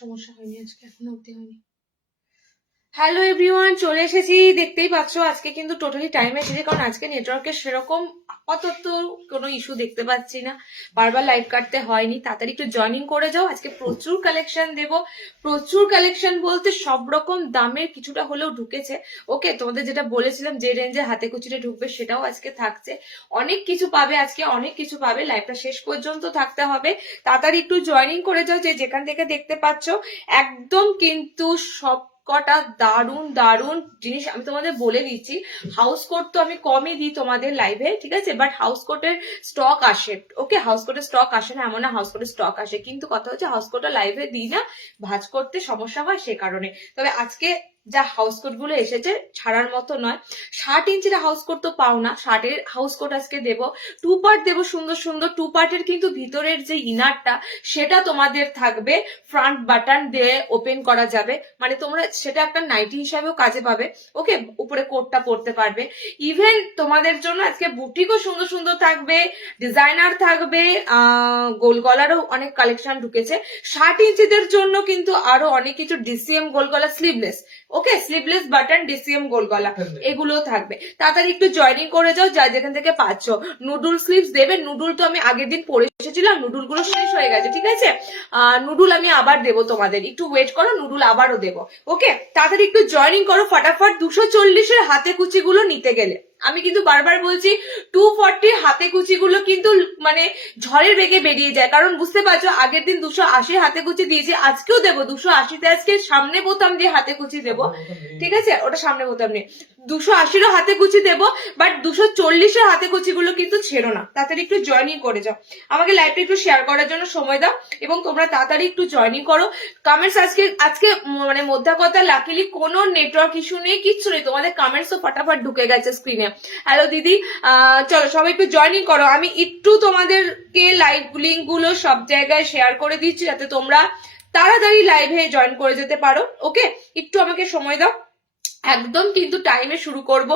সমস্যা হয়নি আজকে, এখনো অব্দি হয়নি। হ্যালো এভরিওয়ান, চলে এসেছি। দেখতেই পাচ্ছ আজকে কিন্তু টোটালি টাইম এসেছে, কারণ আজকে নেটওয়ার্কের সেরকম আপাতত কোনো ইস্যু দেখতে পাচ্ছি না, বারবার লাইভ কাটতে হয়নি। তাড়াতাড়ি একটু জয়েনিং করে যাও। আজকে প্রচুর কালেকশন দেব, প্রচুর কালেকশন বলতে সব রকম দামের কিছুটা হলেও ঢুকেছে। ওকে, তোমাদের যেটা বলেছিলাম যে রেঞ্জে হাতে কুচিতে ঢুকবে সেটাও আজকে থাকছে। অনেক কিছু পাবে আজকে, অনেক কিছু পাবে। লাইভটা শেষ পর্যন্ত থাকতে হবে। তাড়াতাড়ি একটু জয়েনিং করে যাও, যে যেখান থেকে দেখতে পাচ্ছ। একদম কিন্তু সব কটা দারুন দারুন জিনিস আমি তোমাদের বলে দিচ্ছি। হাউস কোট তো আমি কমই দিই তোমাদের লাইভে, ঠিক আছে, বাট হাউস কোটের স্টক আসে। ওকে, হাউস কোটের স্টক আসে না এমন না, হাউস কোটের স্টক আসে, কিন্তু কথা হচ্ছে হাউস কোটটা লাইভে দিই না, ভাঁজ করতে সমস্যা হয় সে কারণে। তবে আজকে যা হাউস কোট গুলো এসেছে ছাড়ার মতো নয়। 60 ইঞ্চির হাউস কোট তো পাও না, 60-এর হাউস কোট আজকে দেবো। 2 পার্ট দেবো, সুন্দর সুন্দর 2 পার্টের, কিন্তু ভিতরের যে ইনারটা সেটা তোমাদের থাকবে ফ্রন্ট বাটন দিয়ে ওপেন করা যাবে, মানে তোমরা সেটা একটা নাইটি হিসাবেও কাজে পাবে। ওকে, উপরে কোটটা পরতে পারবে। ইভেন তোমাদের জন্য আজকে বুটিকও সুন্দর সুন্দর থাকবে, ডিজাইনার থাকবে, গোল গলারও অনেক কালেকশন ঢুকেছে। 60 ইঞ্চিদের জন্য কিন্তু আরো অনেক কিছু, ডিসিএম গোল গলা স্লিভলেস, ওকে, স্লিভলেস বাটন ডিসিএম গোল গলা এগুলো থাকবে। তাড়াতাড়ি একটু জয়েনিং করে যাও যা যেখান থেকে পাচ্ছ। নুডুল স্লিভস দেবে, নুডুল তো আমি আগের দিন পরে এসেছিলাম, নুডুল গুলো শেষ হয়ে গেছে, ঠিক আছে। নুডুল আমি আবার দেবো তোমাদের, একটু ওয়েট করো, নুডুল আবারও দেবো। ওকে, তাড়াতাড়ি একটু জয়েনিং করো ফটাফট। 240-এর হাতে কুচি গুলো নিতে গেলে আমি কিন্তু বারবার বলছি, 240 হাতে কুচি গুলো কিন্তু মানে ঝড়ের বেগে বেরিয়ে যায়, কারণ বুঝতে পারছো আগের দিন 280 হাতে কুচি দিয়েছি, আজকেও দেবো 280-তে। আজকে সামনে বোতাম দিয়ে হাতে কুচি দেবো, ঠিক আছে, ওটা সামনে বোতাম নেই। 280-ও হাতে কুচি দেবো, বাট 240-এর হাতে কুচি গুলো কিন্তু ছেড়ো না। তাড়াতাড়ি একটু জয়েনিং করে যাও, আমাকে লাইভটা একটু শেয়ার করার জন্য সময় দাও, এবং তোমরা তাড়াতাড়ি একটু জয়েনিং করো। কমেন্টস আজকে মানে মধ্যা কথা, লাকিলি কোনো নেটওয়ার্ক ইস্যু নেই, কিচ্ছু নেই, তোমাদের কমেন্টসও ফটাফট ঢুকে গেছে স্ক্রিনে। হ্যালো দিদি, চলো সবাই একটু জয়েনিং করো। আমি একটু তোমাদেরকে লাইভ লিঙ্ক গুলো সব জায়গায় শেয়ার করে দিচ্ছি, যাতে তোমরা তাড়াতাড়ি লাইভে জয়েন করে যেতে পারো। ওকে, একটু আমাকে সময় দাও, একদম কিন্তু টাইমে শুরু করব।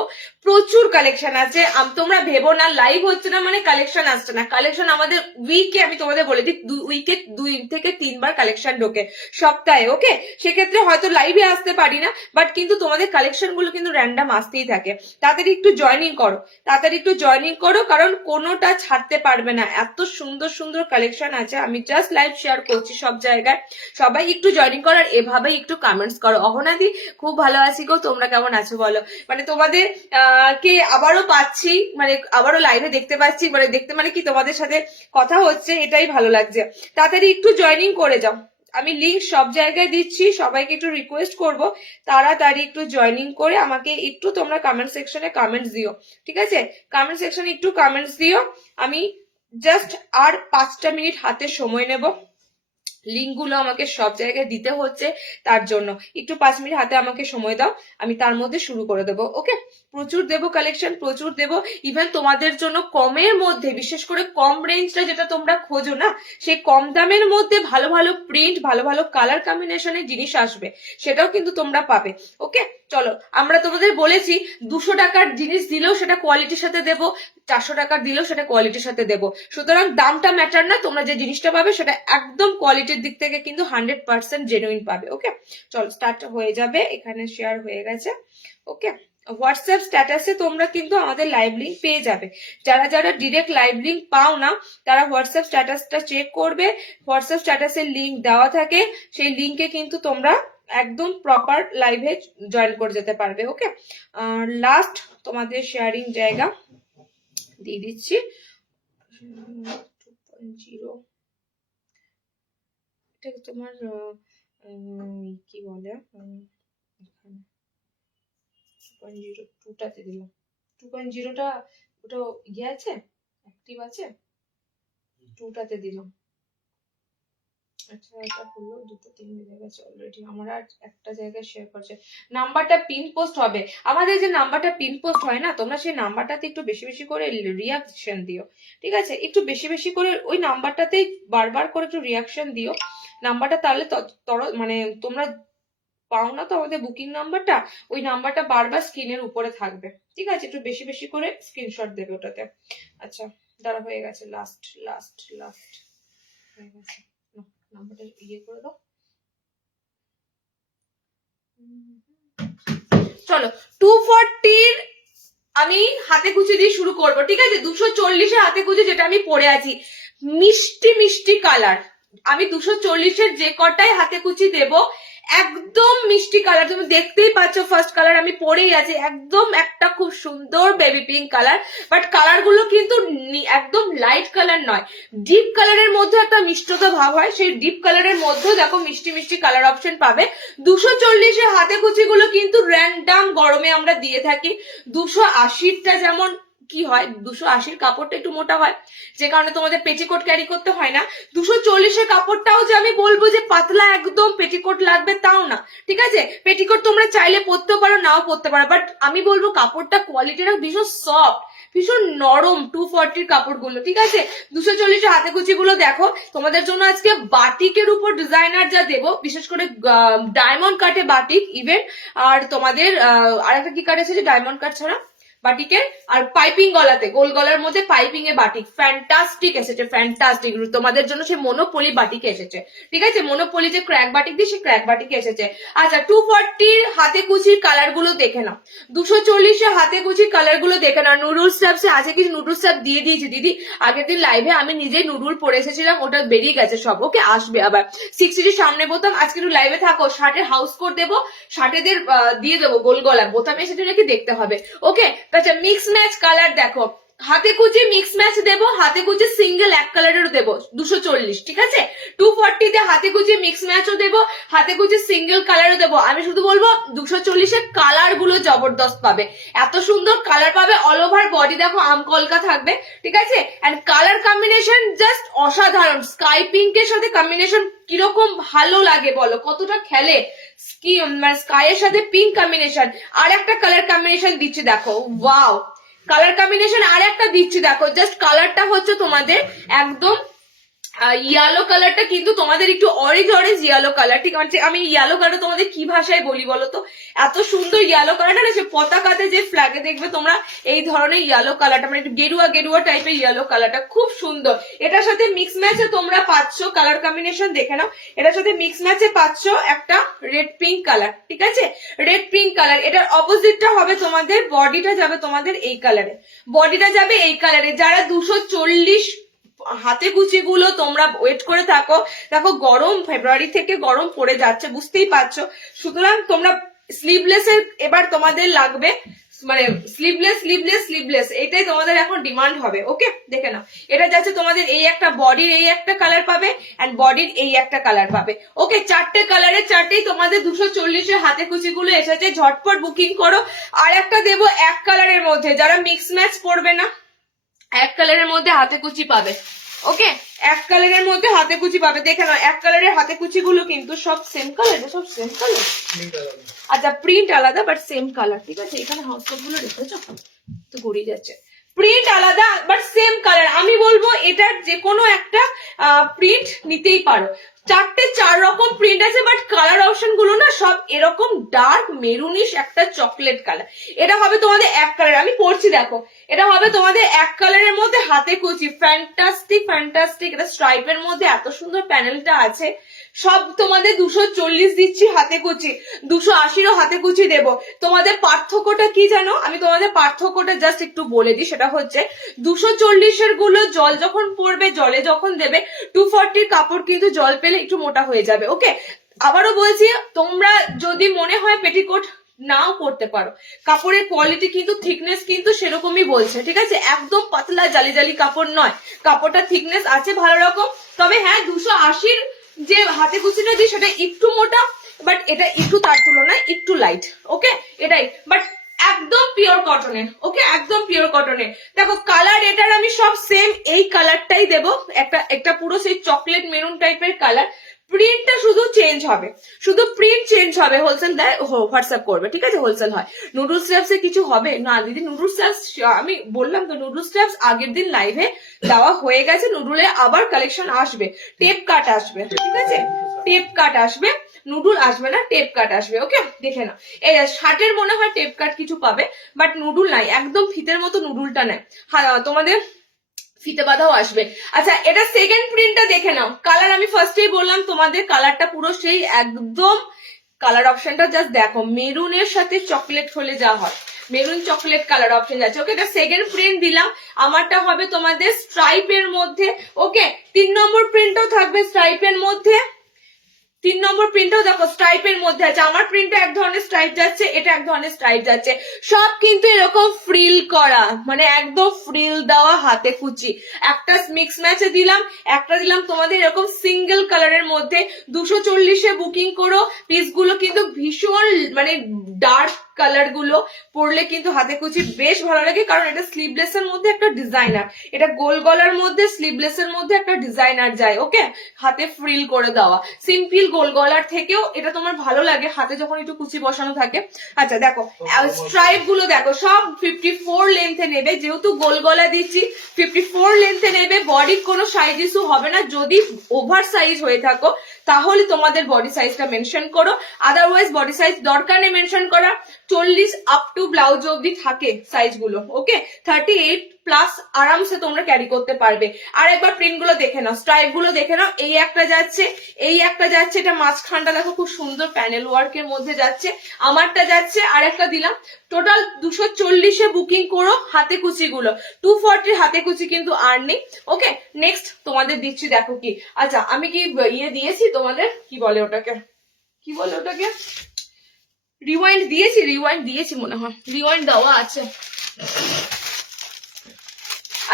প্রচুর কালেকশন আছে, তোমরা ভেবো না লাইভ হচ্ছে না মানে কালেকশন আসছে না। কালেকশন আমাদের উইকে, আমি তোমাদের বলে দিই, উইকে 2 থেকে 3 বার কালেকশন ঢোকে সপ্তাহে। ওকে, সেক্ষেত্রে হয়তো লাইভে আসতে পারি না, বাট কিন্তু তোমাদের কালেকশন গুলো কিন্তু র্যান্ডাম আসতেই থাকে। তাড়াতাড়ি একটু জয়েনিং করো, তাড়াতাড়ি একটু জয়েনিং করো, কারণ কোনোটা ছাড়তে পারবে না, এত সুন্দর সুন্দর কালেকশন আছে। আমি জাস্ট লাইভ শেয়ার করছি সব জায়গায়, সবাই একটু জয়েনিং করো, আর এভাবেই একটু কমেন্টস করো। অহনাদি, খুব ভালো আছি গো, তোমরা কেমন আছো বলো। মানে তোমাদের কে আবারও পাচ্ছি, মানে আবারও লাইভে দেখতে পাচ্ছি, মানে দেখতে মানে কি তোমাদের সাথে কথা হচ্ছে, এটাই ভালো লাগছে। তাড়াতাড়ি একটু জয়েনিং করে যাও, আমি লিঙ্ক সব জায়গায় দিচ্ছি, সবাইকে একটু রিকোয়েস্ট করব তাড়াতাড়ি একটু জয়েনিং করে আমাকে একটু তোমরা কমেন্ট সেকশনে কমেন্টস দিও, ঠিক আছে, কমেন্ট সেকশনে একটু কমেন্টস দিও। আমি জাস্ট আর 5টা মিনিট হাতে সময় নেব, লিঙ্কগুলো আমাকে সব জায়গায় দিতে হচ্ছে, তার জন্য একটু 5 মিনিট হাতে আমাকে সময় দাও, আমি তার মধ্যে শুরু করে দেবো। ওকে, প্রচুর দেবো কালেকশন, প্রচুর দেবো। ইভেন তোমাদের জন্য কমের মধ্যে, বিশেষ করে কম রেঞ্জটা যেটা তোমরা খোঁজো না, সেই কম দামের মধ্যে ভালো ভালো প্রিন্ট, ভালো ভালো কালার কম্বিনেশনের জিনিস আসবে, সেটাও কিন্তু তোমরা পাবে। ওকে, চলো, আমরা তোমাদের বলেছি 200 টাকার জিনিস দিলেও সেটা কোয়ালিটির সাথে দেবো, 400 টাকার দিলেও সেটা কোয়ালিটির সাথে দেবো, সুতরাং দামটা ম্যাটার না, তোমরা যে জিনিসটা পাবে সেটা একদম কোয়ালিটির দিক থেকে কিন্তু 100% জেনুইন পাবে। ওকে, চলো স্টার্ট হয়ে যাবে, এখানে শেয়ার হয়ে গেছে। ওকে, হোয়াটসঅ্যাপ স্ট্যাটাসে তোমরা কিন্তু আমাদের লাইভ লিঙ্ক পেয়ে যাবে। যারা যারা ডিরেক্ট লাইভ লিঙ্ক পাও না, তারা হোয়াটসঅ্যাপ স্ট্যাটাসটা চেক করবে, হোয়াটসঅ্যাপ স্ট্যাটাসের লিঙ্ক দেওয়া থাকে, সেই লিঙ্কে কিন্তু তোমরা একদম প্রপার লাইভে জয়েন করে যেতে পারবে। ওকে, লাস্ট তোমাদের শেয়ারিং জায়গা দিয়ে দিচ্ছি, 2.0, এটা তোমার কি বলে, 2.02টাতে দিলাম। 2.0টা ওটা ইয়ে আছে, অ্যাক্টিভ আছে, 2টাতে দিলাম। আচ্ছা, এটা হলো 2-3 মিলে গেছে অলরেডি, আমার আর একটা জায়গায় শেয়ার করছে। নাম্বারটা পিন পোস্ট হবে, আমাদের যে নাম্বারটা পিন পোস্ট হয় না, তোমরা সেই নাম্বারটাতে একটু বেশি বেশি করে রিয়াকশন দিও, ঠিক আছে, একটু বেশি বেশি করে ওই নাম্বারটাতেই বারবার করে একটু রিয়াকশন দিও নাম্বারটা, তাহলে মানে তোমরা পাও না তো আমাদের বুকিং নাম্বারটা, ওই নাম্বারটা বারবার স্ক্রিনের উপরে থাকবে, ঠিক আছে, একটু বেশি বেশি করে স্ক্রিনশট দেবে ওটাতে। আচ্ছা, দাঁড়া, হয়ে গেছে, লাস্ট লাস্ট লাস্ট হয়ে গেছে, নাম্বারটা ইয়ে করে দাও, চলো 240 আমি হাতে কুচি দিয়ে শুরু করব, ঠিক আছে? 240 হাতে কুচি যেটা আমি পরে আছি, মিষ্টি মিষ্টি কালার। আমি 240 যে কটাই হাতে কুচি দেব একদম মিষ্টি কালার। তুমি দেখতেই পাচ্ছ ফার্স্ট কালার আমি পরেই আছি, একদম একটা খুব সুন্দর baby pink colour. But colour গুলো কিন্তু একদম লাইট কালার নয়, ডিপ কালারের মধ্যে একটা মিষ্টতা ভাব হয়, সেই ডিপ কালারের মধ্যেও দেখো মিষ্টি মিষ্টি কালার অপশন পাবে। 240 হাতে কুচি গুলো কিন্তু র্যান্ডাম গরমে আমরা দিয়ে থাকি। 280টা যেমন কি হয়, 280 কাপড়টা একটু মোটা হয়, যে কারণে তোমাদের পেটিকোট ক্যারি করতে হয় না। 240 কাপড়টাও যে আমি বলবো যে পাতলা একদম পেটিকোট লাগবে তাও না, ঠিক আছে? পেটিকোট তোমরা চাইলে পরতে পারো, নাও পরতে পারো, বাট আমি বলবো কাপড়টা কোয়ালিটিটা ভীষণ সফট, ভীষণ নরম 240 কাপড়গুলো, ঠিক আছে? 240 হাতে কুচি গুলো দেখো, তোমাদের জন্য আজকে বাটিকের উপর ডিজাইনার যা দেবো, বিশেষ করে ডায়মন্ড কাটে বাটিক ইভেন, আর তোমাদের আরেকটা কি কাট আছে যে ডায়মন্ড কাট ছাড়া বাটিকের, আর পাইপিং গলাতে গোল গলার মধ্যে পাইপিং এ বাটিক, ফ্যান্টাস্টিক এসেছে, ফ্যান্টাস্টিক। তোমাদের জন্য সে মনোপলি বাটিক এসেছে, ঠিক আছে? মনোপলি যে ক্র্যাক বাটিক দিয়ে সে ক্র্যাক বাটিক এসেছে। আচ্ছা 240 হাতে কুচির কালার গুলো দেখে নাও, 240 হাতে কুচির কালার গুলো দেখে নাও। নুডল স্ট্যাপসে আছে কিছু, নুডল স্ট্যাপ দিয়ে দিয়েছি দিদি আগের দিন লাইভে, আমি নিজেই নুডল পরে এসেছিলাম, ওটা বেরিয়ে গেছে সব, ওকে? আসবে আবার 60 সামনে বোতাম। আজকে একটু লাইভে থাকো, শার্টের হাউস কোট দেবো, শার্টেদের দিয়ে দেবো গোল গলা বোতামে, সেটা নাকি দেখতে হবে, ওকে? আচ্ছা মিক্স ম্যাচ কালার দেখো, হাতে কুচি মিক্স ম্যাচ দেবো, হাতে কুচি সিঙ্গেল এক কালারেরও দেবো 240, ঠিক আছে? 240 তে হাতে কুচি মিক্স ম্যাচও দেবো, হাতে কুচি সিঙ্গেল কালারও দেবো। আমি শুধু বলবো 240 কালার গুলো জবরদস্ত পাবে, এত সুন্দর কালার পাবে, অল ওভার বডি দেখো আম কলকা থাকবে, ঠিক আছে? এন্ড কালার কম্বিনেশন জাস্ট অসাধারণ, স্কাই পিঙ্কের সাথে কম্বিনেশন কিরকম ভালো লাগে বলো, কতটা খেলে স্কাই এর সাথে পিঙ্ক কম্বিনেশন। আর একটা কালার কম্বিনেশন দিচ্ছি দেখো, ওয়াও, কালার কম্বিনেশন আর একটা দিচ্ছি দেখো, জাস্ট কালারটা হচ্ছে তোমাদের একদম ইয়েলো কালারটা কিন্তু তোমাদের একটু অরেঞ্জ অরেঞ্জ ইয়েলো কালার, ঠিক আছে? আমি ইয়েলো কালার তোমাদের কি ভাষায় বলি বলো তো, এত সুন্দর ইয়েলো কালারটা না, সে পতাকাতে যে ফ্ল্যাগে দেখবে তোমরা এই ধরনের ইয়েলো কালারটা, মানে একটু গেরুয়া গেরুয়া টাইপের ইয়েলো কালারটা খুব সুন্দর। এটার সাথে মিক্স ম্যাচে তোমরা পাচ্ছ, কালার কম্বিনেশন দেখে নাও, এটার সাথে মিক্স ম্যাচে পাচ্ছ একটা রেড পিঙ্ক কালার, ঠিক আছে? Red pink colour. এটার অপোজিটটা হবে তোমাদের, বডিটা যাবে তোমাদের এই কালারে, বডিটা যাবে এই কালারে। যারা 240 হাতে কুচি গুলো তোমরা ওয়েট করে থাকো, দেখো গরম ফেব্রুয়ারি থেকে গরম পড়ে যাচ্ছে, বুঝতেই পারছো, সুতরাং তোমরা স্লিভলেস এর এবার তোমাদের লাগবে, মানে স্লিভলেস স্লিভলেস স্লিভলেস, এটাই তোমাদের এখন ডিমান্ড হবে, ওকে? দেখে নাও, এটা যাচ্ছে তোমাদের এই একটা, বডির এই একটা কালার পাবে এন্ড বডির এই একটা কালার পাবে, ওকে? চারটে কালারের চারটেই তোমাদের 240 হাতে কুচি গুলো এসেছে, ঝটপট বুকিং করো। আর একটা দেবো এক কালারের মধ্যে, যারা মিক্স ম্যাচ পড়বে না, এক কালারের মধ্যে হাতে কুচি পাবে, ওকে? এক কালারের মধ্যে হাতে কুচি পাবে, দেখে নাও এক কালারের হাতে কুচি গুলো কিন্তু সব সেম কালার, সব সেম কালার, আচ্ছা প্রিন্ট আলাদা বাট সেম কালার, ঠিক আছে? এখানে হাউস কোট গুলো রেখেছো তো গড়িয়ে যাচ্ছে, প্রিন্ট আলাদা বাট সেম কালার। আমি বলবো এটার যে কোনো একটা প্রিন্ট নিতেই পারো, চারটে চার রকম প্রিন্ট আছে, বাট কালার অপশন গুলো না সব এরকম ডার্ক মেরুনিশ একটা চকলেট কালার। এটা হবে তোমাদের এক কালার, আমি পড়ছি দেখো, এটা হবে তোমাদের এক কালারের মধ্যে হাতে কুচি, ফ্যান্টাস্টিক ফ্যান্টাস্টিক। এটা স্ট্রাইপের মধ্যে এত সুন্দর প্যানেলটা আছে, সব তোমাদের 240 দিচ্ছি হাতে কুচি, 280ও হাতে কুচি দেবো। তোমাদের পার্থক্যটা কি জানো, আমি তোমাদের পার্থক্যটা জাস্ট একটু বলে দিই, সেটা হচ্ছে 240 গুলো জল যখন পড়বে, জলে যখন দেবে, 240 কাপড় কিন্তু জল পেলে একটু মোটা হয়ে যাবে, ওকে? আবারও বলছি, তোমরা যদি মনে হয় পেটিকোট নাও পড়তে পারো, কাপড়ের কোয়ালিটি কিন্তু থিকনেস কিন্তু সেরকমই বলছে, ঠিক আছে? একদম পাতলা জালি জালি কাপড় নয়, কাপড়টা থিকনেস আছে ভালো রকম। তবে হ্যাঁ 280 যে হাতে কুচিটা দিই সেটা একটু মোটা, বাট এটা একটু তার তুলনায় একটু লাইট, ওকে? এটাই, বাট একদম পিওর কটনের, ওকে? একদম পিওর কটনের। দেখো কালার এটার আমি সব সেম এই কালারটাই দেবো, একটা পুরো সেই চকলেট মেরুন টাইপের কালার, প্রিন্টটা শুধু চেঞ্জ হবে, শুধু প্রিন্ট চেঞ্জ হবে। হোলসেল দেয়, হোয়াটসঅ্যাপ করবে, ঠিক আছে? হোলসেল হয়। নুডল স্ট্র্যাপস এ কিছু হবে না দিদি, নুডল স্ট্র্যাপস আমি বললাম তো, নুডল স্ট্র্যাপস আগের দিন লাইভে দেওয়া হয়ে গেছে, নুডলে আবার কালেকশন আসবে, টেপ কাট আসবে, ঠিক আছে? টেপ কাট আসবে, নুডল আসবে না, টেপ কাট আসবে, ওকে? দেখে না, এই শার্টের মনে হয় টেপ কাট কিছু পাবে, বাট নুডল নাই, একদম ফিতের মতো নুডলটা নেয়, তোমাদের ফিতে বাঁধাও আসবে। আচ্ছা এটা সেকেন্ড প্রিন্টটা দেখে নাও, কালার আমি ফার্স্টেই বললাম তোমাদের, কালারটা পুরো সেই একদম কালার অপশনটা জাস্ট দেখো, মেরুনের সাথে চকলেট হলে যা হয়, মেরুন চকলেট কালার অপশন যাচ্ছে। ওকে, এটা সেকেন্ড প্রিন্ট দিলাম, আমারটা হবে তোমাদের স্ট্রাইপের মধ্যে। ওকে, 3 নম্বর প্রিন্টও থাকবে স্ট্রাইপের মধ্যে, 3 নম্বর প্রিন্টও দেখো স্ট্রাইপের মধ্যে আছে। আমার প্রিন্টে এক ধরনের স্ট্রাইপ যাচ্ছে, এটা এক ধরনের স্ট্রাইপ যাচ্ছে, সব কিন্তু এরকম ফ্রিল করা, মানে একদম ফ্রিল দেওয়া হাতে কুচি। একটা মিক্স ম্যাচে দিলাম, একটা দিলাম তোমাদের এরকম সিঙ্গেল কালারের মধ্যে। 240-এ বুকিং করো, পিসগুলো কিন্তু ভীষণ মানে ডার্ক কালার গুলো পরলে কিন্তু হাতে কুচি বেশ ভালো লাগে, কারণ এটা স্লিভলেস এর মধ্যে একটা ডিজাইনার, এটা গোল গলার মধ্যে স্লিভলেস এর মধ্যে একটা ডিজাইনার যায়। ওকে, হাতে ফ্রিল করে দেওয়া, সিম্পল গোল গলার থেকেও এটা তোমার ভালো লাগে হাতে যখন একটু কুচি বসানো থাকে। আচ্ছা দেখো, স্ট্রাইপ গুলো দেখো সব 54 লেন্থে নেবে, যেহেতু গোল গলা দিচ্ছি 54 লেন্থে নেবে। বডির কোনো সাইজ ইস্যু হবে না, যদি ওভার সাইজ হয়ে থাকো তাহলে তোমাদের বডি সাইজটা মেনশন করো, আদারওয়াইজ বডি সাইজ দরকার নেই মেনশন করা। 40 আপ টু ব্লাউজ অব্দি থাকে সাইজ গুলো। ওকে, 38 প্লাস আরামসে তোমরা ক্যারি করতে পারবে। আর একবার প্রিন্ট গুলো দেখে নাও, স্ট্রাইপ গুলো দেখে নাও, এই একটা যাচ্ছে, এই একটা যাচ্ছে, এটা মাঝখানটা দেখো খুব সুন্দর প্যানেল ওয়ার্কের মধ্যে যাচ্ছে, আমারটা যাচ্ছে, আর একটা দিলাম। টোটাল 240-এ বুকিং করো, হাতে কুচি গুলো 240 হাতে কুচি কিন্তু আর নেই। ওকে, নেক্সট তোমাদের দিচ্ছি, দেখো কি, আচ্ছা আমি কি ইয়ে দিয়েছি তোমাদের, কি বলে ওটাকে, কি বলে ওটাকে, রিওয়াইন্ড দিয়েছি মনে হয়, রিওয়াইন্ড দেওয়া আছে।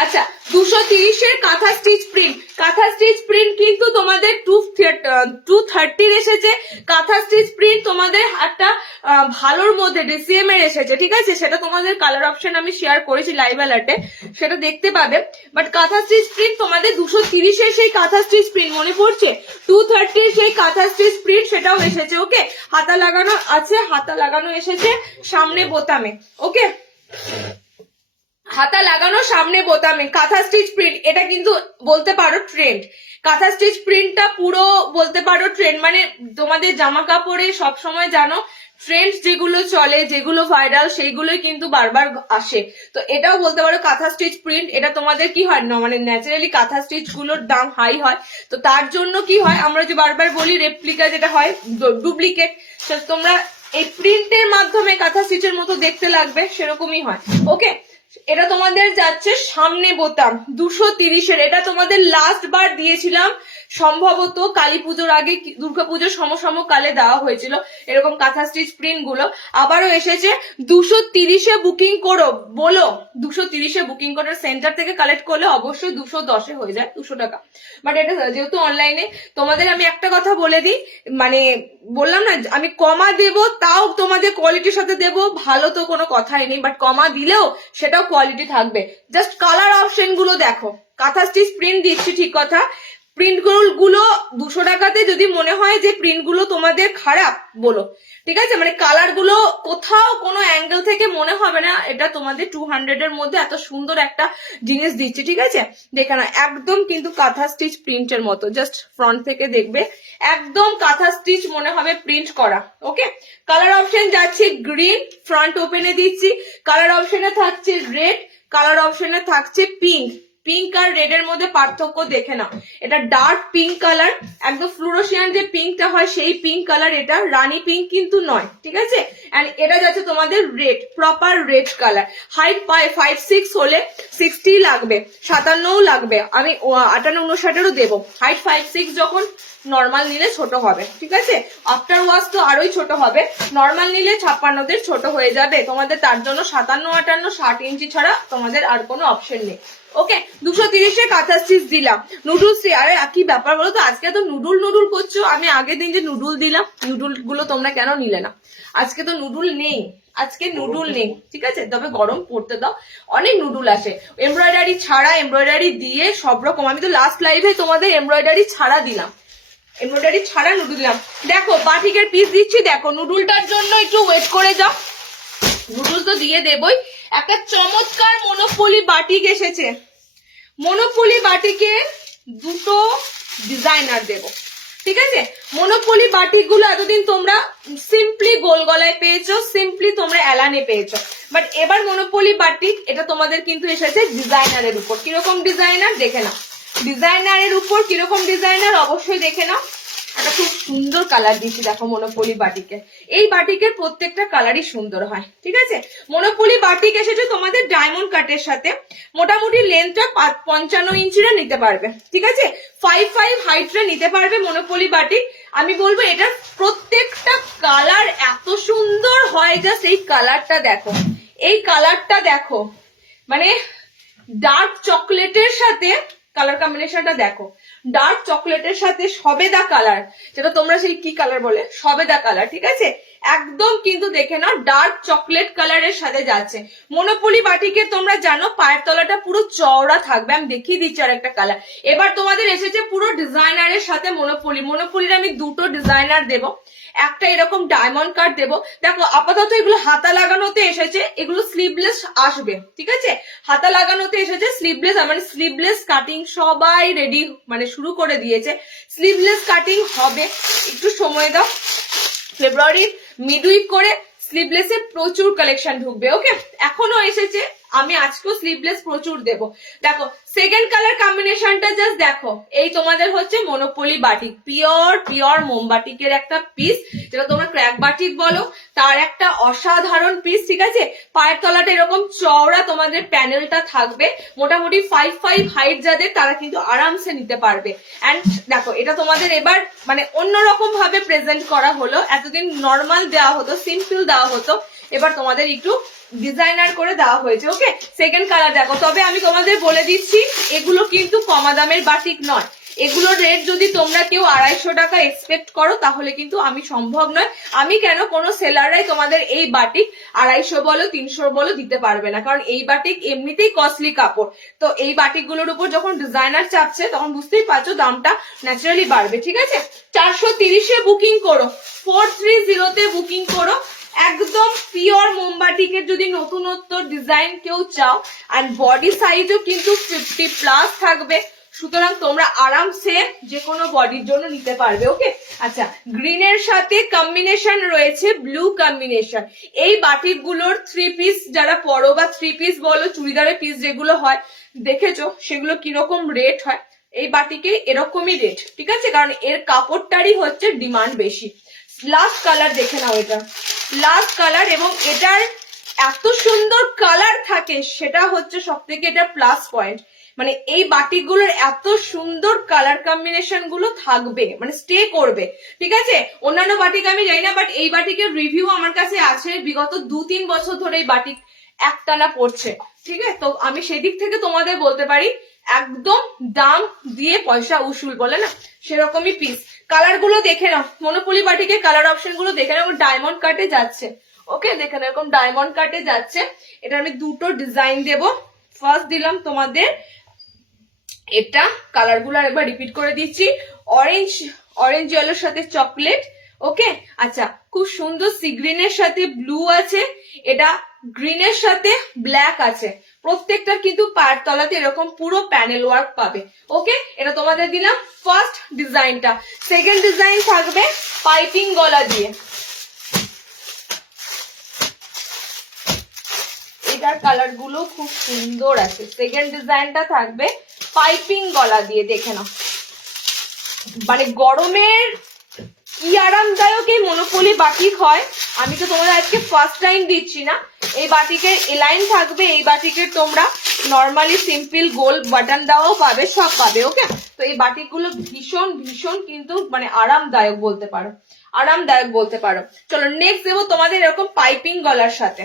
আচ্ছা, 230-এর কাঁথা স্টিচ প্রিন্ট, কাঁথা স্টিচ প্রিন্ট কিন্তু তোমাদের 230 এসেছে। কাঁথা স্টিচ প্রিন্ট তোমাদের একটা ভালোর মধ্যে ডিসিএম এর এসেছে, ঠিক আছে, সেটা তোমাদের কালার অপশন আমি শেয়ার করেছি লাইভ অ্যালার্টে, সেটা দেখতে পাবে। বাট কাঁথা স্টিচ প্রিন্ট তোমাদের 230-এর সেই কাঁথা স্টিচ প্রিন্ট মনে পড়ছে, 230-এর সেই কাঁথা স্টিচ প্রিন্ট সেটাও এসেছে। ওকে, হাতা লাগানো আছে, হাতা লাগানো এসেছে সামনে বোতামে। ওকে, হাতা লাগানো সামনে বোতামে, কাঁথা স্টিচ প্রিন্ট, এটা কিন্তু বলতে পারো ট্রেন্ড। কাঁথা স্টিচ প্রিন্টটা পুরো বলতে পারো ট্রেন্ড, মানে তোমাদের জামা কাপড়ে সবসময় জানো ট্রেন্ড যেগুলো চলে, যেগুলো ভাইরাল, সেইগুলোই কিন্তু বারবার আসে। তো এটাও বলতে পারো কাঁথা স্টিচ প্রিন্ট। এটা তোমাদের কি হয় না, মানে ন্যাচারালি কাঁথা স্টিচ গুলোর দাম হাই হয়, তো তার জন্য কি হয়, আমরা যে বারবার বলি রেপ্লিকা যেটা হয়, ডুপ্লিকেট, তোমরা এই প্রিন্টের মাধ্যমে কাঁথা স্টিচের মতো দেখতে লাগবে, সেরকমই হয়। ওকে, এটা তোমাদের যাচ্ছে সামনে বোতাম 230-এর, এটা তোমাদের লাস্ট বার দিয়েছিলাম সম্ভবত কালী পুজোর আগে, দুর্গাপুজোর সমকালে দেওয়া হয়েছিল এরকম কাঁথা স্টিচ প্রিন্ট গুলো, আবারও এসেছে। 230-এ বুকিং করো, বলো 230-এ বুকিং করো, সেন্টার থেকে কালেক্ট করলে অবশ্যই 210-এ হয়ে যায় 200 টাকা। বাট এটা যেহেতু অনলাইনে, তোমাদের আমি একটা কথা বলে দিই, মানে বললাম না আমি কমা দেব, তাও তোমাদের কোয়ালিটির সাথে দেব, ভালো তো কোনো কথাই নেই, বাট কমা দিলেও সেটাও কোয়ালিটি থাকবে। জাস্ট কালার অপশন গুলো দেখো, কাঁথা স্টিচ প্রিন্ট দিচ্ছি ঠিক কথা, প্রিন্ট গুলো 200 টাকাতে যদি মনে হয় যে প্রিন্ট গুলো তোমাদের খারাপ বলো, ঠিক আছে, মানে কালার গুলো কোথাও কোনো অ্যাঙ্গেল থেকে মনে হবে না এটা তোমাদের 200-এর মধ্যে এত সুন্দর একটা জিনিস দিচ্ছি, ঠিক আছে। দেখে না, একদম কিন্তু কাঁথা স্টিচ প্রিন্টের মতো, জাস্ট ফ্রন্ট থেকে দেখবে একদম কাঁথা স্টিচ মনে হবে প্রিন্ট করা। ওকে, কালার অপশন যাচ্ছে গ্রিন, ফ্রন্ট ওপেনে দিচ্ছি, কালার অপশনে থাকছে রেড, কালার অপশনে থাকছে পিঙ্ক। পিঙ্ক আর রেড এর মধ্যে পার্থক্য দেখে নাও, এটা ডার্ক পিঙ্ক কালার, একদম ফ্লুরোসিয়ান যে পিঙ্কটা হয় সেই পিঙ্ক কালার, এটা রানী পিঙ্ক কিন্তু নয়, ঠিক আছে। এন্ড এটা যাচ্ছে তোমাদের red, proper red colour. Height 5'6" হলে 60 লাগবে, 57ও লাগবে, আমি 58-59-এরও দেবো। হাইট 5'6" যখন নর্মাল নিলে ছোট হবে, ঠিক আছে, আফটার ওয়াশ তো আরোই ছোট হবে, নর্মাল নিলে 56দের ছোট হয়ে যাবে তোমাদের, তার জন্য 57-58-60 ইঞ্চি ছাড়া তোমাদের আর কোনো অপশন নেই। ওকে, 230-এ কাঁথা স্টিচ দিলাম। নুডলস, আরে কি ব্যাপার বলো তো, আজকে তো নুডুল করছো, আমি আগের দিন যে নুডুল দিলাম, নুডুল গুলো তোমরা কেন নিলে না? আজকে তো নুডুল নেই, আজকে নুডুল নেই, ঠিক আছে, তবে গরম পড়তে দাও, অনেক নুডুল আসে এমব্রয়ডারি ছাড়া, এমব্রয়ডারি দিয়ে সব রকম। আমি তো লাস্ট লাইভে তোমাদের এমব্রয়ডারি ছাড়া দিলাম, এমব্রয়ডারি ছাড়া নুডুল দিলাম। দেখো বাটিকের পিস দিচ্ছি, দেখো নুডুলটার জন্য একটু ওয়েট করে যাও, নুডুল তো দিয়ে দেবই। একটা চমৎকার মনোপলি বাটিক এসেছে, মনোপলি বাটিকে দুটো ডিজাইনার দেব, ঠিক আছে। মনোপলি বাটিক গুলো এতদিন তোমরা সিম্পলি গোল গলায় পেয়েছো, সিম্পলি তোমরা এলানে পেয়েছো, বাট এবার মনোপলি বাটিক এটা তোমাদের কিন্তু এসেছে ডিজাইনারের উপর। কিরকম ডিজাইনার দেখে নাও, ডিজাইনারের উপর কিরকম ডিজাইনার অবশ্যই দেখে নাও। একটা খুব সুন্দর কালার দিচ্ছি দেখো মনোপলি বাটিকে। এই বাটিকের প্রত্যেকটা কালারই সুন্দর হয়, ঠিক আছে। মনোপলি বাটিক এসেছে তোমাদের ডায়মন্ড কাটের সাথে, মোটামুটি লেন্থটা 55 ইঞ্চিরা নিতে পারবে, ঠিক আছে। 5'5" হাইটরা নিতে পারবে মনোপলি বাটিক। আমি বলবো এটার প্রত্যেকটা কালার এত সুন্দর হয়, জাস্ট এই কালারটা দেখো, এই কালারটা দেখো, মানে ডার্ক চকলেটের সাথে কালার কম্বিনেশনটা দেখো, ডার্ক চকলেটের সাথে সবেদা কালার, যেটা তোমরা সেই কি কালার বলে সবেদা কালার, ঠিক আছে। একদম কিন্তু দেখে নাও ডার্ক চকলেট কালারের সাথে যাচ্ছে। মনোপলি বাটিকে তোমরা জানো পায়ের তলাটা পুরো চওড়া থাকবে, আমি দেখিয়ে দিচ্ছি আর একটা কালার। এবার তোমাদের এসেছে পুরো ডিজাইনারের সাথে মনোপলির আমি দুটো ডিজাইনার দেবো, একটা এরকম ডায়মন্ড কাট দেবো। দেখো আপাতত এগুলো হাতা লাগানোতে এসেছে, এগুলো স্লিভলেস আসবে, ঠিক আছে। হাতা লাগানোতে এসেছে, স্লিভলেস মানে স্লিভলেস কাটিং সবাই রেডি মানে শুরু করে দিয়েছে, স্লিভলেস কাটিং হবে, একটু সময় দাও। ফেব্রুয়ারির মিডউইক করে স্লিভলেসের প্রচুর কালেকশন ঢুকবে, ওকে। এখনো এসেছে, আমি আজকেও স্লিভলেস প্রচুর দেবো। দেখো সেকেন্ড কালার কম্বিনেশনটা জাস্ট দেখো, এই তোমাদের হচ্ছে মনোপলি বাটিক, পিওর মোমবাটিকের একটা পিস, যেটা তোমরা ক্র্যাক বাটিক বলো, তার একটা অসাধারণ পিস, ঠিক আছে। পায়ের তলাটা এরকম চওড়া তোমাদের প্যানেলটা থাকবে, মোটামুটি 5'5" হাইট যাদের তারা কিন্তু আরামসে নিতে পারবে। অ্যান্ড দেখো এটা তোমাদের এবার মানে অন্যরকম ভাবে প্রেজেন্ট করা হলো, এতদিন নর্মাল দেওয়া হতো, সিম্পল দেওয়া হতো, এবার তোমাদের একটু ডিজাইনার করে দেওয়া হয়েছে, ওকে। সেকেন্ড কালার দেখো, তবে আমি তোমাদের বলে দিচ্ছি এগুলো কিন্তু কমা দামের বাটিক নয়, এগুলোর রেট যদি তোমরা কেউ 250 টাকা এক্সপেক্ট করো তাহলে কিন্তু আমি সম্ভব নয়, আমি কেন কোনো সেলাররাই তোমাদের এই বাটিক 250 বলো 300 বলো দিতে পারবে না, কারণ এই বাটিক এমনিতেই কস্টলি কাপড়। তো এই বাটিক গুলোর উপর যখন ডিজাইনার চাপছে তখন বুঝতেই পারছো দামটা ন্যাচারালি বাড়বে, ঠিক আছে। 430-এ বুকিং করো, 430-তে বুকিং করো। একদম পিওর মোমবাটিকের যদি নতুনত্ব ডিজাইন কেউ চাও, আর বডি সাইজও কিন্তু 50+ থাকবে, সুতরাং তোমরা আরামসে যে কোনো বডির জন্য নিতে পারবে, ওকে। আচ্ছা গ্রিনের সাথে কম্বিনেশন রয়েছে ব্লু কম্বিনেশন। এই বাটিক গুলোর 3 পিস যারা পরো বা 3 পিস বলো চুড়িদারের পিস যেগুলো হয় দেখেছো সেগুলো কিরকম রেট হয়, এই বাটিকে এরকমই রেট, ঠিক আছে, কারণ এর কাপড়টারই হচ্ছে ডিমান্ড বেশি। লাস্ট কালার দেখে নাও, এটা লাস্ট কালার, এবং এটার এত সুন্দর কালার থাকে সেটা হচ্ছে সব থেকে এটা প্লাস পয়েন্ট, মানে এই বাটিক গুলোর এত সুন্দর কালার কম্বিনেশন গুলো থাকবে, মানে স্টে করবে, ঠিক আছে। অন্যান্য বাটিক আমি জানি না, বাট এই বাটিকের রিভিউ আমার কাছে আছে, বিগত 2-3 বছর ধরে এই বাটিক একটানা পড়ছে, ঠিক আছে। তো আমি সেদিক থেকে তোমাদের বলতে পারি একদম দাম দিয়ে পয়সা উসুল বলে না, সেরকমই পিস। কালার গুলো দেখে নাও, মনোপলি বাটিকের কালার অপশন গুলো দেখে নাও, ডায়মন্ড কাটে যাচ্ছে, ওকে। দেখে নাও এরকম ডায়মন্ড কাটে যাচ্ছে। এটা আমি দুটো ডিজাইন দেব, ফার্স্ট দিলাম তোমাদের এটা, কালার গুলো একবার রিপিট করে দিচ্ছি, অরেঞ্জ ইয়েলোর সাথে চকলেট, ওকে। আচ্ছা খুব সুন্দর সি গ্রিনের সাথে ব্লু আছে, এটা গ্রিনের সাথে ব্ল্যাক আছে, প্রত্যেকটা কিন্তু পায়ের তলাতে এরকম পুরো প্যানেল ওয়ার্ক পাবে, ওকে। এটা তোমাদের দিলাম ফার্স্ট ডিজাইনটা। সেকেন্ড ডিজাইন থাকবে পাইপিং গলা দিয়ে, এটার কালার গুলো খুব সুন্দর আছে। সেকেন্ড ডিজাইনটা থাকবে পাইপিং গলা দিয়ে, দেখে নাও, মানে গরমের কি আরামদায়ক এই মনোপলি বাটিক হয়, আমি তো তোমাদের আজকে ফার্স্ট টাইম দিচ্ছি না। এই বাটিকের এলাইন থাকবে, এই বাটিকের তোমরা নর্মালি সিম্পল গোল বাটন দেওয়াও পাবে, সব পাবে, ওকে। তো এই বাটিক গুলো ভীষণ ভীষণ কিন্তু মানে আরামদায়ক বলতে পারো, আরামদায়ক বলতে পারো। চলো নেক্সট দেবো তোমাদের এরকম পাইপিং গলার সাথে।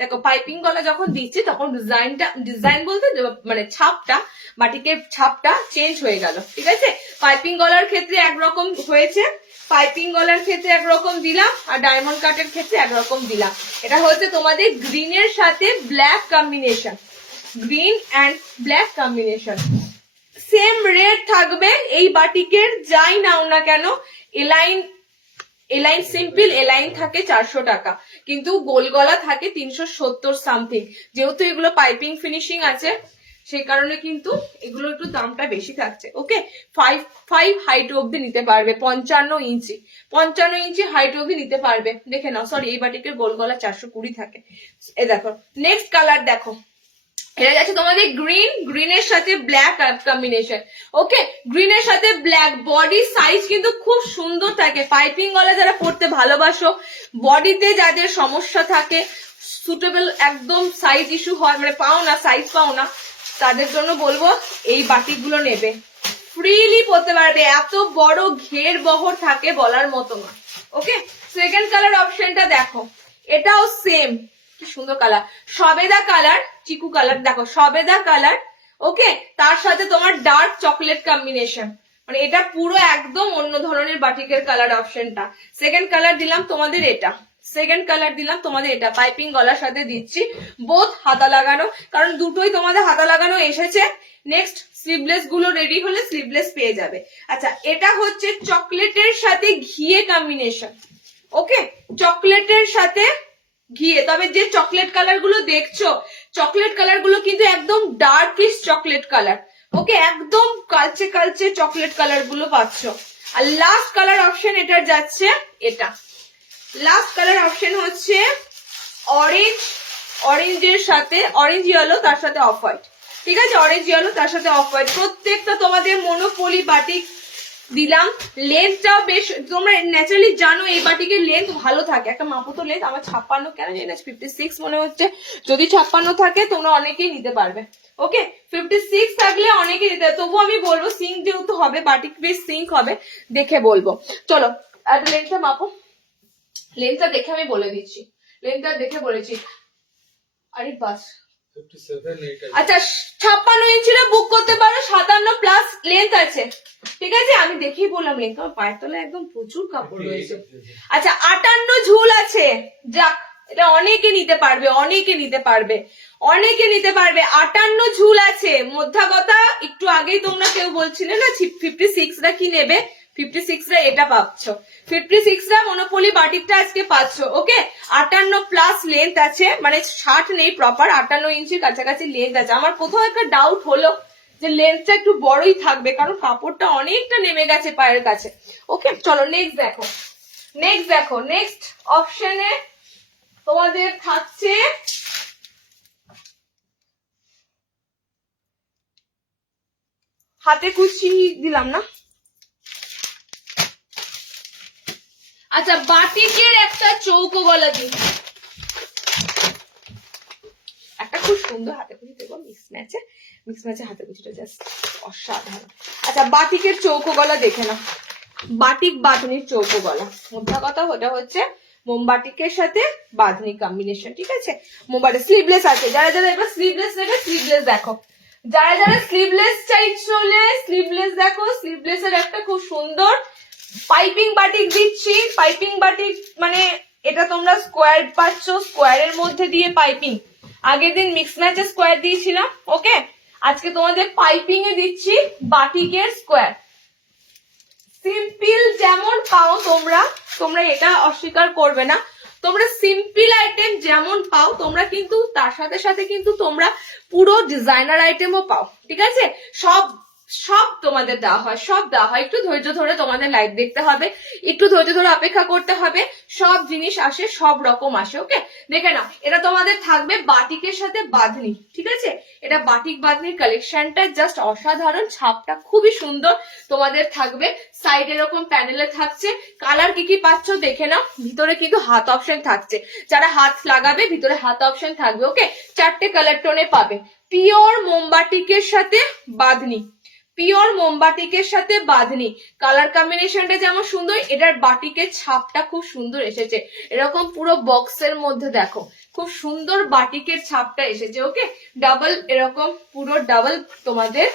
দেখো পাইপিং গলা যখন দিচ্ছি তখন ডিজাইন বলতে মানে ছাপটা, বাটিকের ছাপটা চেঞ্জ হয়ে গেল, ঠিক আছে। পাইপিং গলার ক্ষেত্রে একরকম হয়েছে, পাইপিং গলার ক্ষেত্রে একরকম দিলাম, আর ডায়মন্ড কাটের ক্ষেত্রে একরকম দিলাম। এটা হচ্ছে তোমাদের গ্রিনের সাথে black combination, green and black combination. Same rate থাকবে এই বাটিকের, যাই নাও না কেন। এলাইন সিম্পল এলাইন থাকে 400 টাকা, কিন্তু গোল গলা থাকে 370 সামথিং। যেহেতু এগুলো পাইপিং ফিনিশিং আছে সেই কারণে কিন্তু এগুলো একটু দামটা বেশি থাকছে, ওকে। 5'5" হাইট অব্দি নিতে পারবে, 55 ইঞ্চি হাইট অব্দি নিতে পারবে, দেখে নাও। সরি এই বাটিকের গোল গলা 420 থাকে। এ দেখো নেক্সট কালার দেখো, এটা যাচ্ছে তোমাদের গ্রিনের সাথে ব্ল্যাক কম্বিনেশন। ওকে, গ্রিনের সাথে ব্ল্যাক, বডি সাইজ কিন্তু খুব সুন্দর থাকে। পাইপিং গলা যারা পড়তে ভালোবাসো, বডিতে যাদের সমস্যা থাকে, সুটেবল একদম সাইজ ইস্যু হয়, মানে পাও না, সাইজ পাও না, তাদের জন্য বলবো এই বাটিক গুলো নেবে, ফ্রিলি পড়তে পারবে। এত বড় ঘের বহর থাকে বলার মতো না। ওকে, সেকেন্ড কালার অপশনটা দেখো, এটাও সেম, কি সুন্দর কালার, সবেদা কালার, চিকু কালার, দেখো সবেদা কালার। ওকে, তার সাথে তোমার ডার্ক চকলেট কম্বিনেশন, মানে এটা পুরো একদম অন্য ধরনের বাটিকের কালার অপশনটা। সেকেন্ড কালার দিলাম তোমাদের এটা, সেকেন্ড কালার দিলাম তোমাদের এটা, পাইপিং গলার সাথে দিচ্ছি, বোথ হাতা লাগানো, কারণ দুটোই তোমাদের হাতা লাগানো এসেছে। নেক্সট স্লিভলেস গুলো রেডি হলে স্লিভলেস পেয়ে যাবে। আচ্ছা, এটা হচ্ছে চকলেটের সাথে ঘিয়ে কম্বিনেশন। ওকে, চকলেটের সাথে ঘিয়ে, তবে যে চকলেট কালার গুলো দেখছো, চকলেট কালার গুলো কিন্তু একদম ডার্কিশ চকলেট কালার। ওকে, একদম কালচে কালচে চকলেট কালার গুলো পাচ্ছ। আর লাস্ট কালার অপশন এটার যাচ্ছে এটা, লাস্ট কালার অপশন হচ্ছে অরেঞ্জ, অরেঞ্জের সাথে অরেঞ্জ ইয়েলো, তার সাথে অফ হোয়াইট। ঠিক আছে, অরেঞ্জ ইয়েলো তার সাথে অফ হোয়াইট। প্রত্যেকটা তোমাদের মনোপলি বাটিক দিলাম। লেন্থটাও বেশ, তোমরা ন্যাচারালি জানো এই বাটিকের লেন্থ ভালো থাকে। একটা মাপো তো লেন্থ, আমার 56 কেন জানি না, 56 মনে হচ্ছে। যদি 56 থাকে তোমরা অনেকেই নিতে পারবে। ওকে, 56 থাকলে অনেকেই নিতে, তবু আমি বলবো সিঙ্ক যেহেতু হবে, বাটিক বেশ সিঙ্ক হবে, দেখে বলবো। চলো একটা লেন্থটা মাপো, লেন্থটা দেখে আমি বলে দিচ্ছি, লেন্থটা দেখে বলেছি। আরে বাস, আচ্ছা 56 ইঞ্চিটা বুক করতে পারো, 57 প্লাস লেন্থ আছে। ঠিক আছে, আমি দেখেই বললাম লেন্থ, আমার পায়ের তলায় একদম প্রচুর কাপড় রয়েছে। আচ্ছা 58 ঝুল আছে, যাক এটা অনেকে নিতে পারবে, অনেকে নিতে পারবে, অনেকে নিতে পারবে। 58 ঝুল আছে। মধ্যা কথা, একটু আগেই তোমরা কেউ বলছিলে না 56 রা কি নেবে, 56 রা এটা পাচ্ছ, 56 রা মনোপলি বাটিকটা আজকে পাচ্ছ। ওকে, 58 প্লাস লেন্থ আছে, মানে 60 নেই, প্রপার 58 ইঞ্চির কাছাকাছি লেন্থ আছে। আমার কোথাও একটা ডাউট হলো যে লেন্থটা একটু বড়ই থাকবে, কারণ কাপড়টা অনেকটা নেমে গেছে পায়ের কাছে। ওকে, চলো নেক্সট দেখো, নেক্সট দেখো, নেক্সট অপশনে তোমাদের থাকছে হাতে কুচি দিলাম না। আচ্ছা, বাটিকের একটা চৌকো গলা দিই, একটা খুব সুন্দর হাতে কুচি দেবো, মিক্স ম্যাচে হাতে কুচিটা জাস্ট অসাধারণ। আচ্ছা, বাটিকের চৌকো গলা দেখে না, বাটিক বাঁধনির চৌকো গলা। মোদ্দা কথা ওটা হচ্ছে মোমবাটিকের সাথে বাঁধনি কম্বিনেশন। ঠিক আছে, মোমবাটি স্লিভলেস আছে, যারা যারা এবার স্লিভলেস নেবে স্লিভলেস দেখো, যারা যারা স্লিভলেস চাইছো স্লিভলেস দেখো, স্লিভলেস এর একটা খুব সুন্দর পাইপিং বাটিক দিচ্ছি। পাইপিং বাটিক মানে এটা তোমরা স্কোয়ার পাচ্ছ, স্কোয়ারের মধ্যে দিয়ে পাইপিং। আগের দিন মিক্স ম্যাচে স্কোয়ার দিয়েছিলাম। ওকে, আজকে তোমাদের পাইপিং এ দিচ্ছি বাটিকের স্কোয়ার। সিম্পল যেমন পাও তোমরা, তোমরা এটা অস্বীকার করবে না, তোমরা সিম্পল আইটেম যেমন পাও তোমরা কিন্তু তার সাথে সাথে কিন্তু তোমরা পুরো ডিজাইনার আইটেমও পাও। ঠিক আছে, সব সব তোমাদের দেওয়া হয়, সব দেওয়া হয়। একটু ধৈর্য ধরে তোমাদের লাইভ দেখতে হবে, একটু ধৈর্য ধরে অপেক্ষা করতে হবে, সব জিনিস আসে, সব রকম আসে। ওকে, দেখে নাও, এটা তোমাদের থাকবে বাটিকের সাথে বাঁধনি। ঠিক আছে, এটা বাটিক বাঁধনির কালেকশনটা জাস্ট অসাধারণ, ছাপটা খুবই সুন্দর তোমাদের থাকবে। সাইড এরকম প্যানেলে থাকছে। কালার কি কি পাচ্ছ দেখে নাও, ভিতরে কিন্তু হাত অপশন থাকছে, যারা হাত লাগাবে ভিতরে হাত অপশন থাকবে। ওকে, 4টে কালার টোনে পাবে। পিওর মোমবাটিকের সাথে বাঁধনি, পিওর মোমবাটিকের সাথে বাঁধনি, কালার কম্বিনেশনটা যেমন সুন্দর, এটার বাটিকের ছাপটা খুব সুন্দর এসেছে, এরকম পুরো বক্সের মধ্যে দেখো খুব সুন্দর বাটিকের ছাপটা এসেছে। ওকে, ডাবল এরকম পুরো ডাবল তোমাদের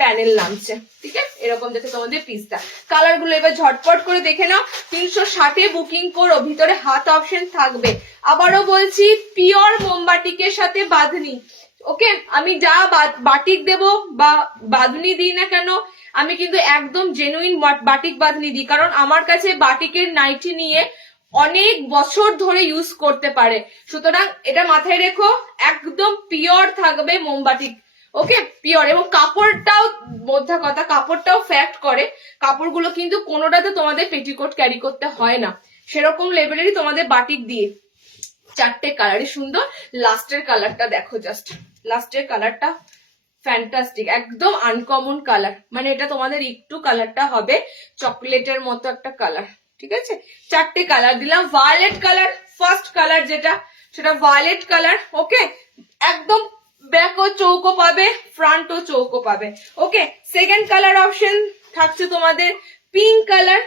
প্যানেল নামছে। ঠিক আছে, এরকম দেখে তোমাদের পিসটা। কালার গুলো এবার ঝটপট করে দেখে নাও। 360 বুকিং করো, ভিতরে হাত অপশন থাকবে। আবারও বলছি, পিওর মোমবাটিকের সাথে বাঁধনি। ওকে, আমি যা বাটিক দেব বা বাঁধনি দিই না কেন, আমি কিন্তু একদম জেনুইন বাটিক বাঁধনি দিই, কারণ আমার কাছে বাটিকের নাইটি নিয়ে অনেক বছর ধরে ইউজ করতে পারে। সুতরাং এটা মাথায় রেখো, একদম পিওর থাকবে মোমবাটিক। ওকে, পিওর। এবং কাপড়টাও, মধ্যা কথা, কাপড়টাও ফ্যাক্ট করে, কাপড়গুলো কিন্তু কোনোটাতে তোমাদের পেটিকোট ক্যারি করতে হয় না, সেরকম লেভেলেরই তোমাদের বাটিক দিয়ে। 4টে কালারই সুন্দর। লাস্টের কালারটা দেখো, জাস্ট লাস্টের কালারটা ফ্যান্টাস্টিক, একদম আনকমন কালার, মানে এটা তোমাদের একটু কালারটা হবে চকলেটের মতো একটা কালার, ঠিক আছে। 4টে কালার দিলাম। ভায়োলেট কালার ফার্স্ট কালার যেটা, সেটা ভায়োলেট কালার। ওকে, একদম ব্যাক ও চৌকো পাবে, ফ্রন্ট ও চৌকো পাবে। ওকে, সেকেন্ড কালার অপশন থাকছে তোমাদের পিঙ্ক কালার।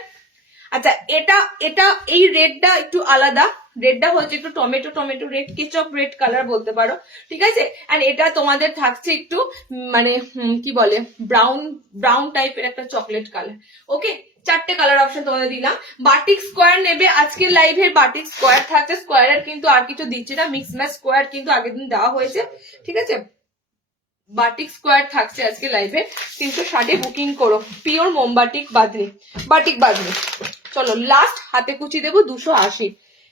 আচ্ছা, এটা এটা এই রেডটা একটু আলাদা, রেডটা হচ্ছে একটু tomato tomato red, ketchup red colour বলতে পারো, ঠিক আছে। এন্ড এটা তোমাদের থাকছে একটু মানে কি বলে ব্রাউন ব্রাউন টাইপের একটা চকলেট কালার। ওকে, 4টে কালার অপশন তোমাদের দিলাম। বাটিক স্কোয়ার নেবে আজকের লাইভের, বাটিক স্কোয়ার থাকছে, স্কোয়ারের কিন্তু আর কিছু দিচ্ছে না, মিক্স ম্যাচ স্কোয়ার কিন্তু আগের দিন দেওয়া হয়েছে, ঠিক আছে। বাটিক স্কোয়ার থাকছে আজকে লাইভে, 360 বুকিং করো, পিওর মোমবাটিক বাদনি, বাটিক বাদনি। চলো লাস্ট হাতে কুচি দেবো 280,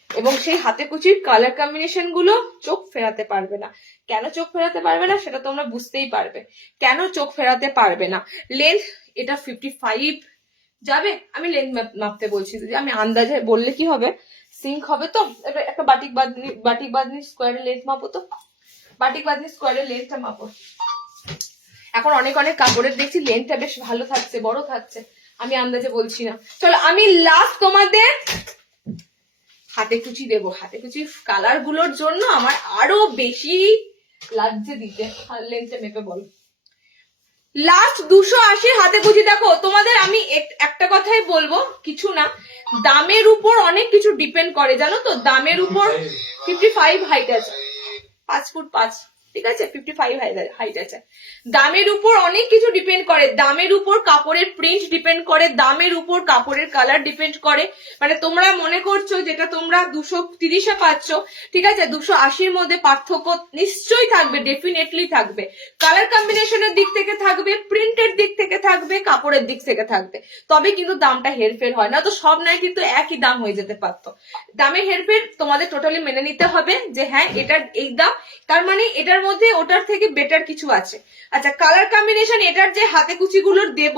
এবং সেই হাতে কুচির কালার কম্বিনেশন গুলো চোখ ফেরাতে পারবে না। কেন চোখ ফেরাতে পারবে না সেটা তোমরা বুঝতেই পারবে, কেন চোখ ফেরাতে পারবে না। লেন্থ এটা 55 যাবে, আমি লেন্থ মাপতে বলছি, যদি আমি আন্দাজে বললে কি হবে, সিঙ্ক হবে তো। একটা বাটিক বাদনি স্কোয়ারের লেন্থ মাপো তো, বাটিক বাদনি স্কোয়ারের লেন্থটা মাপো। এখন অনেক অনেক কাপড়ের দেখছি লেন্থটা বেশ ভালো থাকছে, বড় থাকছে, আমি আন্দাজে বলছি না। চলো আমি লাস্ট তোমাদের হাতে কুচি দেবো। হাতে কুচি কালার গুলোর জন্য আমার আরো বেশি লাগছে দিতে। লেন্থটা মেপে বল। লাস্ট 280 হাতে কুচি। দেখো তোমাদের আমি একটা কথাই বলবো, কিছু না, দামের উপর অনেক কিছু ডিপেন্ড করে, জানো তো, দামের উপর। 55 হাইট আছে, 5 ফুট 5, ঠিক আছে, 55 হাইট আছে। দামের উপর অনেক কিছু ডিপেন্ড করে, দামের উপর কাপড়ের প্রিন্ট ডিপেন্ড করে, দামের উপর কাপড়ের কালার ডিপেন্ড করে। মানে তোমরা মনে করছো যেটা তোমরা 230-এ পাচ্ছ, ঠিক আছে, 280-র মধ্যে পার্থক্য নিশ্চয়ই থাকবে, ডেফিনেটলি থাকবে। কালার কম্বিনেশনের দিক থেকে থাকবে, প্রিন্টের দিক থেকে থাকবে, কাপড়ের দিক থেকে থাকবে, তবে কিন্তু দামটা হেরফের হয় না। তো সব নাই কিন্তু একই দাম হয়ে যেতে পারতো। দামে হেরফের তোমাদের টোটালি মেনে নিতে হবে যে হ্যাঁ এটার এই দাম, তার মানে এটার মধ্যে ওটার থেকে বেটার কিছু আছে। আচ্ছা, কালার কম্বিনেশন এটার যে হাতে কুচিগুলোর দেব,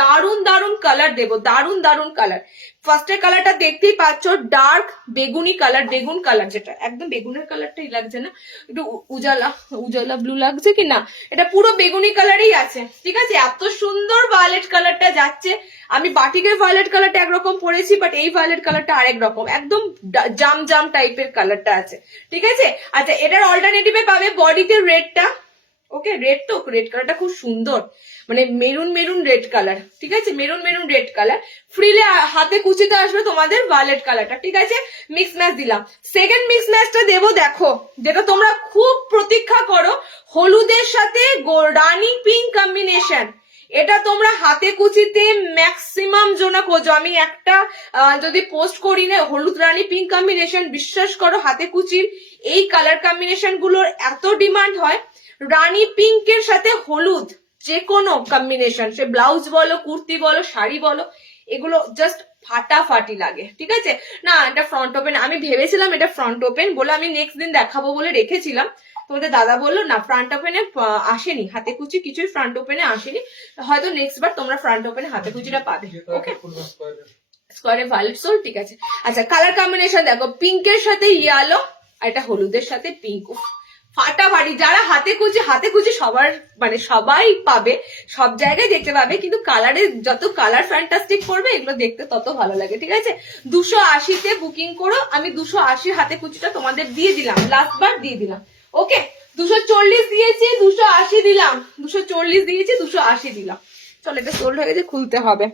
দারুন দারুন কালার দেব, দারুন দারুন কালার। ফার্স্টের কালারটা দেখতেই পাচ্ছ, ডার্ক বেগুনি কালার, বেগুন কালার, যেটা একদম বেগুনের কালারটাই লাগছে না, একটু উজালা উজালা ব্লু লাগছে কি না, এটা পুরো বেগুনি কালারই আছে, ঠিক আছে। এত সুন্দর ভায়োলেট কালারটা যাচ্ছে। আমি বাটিকের ভায়োলেট কালারটা একরকম পরেছি, বাট এই ভায়োলেট কালারটা আরেক রকম, একদম জাম জাম টাইপের কালারটা আছে, ঠিক আছে। আচ্ছা, এটার অল্টারনেটিভে পাবে বডিতে রেডটা। ওকে, রেড তো, রেড কালারটা খুব সুন্দর, মানে মেরুন মেরুন রেড কালার, ঠিক আছে, মেরুন মেরুন রেড কালার। ফ্রিলে হাতে কুচিতে আসবে তোমাদের ভায়োলেট কালারটা, ঠিক আছে। মিক্স ম্যাচ দিলাম। সেকেন্ড মিক্স ম্যাচটা দেবো, দেখো, যেটা তোমরা খুব প্রতীক্ষা করো, হলুদের সাথে রানি পিঙ্ক কম্বিনেশন। এটা তোমরা হাতে কুচিতে ম্যাক্সিমাম জনা খোঁজো, আমি একটা যদি পোস্ট করি না হলুদ রানী পিঙ্ক কম্বিনেশন, বিশ্বাস করো হাতে কুচির এই কালার কম্বিনেশন গুলোর এত ডিমান্ড হয়। রানী পিঙ্কের সাথে হলুদ যে কোনো কম্বিনেশন, সে ব্লাউজ বলো, কুর্তি বলো, শাড়ি বলো, এগুলো জাস্ট ফাটাফাটি লাগে, ঠিক আছে। না, এটা ফ্রন্ট ওপেন, আমি ভেবেছিলাম এটা ফ্রন্ট ওপেন বলে আমি নেক্সট দিন দেখাবো বলে রেখেছিলাম, তোমাদের দাদা বললো না ফ্রন্ট ওপেনে আসেনি, হাতে কুচি কিছুই ফ্রন্ট ওপেনে আসেনি, হয়তো নেক্সট বার তোমরা ফ্রন্ট ওপেনে হাতে কুচিটা পাবে। ওকে, স্কোয়ারে ভায়োলেট সোল, ঠিক আছে। আচ্ছা, কালার কম্বিনেশন দেখো, পিঙ্কের সাথে ইয়েলো, আর এটা হলুদের সাথে পিঙ্ক, ফাটাফাটি। যারা হাতে কুচি সবার মানে সবাই পাবে, সব জায়গায় দেখতে পাবে, কিন্তু কালারে যত কালার ফ্যান্টাস্টিক করবে এগুলো দেখতে তত ভালো লাগে, ঠিক আছে। 280-তে বুকিং করো, আমি 280 হাতে কুচিটা তোমাদের দিয়ে দিলাম, লাস্ট বার দিয়ে দিলাম। ওকে, 240 দিয়েছি, 280 দিলাম, 240 দিয়েছি, 280 দিলাম। চলো, এটা সোল্ড হয়ে গেছে, খুলতে হবে।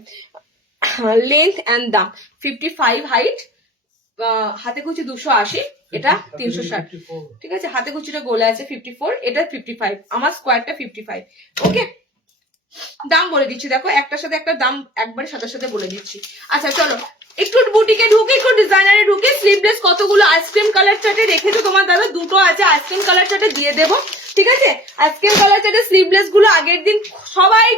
লেন্থ এন্ড দাম 55 হাইট, হাতে কুচি 280, এটা 360, ঠিক আছে। হাতে কুচিটা গোলে আছে 54, এটা 55, আমার স্কোয়ারটা 55। ওকে, দাম বলে দিচ্ছি, দেখো একটার সাথে একটা দাম একবারে সাথে সাথে বলে দিচ্ছি। আচ্ছা চলো, একটু বুটিকে ঢুকে, একটু ডিজাইনারে ঢুকে, স্লিভলেস কতগুলো আইসক্রিম কালার চার্টে রেখেছো তোমার দাদা, দুটো আছে, আইসক্রিম কালার চার্টে দিয়ে দেবো, ঠিক আছে। আইসক্রিম কালার চার্টে স্লিভলেস গুলো আগের দিন সবাই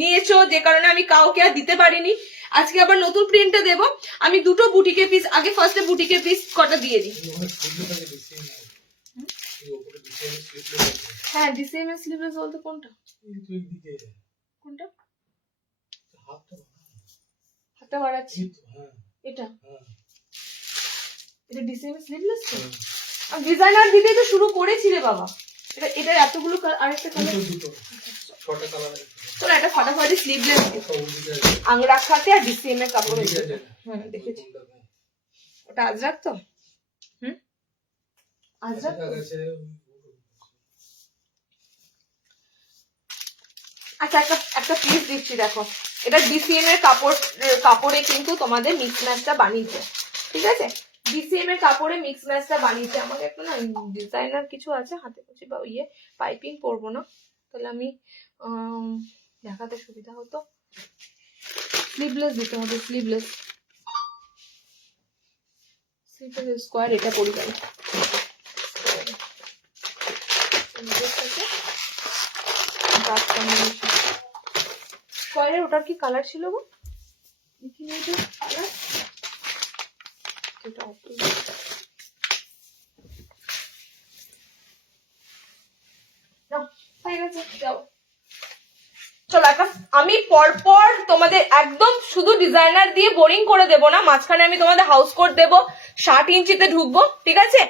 নিয়েছো, যে কারণে আমি কাউকে আর দিতে পারিনি, আজকে আবার নতুন প্রিন্টে দেবো। আমি দুটো বুটিকে পিস, আগে ফার্স্টে বুটিকে পিস কটা দিয়ে দিই। হ্যাঁ, ডিসিএম এর স্লিভলেস বলতে কোনটা, কোনটা হাতটা বাড়াচ্ছি, এটা এটা ডিসিএম এর স্লিভলেস তো, আমি ডিজাইনার দিতে তো শুরু করেছি রে বাবা, এটা এতগুলো আরেকটা কালার, চলো এটা ফটাফটি স্লিভলেস আংরাখাতে আর ডিসিএম এর কাপড়। দেখেছি ওটা আজরাক তো, আজরাক আচ্ছা একটা পিস দিচ্ছি দেখো, এটা ডিসিএম এর কাপড়ে কিন্তু তোমাদের মিক্স ম্যাচটা বানিয়েছে, ঠিক আছে? ডিসিএম এর কাপড়ে মিক্স ম্যাচটা বানিয়েছে। আমাকে একটু না ডিজাইনার কিছু আছে হাতে কুচি বা পাইপিং করবো না, তাহলে আমি দেখাতে সুবিধা হতো। স্লিভলেস দিতে হবে, স্লিভলেস স্কোয়ার এটা পরি যাবে। স্কোয়ারের ওটার কি কালার ছিল গো? চলো এখন আমি পরপর তোমাদের একদম শুধু ডিজাইনার দিয়ে বোরিং করে দেবো না, মাঝখানে আমি তোমাদের হাউস কোট দেবো, 60 ইঞ্চিতে ঢুকবো, ঠিক আছে?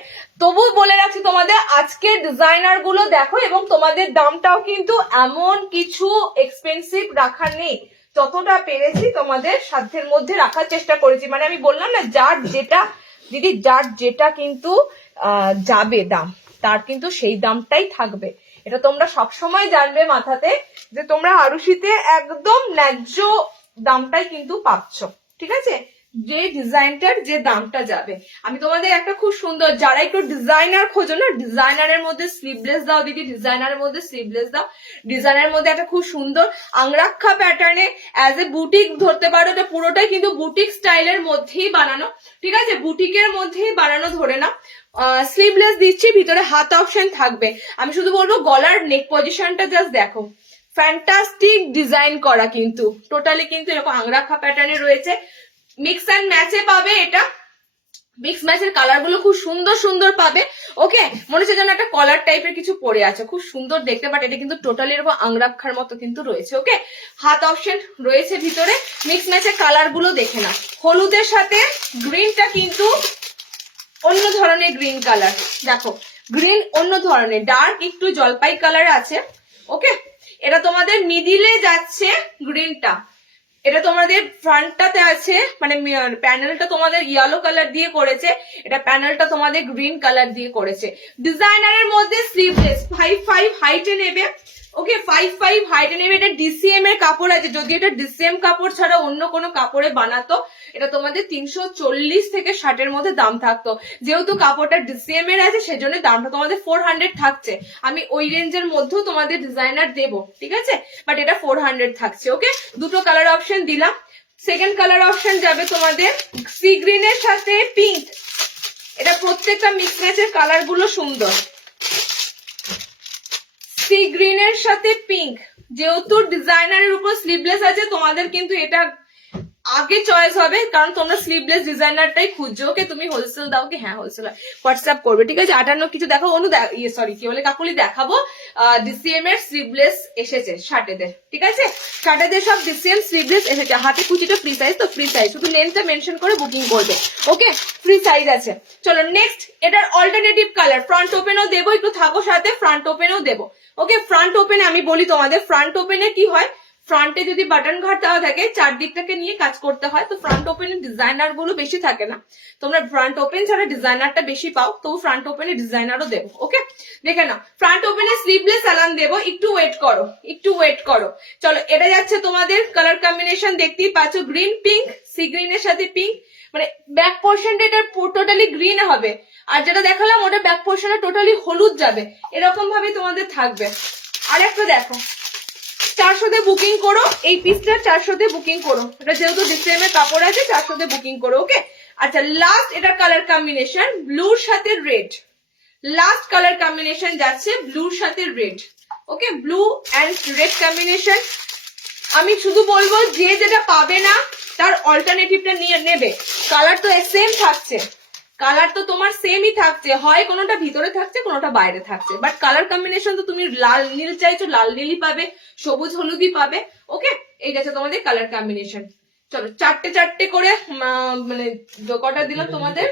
তবু বলে রাখছি তোমাদের আজকে ডিজাইনার গুলো দেখো, এবং তোমাদের দামটাও কিন্তু এমন কিছু এক্সপেন্সিভ রাখার নেই, যতটা পেরেছি তোমাদের সাধ্যের মধ্যে রাখার চেষ্টা করেছি। মানে আমি বললাম না, যার যেটা দিদি, যার যেটা কিন্তু যাবে দাম, তার কিন্তু সেই দামটাই থাকবে। এটা তোমরা সবসময় জানবে মাথাতে, যে তোমরা আরুষিতে একদম ন্যায্য দামটাই কিন্তু পাচ্ছ, ঠিক আছে? যে ডিজাইনটার যে দামটা যাবে। আমি তোমাদের একটা খুব সুন্দর, যারা একটু ডিজাইনার খোঁজো না, ডিজাইনারের মধ্যে স্লিভলেস দাও দিদি, ডিজাইনারের মধ্যে স্লিভলেস দাও। ডিজাইনারের মধ্যে একটা খুব সুন্দর আংরাক্ষা প্যাটার্নে অ্যাজ এ বুটিক ধরতে পারো, এটা পুরোটাই কিন্তু বুটিক স্টাইলের মধ্যেই বানানো, ঠিক আছে? বুটিকের মধ্যেই বানানো ধরে না। স্লিভলেস দিচ্ছি, ভিতরে হাত অপশন থাকবে। আমি শুধু বলবো গলার নেক পজিশনটা জাস্ট দেখো, ফ্যান্টাস্টিক ডিজাইন করা, কিন্তু টোটালি কিন্তু এরকম আংরাক্ষা প্যাটার্নে রয়েছে। মিক্স অ্যান্ড ম্যাচে পাবে, এটা মিক্স ম্যাচের কালার গুলো খুব সুন্দর সুন্দর পাবে। ওকে, মনে হচ্ছে যেন একটা কলার টাইপের কিছু পরে আছে, খুব সুন্দর দেখতে, বাট এটা কিন্তু টোটালি এরকম আংরাক্ষার মতো কিন্তু রয়েছে। ওকে, হাত অপশন রয়েছে ভিতরে। মিক্স ম্যাচের কালার গুলো দেখে না, হলুদের সাথে গ্রিনটা কিন্তু অন্য ধরনের গ্রিন কালার, দেখো গ্রিন অন্য ধরনের, ডার্ক একটু জলপাই কালার আছে। ওকে, এটা তোমাদের মিডিলে যাচ্ছে গ্রিনটা, এটা তোমাদের ফ্রন্টটাতে আছে, মানে প্যানেলটা তোমাদের ইয়েলো কালার দিয়ে করেছে, এটা প্যানেলটা তোমাদের গ্রিন কালার দিয়ে করেছে। ডিজাইনারের মধ্যে স্লিভলেস 5'5" হাইটে নেবে। ওকে, 5'5" হাইটে নেবে। এটা ডিসিএম এর কাপড় আছে, যদি এটা ডিসিএম কাপড় ছাড়া অন্য কোনো কাপড়ে বানাতো, এটা তোমাদের 340 থেকে 60 এর মধ্যে দাম থাকতো। যেহেতু কাপড়টা ডিসিএম এর আছে, সেজন্য দামটা তোমাদের 400 থাকছে। আমি ওই রেঞ্জের মধ্যেও তোমাদের ডিজাইনার দেবো, ঠিক আছে? বাট এটা 400 থাকছে। ওকে, দুটো কালার অপশন দিলাম। সেকেন্ড কালার অপশন যাবে তোমাদের সি গ্রিনের সাথে পিঙ্ক। এটা প্রত্যেকটা মিক্স ম্যাচের কালার গুলো সুন্দর। সি গ্রিনের সাথে পিঙ্ক, যেহেতু ডিজাইনারের উপর স্লিভলেস আছে, তোমাদের কিন্তু এটা আগে চয়েস হবে, কারণ তোমরা স্লিভলেস ডিজাইনারটাই খুঁজছো। ওকে, তুমি হোলসেল দাও কি? হ্যাঁ হোলসেল হোয়াটসঅ্যাপ করবে, ঠিক আছে? 58 কিছু দেখো অনু, সরি কি বলে কাকুলি, দেখাবো ডিসিএম এর স্লিভলেস এসেছে শার্টেদের, ঠিক আছে? শার্টেদের সব ডিসিএম স্লিভলেস এসেছে। হাতে কুচিটা ফ্রি সাইজ, তো ফ্রি সাইজ, শুধু লেন্থটা মেনশন করে বুকিং করবে। ওকে, ফ্রি সাইজ আছে। চলো নেক্সট, এটার অল্টারনেটিভ কালার, ফ্রন্ট ওপেনও দেবো, একটু থাকো সাথে, ফ্রন্ট ওপেনও দেবো। ওকে, ফ্রন্ট ওপেনে আমি বলি তোমাদের, ফ্রন্ট ওপেনে কি হয়, ফ্রন্টে যদি বাটন ঘাট দেওয়া থাকে, চারদিকটাকে নিয়ে কাজ করতে হয়, তো ফ্রন্ট ওপেনে ডিজাইনার গুলো বেশি থাকে না। তোমরা ফ্রন্ট ওপেন ছাড়া ডিজাইনারটা বেশি পাও, তো ফ্রন্ট ওপেনে ডিজাইনারও দেবো। ওকে, দেখে নাও, ফ্রন্ট ওপেনে স্লিভলেস অ্যালান দেবো। একটু ওয়েট করো, একটু ওয়েট করো। চলো, এটা যাচ্ছে তোমাদের কালার কম্বিনেশন দেখতেই পাচ্ছ, গ্রিন পিঙ্ক, সি গ্রিনের সাথে পিঙ্ক, মানে ব্যাক পোর্শনটা এটা টোটালি গ্রিন হবে, আর যেটা দেখালাম ওটা ব্যাক পোর্শনে টোটালি হলুদ যাবে, এরকম ভাবে তোমাদের থাকবে। আর একটা দেখো, 400 তে বুকিং করো, এই পিসটা 400 তে বুকিং করো, এটা যেহেতু ডিসিএম এর কাপড় আছে, 400 তে বুকিং করো। ওকে, আচ্ছা লাস্ট, এটা কালার কম্বিনেশন ব্লুর সাথে রেড, লাস্ট কালার কম্বিনেশন যাচ্ছে ব্লুর সাথে red. Okay, blue and red combination. আমি শুধু বলবো, যে যেটা পাবে না তার অল্টারনেটিভটা নিয়ে নেবে। কালার তো সেম থাকছে, কালার তো তোমার সেমই থাকছে, হয় কোনোটা ভিতরে থাকছে, কোনোটা বাইরে থাকছে, বাট কালার কম্বিনেশন তো তুমি লাল নীল চাইছো, লাল নীলই পাবে, সবুজ হলুদই পাবে। ওকে, এইটা হচ্ছে তোমাদের কালার কম্বিনেশন। চলো চারটে চারটে করে, মানে কটা দিলাম তোমাদের,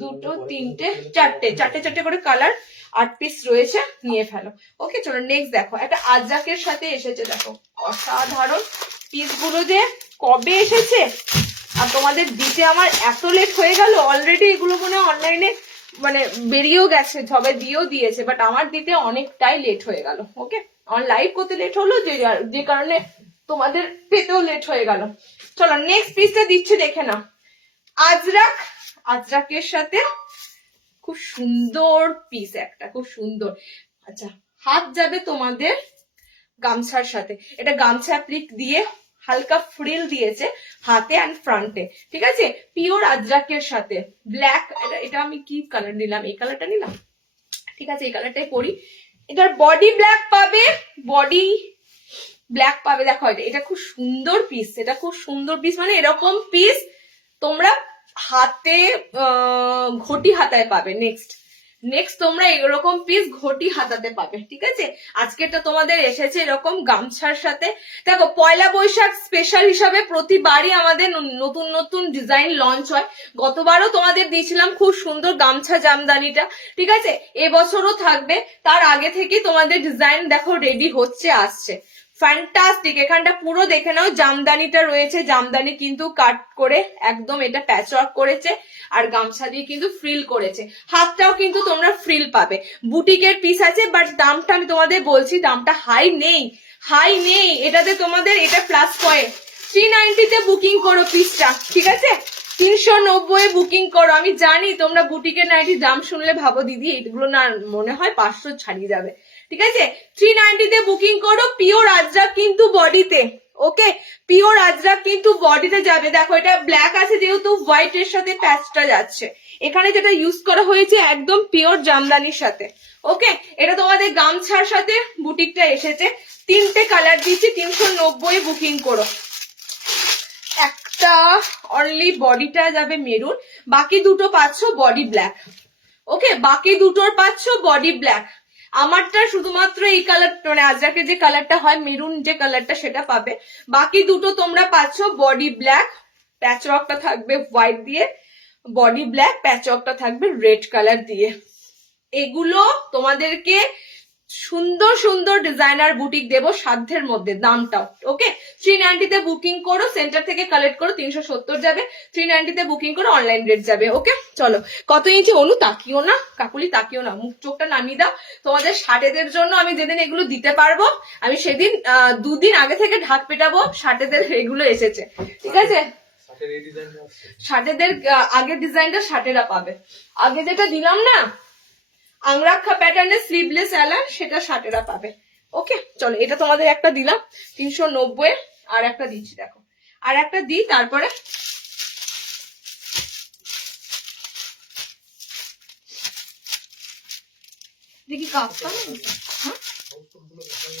দুটো, তিনটে, চারটে চারটে চারটে করে কালার, 8 পিস রয়েছে, নিয়ে ফেলো। ওকে চলো নেক্সট দেখো, একটা আজরাকের সাথে এসেছে, দেখো অসাধারণ পিস গুলো যে কবে এসেছে, আর তোমাদের দিতে আমার এত লেট হয়ে গেল। অলরেডি এগুলো মনে অনলাইনে মানে বেরিয়েও গেছে, সবে দিয়েও দিয়েছে, বাট আমার দিতে অনেকটাই লেট হয়ে গেল। ওকে আমার লাইভ করতে লেট হলো, যে কারণে তোমাদের পেতেও লেট হয়ে গেল। চলো নেক্সট পিসটা দিচ্ছি, দেখে নাও। আজরাকের সাথে খুব সুন্দর পিস একটা, খুব সুন্দর। আচ্ছা হাত যাবে তোমাদের গামছার সাথে, এটা গামছা প্লিক দিয়ে হালকা ফ্রিল দিয়েছে হাতে অ্যান্ড ফ্রন্টে, ঠিক আছে, পিওর আজরাকের সাথে ব্ল্যাক। এটা আমি কি কালার নিলাম, এই কালারটা নিলাম, ঠিক আছে এই কালারটাই পরি। এটার বডি ব্ল্যাক পাবে, বডি ব্ল্যাক পাবে। দেখো এটা খুব সুন্দর পিস, এটা খুব সুন্দর পিস, মানে এরকম পিস তোমরা হাতে ঘটি হাতায় পাবে। নেক্সট তোমরা এরকম পিস ঘটি হাতাতে পাবে, ঠিক আছে। আজকেরটা তোমাদের এসেছে এরকম গামছার সাথে। দেখো পয়লা বৈশাখ স্পেশাল হিসাবে প্রতিবারই আমাদের নতুন নতুন ডিজাইন লঞ্চ হয়। গতবারও তোমাদের দিয়েছিলাম খুব সুন্দর গামছা জামদানিটা, ঠিক আছে, এবছরও থাকবে। তার আগে থেকে তোমাদের ডিজাইন দেখো রেডি হচ্ছে, আসছে, ফ্যান্টাস্টিক। এখানটা পুরো দেখে নাও, জামদানিটা রয়েছে, জামদানি কিন্তু কাট করে একদম এটা প্যাচ ওয়ার্ক করেছে, আর গামছা দিয়ে কিন্তু ফ্রিল করেছে, হাতটাও কিন্তু তোমরা ফ্রিল পাবে। বুটিকের পিস আছে, বাট দামটা আমি তোমাদের বলছি, দামটা হাই নেই এটাতে তোমাদের, এটা প্লাস পয়েন্ট। 390 তে বুকিং করো পিসটা, ঠিক আছে, 390 বুকিং করো। আমি জানি তোমরা বুটিকের নাইটি দাম শুনলে ভাবো দিদি এগুলো না মনে হয় 500 ছাড়িয়ে যাবে, ঠিক আছে, 390 তে বুকিং করো। পিওর আজরাক কিন্তু বডিতে, ওকে পিওর আজরাক কিন্তু বডিতে যাবে। দেখো এটা ব্ল্যাক আছে যেহেতু হোয়াইট এর সাথে প্যাচটা যাচ্ছে, এখানে যেটা ইউজ করা হয়েছে একদম পিওর জামদানির সাথে। ওকে এটা তোমাদের গামছার সাথে বুটিকটা এসেছে, 3টে কালার দিচ্ছি, 390 বুকিং করো। একটা অনলি বডিটা যাবে মেরুন, বাকি দুটো পাচ্ছ বডি ব্ল্যাক। ওকে বাকি দুটোর পাচ্ছ বডি ব্ল্যাক। আমারটা শুধুমাত্র এই কালার, মানে আজরাকের যে কালারটা হয় মেরুন যে কালারটা সেটা পাবে, বাকি দুটো তোমরা পাচ্ছ বডি ব্ল্যাক, প্যাচওয়ার্কটা থাকবে হোয়াইট দিয়ে, বডি ব্ল্যাক, প্যাচওয়ার্কটা থাকবে রেড কালার দিয়ে। এগুলো তোমাদেরকে সুন্দর সুন্দর ডিজাইনার বুটিক দেবো সাধ্যের মধ্যে, দামটাও ওকে। 390 তে বুকিং করো, সেন্টার থেকে কালেক্ট করো, 370 যাবে, 390 তে বুকিং করো, অনলাইন রেট যাবে। ওকে চলো কত ইঞ্চি, অনু তাকিও না, কাকুলি তাকিও না, মুখ চোখটা নামিয়ে দাও। তোমাদের ষাটেদের জন্য আমি যেদিন এগুলো দিতে পারবো, আমি সেদিন 2 দিন আগে থেকে ঢাক পেটাবো, ষাটেদের এগুলো এসেছে, ঠিক আছে। ষাটেদের আগের ডিজাইনটা ষাটেরা পাবে, আগে যেটা দিলাম না আংরাক্ষা প্যাটার্নের স্লিভলেস অ্যালান, সেটা ষাটেরা পাবে। ওকে চলো এটা তোমাদের একটা দিলাম 390, আর একটা দিচ্ছি, দেখো আর একটা দিই, তারপরে দেখি কাপটা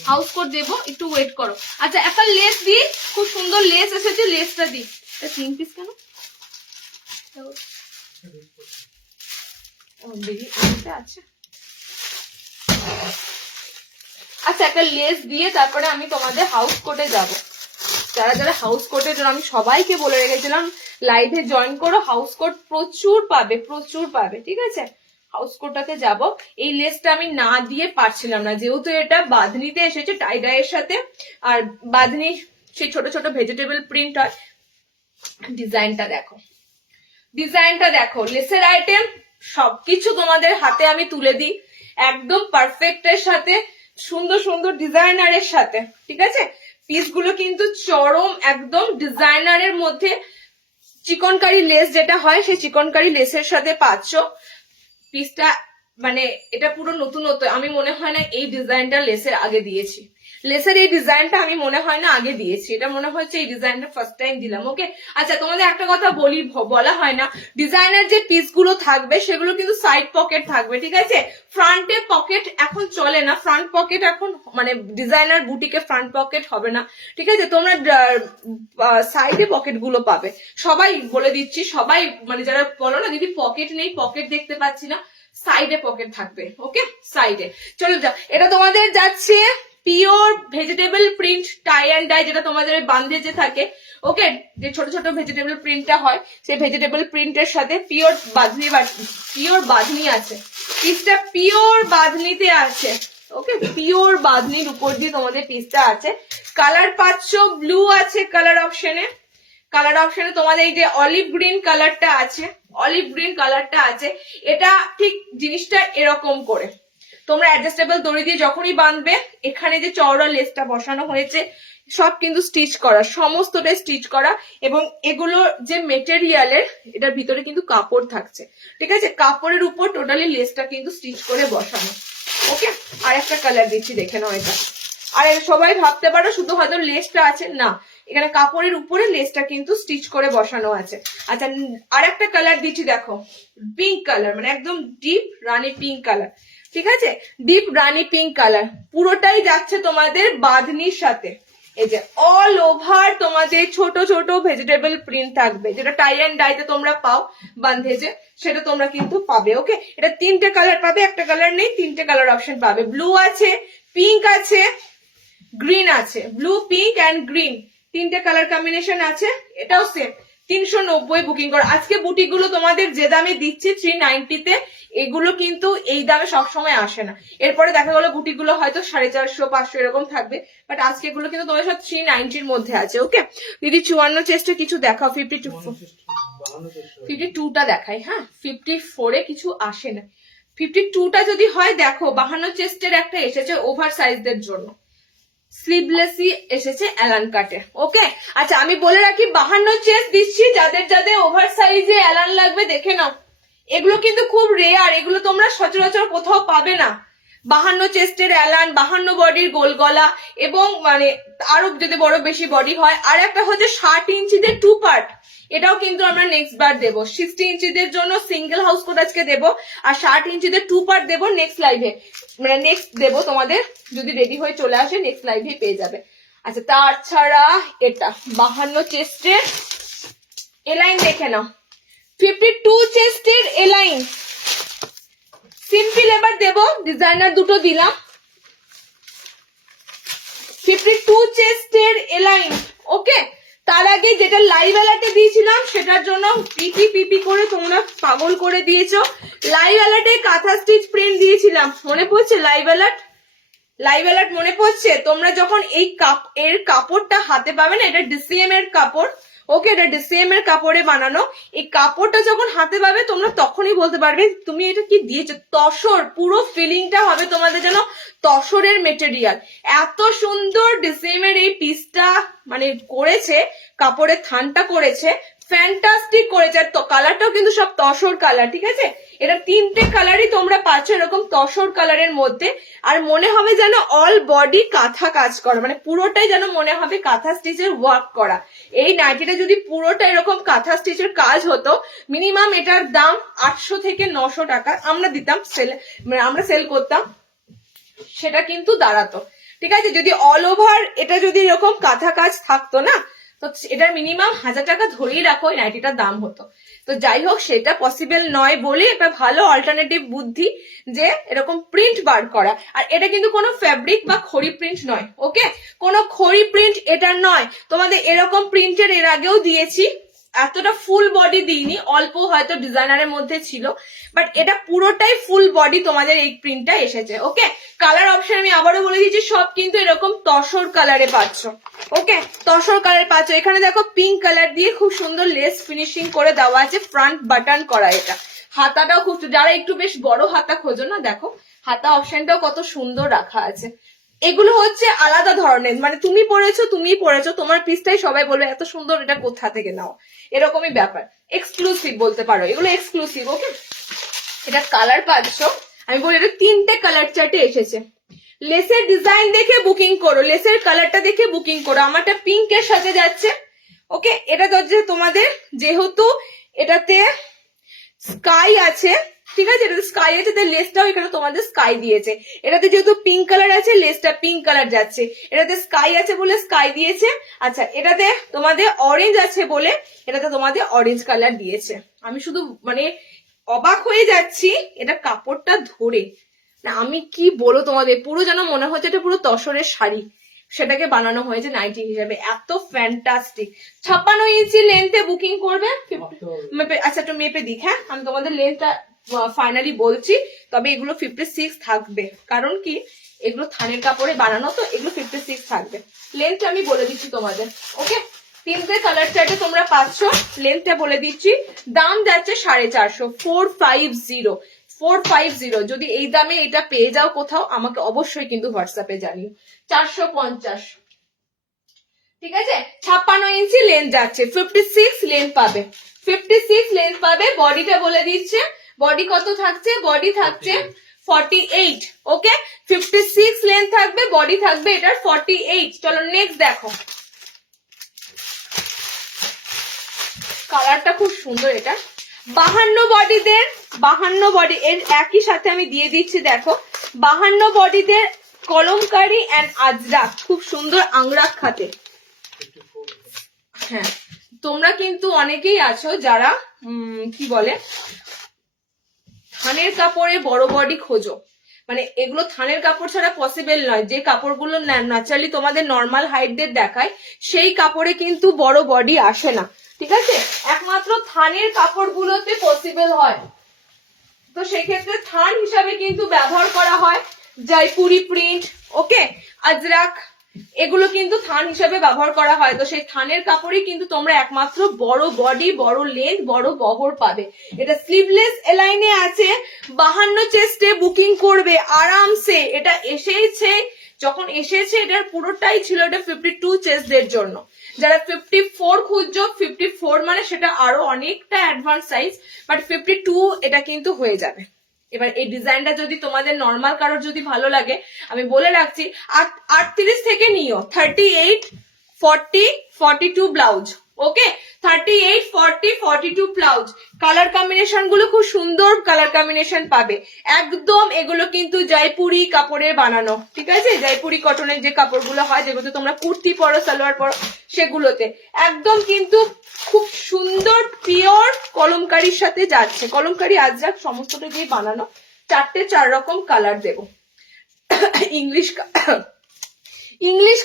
হাউস কোট দেবো, একটু ওয়েট করো। আচ্ছা একটা লেস দিই, খুব সুন্দর লেস এসেছে, লেসটা দিই। 3 পিস কেন আছে। আচ্ছা একটা লেস দিয়ে তারপরে আমি তোমাদের হাউস কোটে যাব। যারা যারা হাউস কোটের জন্য আমি সবাইকে বলে রেখেছিলাম লাইভে জয়েন করো, হাউস কোট প্রচুর পাবে, ঠিক আছে। হাউস কোটটাতে যাব। এই লেসটা আমি না দিয়ে পারছিলাম না, যেহেতু এটা বাঁধনিতে এসেছে টাই ডাইয়ের সাথে, আর বাঁধনি সেই ছোট ছোট ভেজিটেবল প্রিন্ট হয়। ডিজাইনটা দেখো, লেসের আইটেম সবকিছু তোমাদের হাতে আমি তুলে দিই, একদম পারফেক্টের সাথে, সুন্দর সুন্দর ডিজাইনারের সাথে, ঠিক আছে। পিসগুলো কিন্তু চরম একদম ডিজাইনারের মধ্যে, চিকনকারি লেস যেটা হয় সেই চিকনকারি লেসের সাথে পাচ্ছ। পিসটা মানে এটা পুরো নতুনত্ব, আমি মনে হয় না এই ডিজাইনটা লেসের আগে দিয়েছি, লেসের এই ডিজাইনটা আমি মনে হয় না আগে দিয়েছি, এটা মনে হচ্ছে এই ডিজাইনটা ফার্স্ট টাইম দিলাম। ওকে আচ্ছা তোমাদের একটা কথা বলা হয় না, ডিজাইনার যে পিসগুলো থাকবে সেগুলো কিন্তু সাইড পকেট থাকবে, ঠিক আছে। ফ্রন্টে পকেট এখন চলে না, ফ্রন্ট পকেট এখন মানে ডিজাইনার বুটিকে ফ্রন্ট পকেট হবে না, ঠিক আছে। তোমরা সাইডে পকেট গুলো পাবে, সবাই বলে দিচ্ছি, সবাই মানে যারা বলো না দিদি পকেট নেই, পকেট দেখতে পাচ্ছি না, সাইডে পকেট থাকবে। ওকে সাইডে চলো যাও, এটা তোমাদের যাচ্ছে pure vegetable print tie and dye, যেটা তোমাদের বান্ধে যে থাকে, ওকে, যে ছোট ছোট ভেজিটেবল প্রিন্টটা হয়, সেই ভেজিটেবল প্রিন্টের সাথে পিওর বাঁধনি আছে। পিসটা পিওর বাঁধনিতে আছে, ওকে, পিওর বাঁধনির উপর দিয়ে তোমাদের পিসটা আছে। কালার পাচ্ছ ব্লু আছে কালার অপশনে, তোমাদের এই যে অলিভ গ্রিন কালারটা আছে, এটা ঠিক জিনিসটা এরকম করে তোমরা অ্যাডজাস্টেবল দড়ি দিয়ে যখনই বাঁধবে, এখানে যে চওড়া লেসটা বসানো হয়েছে সব কিন্তু স্টিচ করা, সমস্তটাই স্টিচ করা, এবং এগুলো যে মেটেরিয়ালের, এটার ভিতরে কিন্তু কাপড় থাকছে, ঠিক আছে, কাপড়ের উপর টোটালি লেসটা কিন্তু স্টিচ করে বসানো। ওকে, আর একটা কালার দিচ্ছি, দেখে নাও এটা। আর সবাই ভাবতে পারো শুধু হয়তো লেসটা আছে, না, এখানে কাপড়ের উপরে লেসটা কিন্তু স্টিচ করে বসানো আছে। আচ্ছা, আর একটা কালার দিচ্ছি, দেখো, পিঙ্ক কালার, মানে একদম ডিপ রানী পিঙ্ক কালার, ঠিক আছে, ডিপ রানী পিঙ্ক কালার, পুরোটাই যাচ্ছে তোমাদের বাঁধনির সাথে। এই যে অল ওভার তোমাদের ছোট ছোট ভেজিটেবল প্রিন্ট থাকবে, যেটা টাই অ্যান্ড ডাইতে তোমরা পাও বান্ধেজে, সেটা তোমরা কিন্তু পাবে। ওকে, এটা 3টে কালার পাবে, একটা কালার নেই, 3টে কালার অপশন পাবে। ব্লু আছে, পিঙ্ক আছে, গ্রিন আছে, ব্লু পিঙ্ক অ্যান্ড গ্রিন, 3টে কালার কম্বিনেশন আছে। এটাও সেম 390 বুকিং করো। আজকে বুটিগুলো তোমাদের যে দামে দিচ্ছি 390 এগুলো কিন্তু এই দামে সবসময় আসে না। এরপরে দেখা গেলো বুটিগুলো হয়তো 450 500 এরকম থাকবে, বাট আজকে এগুলো কিন্তু তোমাদের সব 390 মধ্যে আছে। ওকে দিদি, 54 চেস্টে কিছু দেখাও, 52টা দেখাই, হ্যাঁ, 54 কিছু আসে না, 52টা যদি হয় দেখো। 52 চেস্টের একটা এসেছে ওভার সাইজদের জন্য, স্লিভলেসই এসেছে অ্যালান কাটে। ওকে, আচ্ছা আমি বলে রাখি 52 চেস্ট দিচ্ছি, যাদের যাদের ওভার সাইজে অ্যালান লাগবে দেখে নাও, এগুলো কিন্তু খুব রেয়ার, এগুলো তোমরা সচরাচর কোথাও পাবে না। 52 চেস্টের অ্যালান, 52 বডির গোল গলা, এবং মানে আরো যদি বড় বেশি বডি হয়। আর একটা হচ্ছে 60 ইঞ্চিদের 2 পার্ট, এটাও কিন্তু আমরা নেক্সট বার দেবো। 60 ইঞ্চিদের জন্য সিঙ্গেল হাউস কোড আজকে দেবো, আর 60 ইঞ্চিদের 2 পার্ট দেবো নেক্সট লাইভে, মানে নেক্সট দেবো তোমাদের, যদি রেডি হয়ে চলে আসে নেক্সট লাইভে পেয়ে যাবে। আচ্ছা, তাছাড়া এটা 52 চেস্টের এলাইন দেখে নাও, 52 চেস্টের এলাইন সিম্পল, এবার দেবো ডিজাইনার দুটো দিলাম। 52 চেস্টের এলাইন, ওকে। তার আগে যেটা লাইভ অ্যালার্টে দিয়েছিলাম সেটার জন্য পিপি করে তোমরা পাগল করে দিয়েছো। লাইভ অ্যালার্টে কাঁথা স্টিচ প্রিন্ট দিয়েছিলাম, মনে পড়ছে? লাইভ অ্যালার্ট মনে পড়ছে? তোমরা যখন এই এর কাপড়টা হাতে পাবে না, এটা ডিসিএম এর কাপড়, ওকে, এটা ডিসিএম এর কাপড়ে বানানো। এই কাপড়টা যখন হাতে পাবে তোমরা তখনই বলতে পারবে তুমি এটা কি দিয়েছো। তসর, পুরো ফিলিংটা হবে তোমাদের যেন তসরের মেটেরিয়াল। এত সুন্দর ডিসিএম এর এই পিসটা মানে করেছে, কাপড়ের থানটা করেছে, ফ্যান্টাস্টিক করেছে। আর কালারটাও কিন্তু সব তসর কালার, ঠিক আছে। এটা 3টে কালারই তোমরা পাচ্ছ এরকম তসর কালারের মধ্যে। আর মনে হবে যেন অল বডি কাঁথা কাজ করা, মানে পুরোটাই যেন মনে হবে কাঁথা স্টিচের ওয়ার্ক করা। এই নাইটিটা যদি পুরোটা এরকম কাঁথা স্টিচের কাজ হতো, মিনিমাম এটার দাম 800 থেকে 900 টাকা আমরা দিতাম, আমরা সেল করতাম, সেটা কিন্তু দাঁড়াতো, ঠিক আছে। যদি অল ওভার এটা যদি এরকম কাঁথা কাজ থাকতো না, তো এটার মিনিমাম 1000 টাকা ধরেই রাখো এই নাইটিটার দাম হতো। তো যাই হোক, সেটা পসিবল নয় বলে একটা ভালো অল্টারনেটিভ বুদ্ধি যে এরকম প্রিন্ট বার করা। আর এটা কিন্তু কোনো ফ্যাব্রিক বা খড়ি প্রিন্ট নয়, ওকে, কোনো খড়ি প্রিন্ট এটা নয়। তোমাদের এরকম প্রিন্টের এর আগেও দিয়েছি, এতটা ফুল বডি দিইনি, অল্প হয়তো ডিজাইনারের মধ্যে ছিল, বাট এটা পুরোটাই ফুল বডি তোমাদের এই প্রিন্টটা এসেছে। ওকে, কালার অপশন আমি আবারও বলে দিচ্ছি, সব কিন্তু এরকম তসর কালারে পাচ্ছ, ওকে, তসর কালার পাচ্ছ। এখানে দেখো পিঙ্ক কালার দিয়ে খুব সুন্দর লেস ফিনিশিং করে দেওয়া আছে, ফ্রন্ট বাটন করা। এটা হাতাটাও খুব, যারা একটু বেশ বড় হাতা খোঁজো না, দেখো হাতা অপশনটাও কত সুন্দর রাখা আছে। এগুলো হচ্ছে আলাদা ধরনের, মানে তুমি পরেছো তোমার পিসটাই সবাই বলবে এত সুন্দর, এটা কোথা থেকে নাও, এরকমই ব্যাপার। এক্সক্লুসিভ বলতে পারো, এগুলো এক্সক্লুসিভ। ওকে, এটা কালার পাচ্ছ, আমি বলি এটা 3টে কালার চার্টে এসেছে। লেসের ডিজাইন দেখে বুকিং করো, লেসের কালারটা দেখে বুকিং করো। আমারটা পিঙ্কের সাথে যাচ্ছে, ওকে। এটা তো তোমাদের যেহেতু এটাতে স্কাই আছে, ঠিক আছে, এটাতে স্কাই আছে, তাই লেসটাও এখানে তোমাদের স্কাই দিয়েছে। এটাতে যেহেতু পিঙ্ক কালার আছে, লেসটা পিঙ্ক কালার যাচ্ছে। এটাতে স্কাই আছে বলে স্কাই দিয়েছে। আচ্ছা, এটাতে তোমাদের অরেঞ্জ আছে বলে এটাতে তোমাদের অরেঞ্জ কালার দিয়েছে। আমি শুধু মানে অবাক হয়ে যাচ্ছি এটা কাপড়টা ধরে, না আমি কি বলবো তোমাদের, পুরো যেন মনে হচ্ছে এটা পুরো তসরের শাড়ি, সেটাকে বানানো হয়েছে নাইটি হিসাবে, এত ফ্যান্টাস্টিক। 56 ইঞ্চি লেন্থে বুকিং করবে। আচ্ছা একটু মেপে দিক, হ্যাঁ আমি তোমাদের লেন্থটা ফাইনালি বলছি, তবে এগুলো 56 থাকবে, কারণ কি এগুলো থানের কাপড়ে বানানো, তো এগুলো 56 থাকবে। লেন্থটা আমি বলে দিচ্ছি তোমাদের, ওকে। তিনটে কালার চার্টে তোমরা পাচ্ছ, লেন্থটা বলে দিচ্ছি। দাম যাচ্ছে 450, 450। যদি এই দামে এটা পেয়ে যাও কোথাও, আমাকে অবশ্যই কিন্তু হোয়াটসঅ্যাপে জানিও। 450, ঠিক আছে। 56 ইঞ্চি লেন্থ যাচ্ছে, 56 লেন্থ পাবে, 56 লেন্থ পাবে। বডিটা বলে দিচ্ছে, বডি কত থাকছে, বডি থাকছে 48, ওকে। 56 লেন্থ থাকবে, বডি থাকবে এটার 48। চলো নেক্সট দেখো, কালারটা খুব সুন্দর এটা। 52 বডিদের, 52 বডি এর একই সাথে আমি দিয়ে দিচ্ছি, দেখো 52 বডিদের কলমকারি এন্ড আজরাক, খুব সুন্দর আংরাক খাতে। হ্যাঁ তোমরা কিন্তু অনেকেই আছো যারা কি বলে থানের কাপড়ে বড় বডি খোঁজো, মানে এগুলো থানের কাপড় ছাড়া পসিবল নয়। যে কাপড়গুলো ন্যাচারালি তোমাদের নর্মাল হাইটদের দেখায়, সেই কাপড়ে কিন্তু বড় বডি আসে না, ঠিক আছে। একমাত্র থানের কাপড়গুলোতে পসিবল হয়, তো সেক্ষেত্রে থান হিসাবে কিন্তু ব্যবহার করা হয় জয়পুরি প্রিন্ট, ওকে, আজরাক, এগুলো কিন্তু থান হিসাবে ব্যবহার করা হয়। তো সেই থানের কাপড়ে কিন্তু তোমরা একমাত্র বড় বডি, বড় লেন্থ, বড় বহর পাবে। এটা স্লিভলেস এলাইনে আছে, 52 চেস্টে বুকিং করবে আরামসে। এটা এসেছে, যখন এসেছে এটার পুরোটাই ছিল এটা 52 চেস্টদের জন্য। যারা 54 খুঁজছো, 54 মানে সেটা আরো অনেকটা অ্যাডভান্স সাইজ, বাট 52 এটা কিন্তু হয়ে যাবে। এবার এই ডিজাইনটা যদি তোমাদের নর্মাল কারোর যদি ভালো লাগে, আমি বলে রাখছি 38 থেকে নিও, 38, 40, 42 ব্লাউজ, ওকে। 38, 40, 42 ব্লাউজ। কালার কম্বিনেশন গুলো খুব সুন্দর কালার কম্বিনেশন পাবে একদম। এগুলো কিন্তু জয়পুরি কাপড়ের বানানো, ঠিক আছে, জয়পুরি কটনের যে কাপড়গুলো হয়, যেগুলোতে তোমরা কুর্তি পরো, সালোয়ার পরো, সেগুলোতে একদম কিন্তু খুব সুন্দর পিওর কলমকারির সাথে যাচ্ছে। কলমকারি আজরাক সমস্তটা দিয়ে বানানো। 4 রকম কালার দেবো। ইংলিশ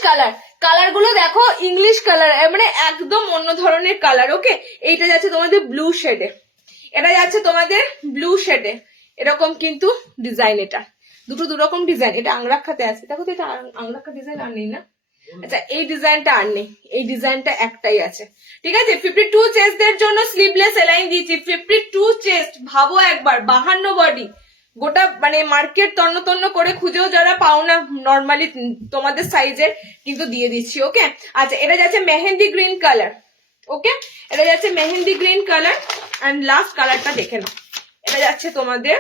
কালার, কালার গুলো দেখো, ইংলিশ কালার মানে একদম অন্য ধরনের কালার, ওকে। এইটা যাচ্ছে তোমাদের ব্লু শেডে, এটা যাচ্ছে তোমাদের ব্লু শেডে, এরকম কিন্তু ডিজাইন। এটা দুটো দুরকম ডিজাইন। এটা আংরাক্ষাতে আছে, দেখো তো, এটা আংরাক্ষা ডিজাইন আর নেই না। আচ্ছা এই ডিজাইনটা আর নেই, এই ডিজাইনটা একটাই আছে, ঠিক আছে। 52 চেস্টদের জন্য স্লিভলেস এলাইন দিয়েছি, 52 চেস্ট। ভাবো একবার, 52 বডি, গোটা মানে মার্কেট তন্ন তন্ন করে খুঁজেও যারা পাও না নর্মালি তোমাদের সাইজের, কিন্তু দিয়ে দিচ্ছি, ওকে। আচ্ছা এটা যাচ্ছে মেহেন্দি গ্রিন কালার, ওকে, এটা যাচ্ছে mehndi green colour. And last কালারটা দেখে নাও, এটা যাচ্ছে তোমাদের,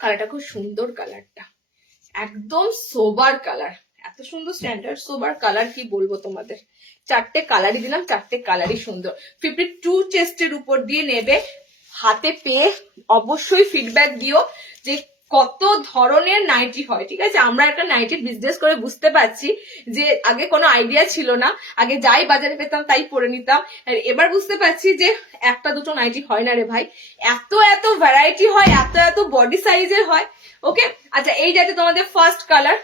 কালারটা খুব সুন্দর, কালারটা একদম সোবার কালার, এত সুন্দর স্ট্যান্ডার্ড সোবার কালার, কি বলবো তোমাদের। 4টে কালারই দিলাম, 4টে কালারই সুন্দর। 52 চেস্টের উপর দিয়ে নেবে, হাতে পেয়ে অবশ্যই ফিডব্যাক দিও যে কত ধরনের নাইটি হয়, ঠিক আছে। আমরা একটা নাইটির বিজনেস করে বুঝতে পারছি যে আগে কোনো আইডিয়া ছিল না, আগে যাই বাজারে পেতাম তাই পরে নিতাম, আর এবার বুঝতে পারছি যে একটা দুটো নাইটি হয় না রে ভাই, এত এত ভ্যারাইটি হয়, এত এত বডি সাইজের হয়, ওকে। আচ্ছা এই যাচ্ছে তোমাদের ফার্স্ট কালার,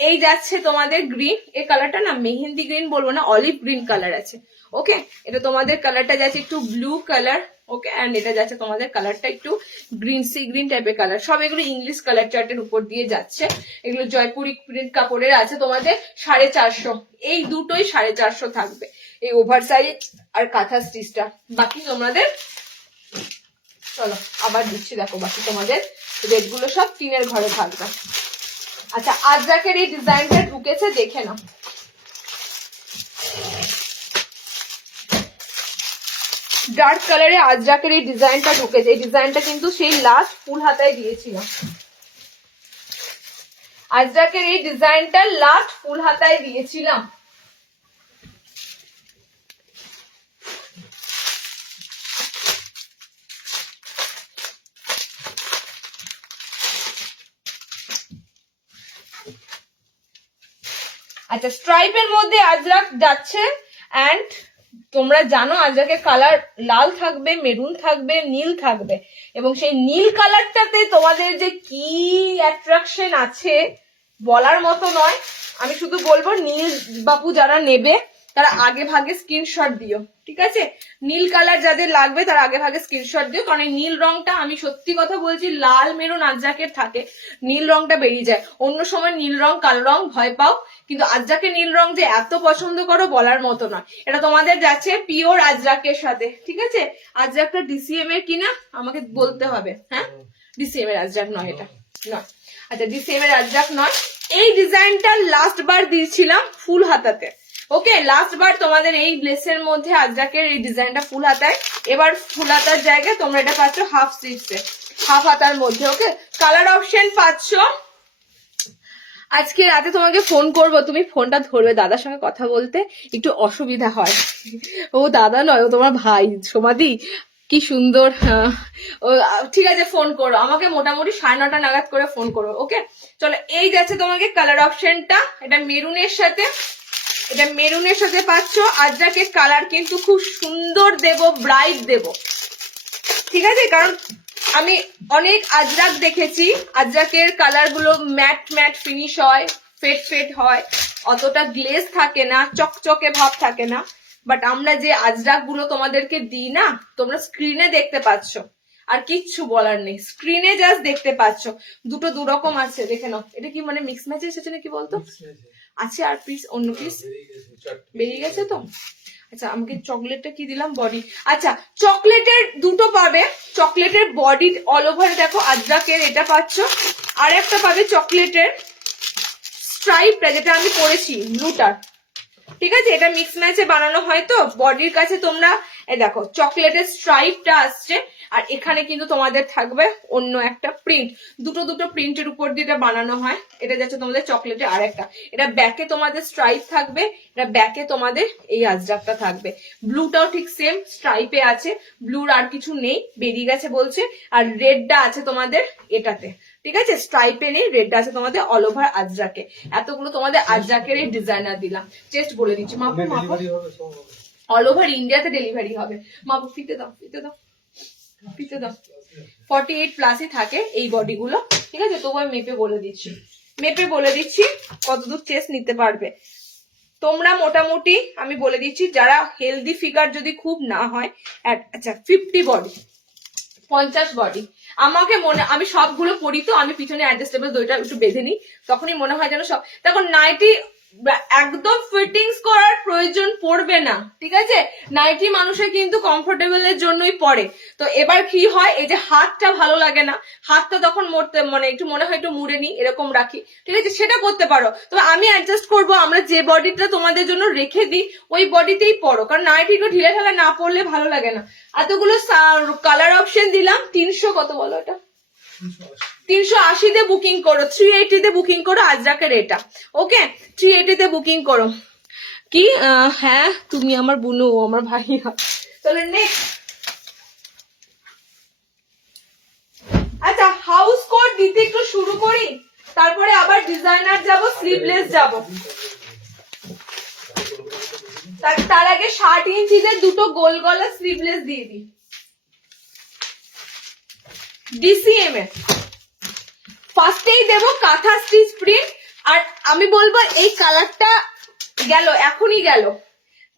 এই যাচ্ছে তোমাদের গ্রিন, এই কালারটা না মেহেন্দি গ্রিন বলবো না, অলিভ গ্রিন কালার আছে, ওকে। এটা তোমাদের কালারটা যাচ্ছে একটু ব্লু কালার, ওকে। এন্ড এটা যাচ্ছে তোমাদের কালারটা একটু গ্রিন, সি গ্রিন টাইপের কালার। সব এগুলো ইংলিশ কালার চার্টের উপর দিয়ে যাচ্ছে, এগুলো জয়পুরি প্রিন্ট কাপড়ের আছে তোমাদের 450, এই দুটোই 450 থাকবে, এই ওভার সাইজ আর কাঁথা স্টিচটা। বাকি তোমাদের চলো আবার দিচ্ছি, দেখো বাকি তোমাদের রেট গুলো সব টিনের ঘরে থাকবে। আচ্ছা আজরাকের এই ডিজাইনটা ঢুকেছে, দেখে নাও। ডার্ক কালারে আজরাকের এই ডিজাইনটা ঢুকেছে, এই ডিজাইনটা কিন্তু সেই লাস্ট ফুল হাতায় দিয়েছিলাম। আজরাকের এই ডিজাইনটা লাস্ট ফুল হাতায় দিয়েছিলাম। আচ্ছা স্ট্রাইপের মধ্যে আজরাক যাচ্ছে, এন্ড তোমরা জানো আজরাকের কালার লাল থাকবে, মেরুন থাকবে, নীল থাকবে, এবং সেই নীল কালারটাতে তোমাদের যে কি অ্যাট্রাকশন আছে বলার মতো নয়। আমি শুধু বলবো নীল বাপু যারা নেবে তারা আগে ভাগে স্ক্রিনশট দিও, ঠিক আছে? নীল কালার যাদের লাগবে তারা আগে ভাগে স্ক্রিনশট দিও, কারণ এই নীল রংটা আমি সত্যি কথা বলছি লাল মেরুন আজরাকের থাকে, নীল রংটা বেরিয়ে যায়। অন্য সময় নীল রং কালো রং ভয় পাও, কিন্তু আজরাকের নীল রং যে এত পছন্দ করো বলার মতো নয়। এটা তোমাদের যাচ্ছে পিওর আজরাকের সাথে, ঠিক আছে? আজরাকটা ডিসিএম এর কিনা আমাকে বলতে হবে। হ্যাঁ, ডিসিএম এর আজরাক নয়, এটা নয়। আচ্ছা, ডিসিএম এর আজরাক নয়। এই ডিজাইনটা লাস্ট বার দিয়েছিলাম ফুল হাতাতে। ওকে, লাস্ট বার তোমাদের এই ব্লেসের মধ্যে আজরাকের এই ডিজাইনটা ফুল হাতায়, এবার ফুল হাতার জায়গায় তোমরা এটা পাচ্ছ হাফ স্লিভসে, হাফ হাতার মধ্যে। ওকে, কালার অপশন পাচ্ছ। আজকে রাতে তোমাকে ফোন করব, তুমি ফোনটা ধরবে, দাদার সঙ্গে কথা বলতে একটু অসুবিধা হয়। ও দাদা নয়, ও তোমার ভাই সোমাদি, কি সুন্দর। ঠিক আছে, ফোন করো আমাকে মোটামুটি 9:30 নাগাদ করে ফোন করো। ওকে, চলো এই যাচ্ছে তোমাকে কালার অপশনটা, এটা মেরুনের সাথে, এটা মেরুনের সাথে পাচ্ছ। আজরাকের কালার কিন্তু খুব সুন্দর দেব, ব্রাইট দেব, ঠিক আছে? কারণ আমি অনেক আজরাক দেখেছি, আজরাকের কালার গুলো ম্যাট ম্যাট ফিনিশ হয়, ফেট ফেট হয়, অতটা গ্লেজ থাকে না, চকচকে ভাব থাকে না। বাট আমরা যে আজরাক গুলো তোমাদেরকে দিই না, তোমরা স্ক্রিনে দেখতে পাচ্ছ, আর কিচ্ছু বলার নেই, স্ক্রিনে জাস্ট দেখতে পাচ্ছ। দুটো দুরকম আছে, দেখে নাও। এটা কি মানে মিক্স ম্যাচ এসেছে নাকি বলতো? আছে আর পিস, অন্য পিস বেরিয়ে গেছে তো। আচ্ছা, আমাকে চকলেটটা কি দিলাম, বডি। আচ্ছা, চকলেটের দুটো পাবে, চকলেটের বডি অল ওভার দেখো আজরাকের এটা পাচ্ছ, আর একটা পাবে চকলেটের স্ট্রাইপটা, যেটা আমি পরেছি ব্লুটার, ঠিক আছে? এটা মিক্স ম্যাচে বানানো হয় তো বডির কাছে তোমরা দেখো চকলেটের স্ট্রাইপটা আসছে, আর এখানে কিন্তু তোমাদের থাকবে অন্য একটা প্রিন্ট, দুটো দুটো প্রিন্টের উপর দিয়ে এটা বানানো হয়। এটা যাচ্ছে তোমাদের চকলেটে, আর একটা এটা ব্যাকে তোমাদের স্ট্রাইপ থাকবে, এটা ব্যাকে তোমাদের এই আজরাকটা থাকবে। ব্লুটাও ঠিক সেম স্ট্রাইপে আছে, ব্লুর আর কিছু নেই, বেরিয়ে গেছে বলছে। আর রেডটা আছে তোমাদের এটাতে, ঠিক আছে? স্ট্রাইপে নেই, রেডটা আছে তোমাদের অল ওভার আজরাকে। এতগুলো তোমাদের আজরাকের এই ডিজাইনার দিলাম, চেস্ট বলে দিচ্ছি, মাপো মাপো, অল ওভার ইন্ডিয়াতে ডেলিভারি হবে। মাপো, ফিতে দাও, ফিতে দাও, ফিতে দাও। 48 প্লাসই থাকে এই বডি গুলো, ঠিক আছে? তবু আমি মেপে বলে দিচ্ছি, মেপে বলে দিচ্ছি কতদূর চেস্ট নিতে পারবে তোমরা। মোটামুটি আমি বলে দিচ্ছি, যারা হেলদি ফিগার যদি খুব না হয়, আচ্ছা 50 বডি, 50 বডি। আমাকে মনে, আমি সবগুলো পরি তো, আমি পিছনে অ্যাডজাস্টেবল দইটা একটু বেঁধে নিই, তখনই মনে হয় যেন সব। দেখো নাইটি একদম ফিটিংস করার প্রয়োজন পড়বে না, ঠিক আছে? নাইটি মানুষের কিন্তু কমফোর্টেবল এর জন্যই পরে। তো এবার কি হয়, এই যে হাতটা ভালো লাগে না, হাতটা তখন মরতে মানে একটু মনে হয় একটু মুড়ে নি, এরকম রাখি, ঠিক আছে? সেটা করতে পারো। তবে আমি অ্যাডজাস্ট করবো, আমরা যে বডিটা তোমাদের জন্য রেখে দিই ওই বডিতেই পরো, কারণ নাইটি একটু ঢিলে ঢালা না পরলে ভালো লাগে না। এতগুলো কালার অপশন দিলাম, 300 কত বলো এটা, 380 তে বুকিং করো, 380 তে বুকিং করো আজরাকের এটা। ওকে, 380 তে বুকিং করো। কি হ্যাঁ, তুমি আমার বুনু, ও আমার ভাই। চলো নেক্সট। আচ্ছা, হাউস কোট দিতে একটু শুরু করি, তারপরে আবার ডিজাইনার যাব, স্লিভলেস যাব। তার আগে 60 ইঞ্চিতে দুটো গোল গলা স্লিভলেস দিয়ে দিই, ডিসিএম এ। ফার্স্টেই দেবো কাঁথা স্টিচ প্রিন্ট, আর আমি বলবো এই কালারটা গেল, এখনই গেল,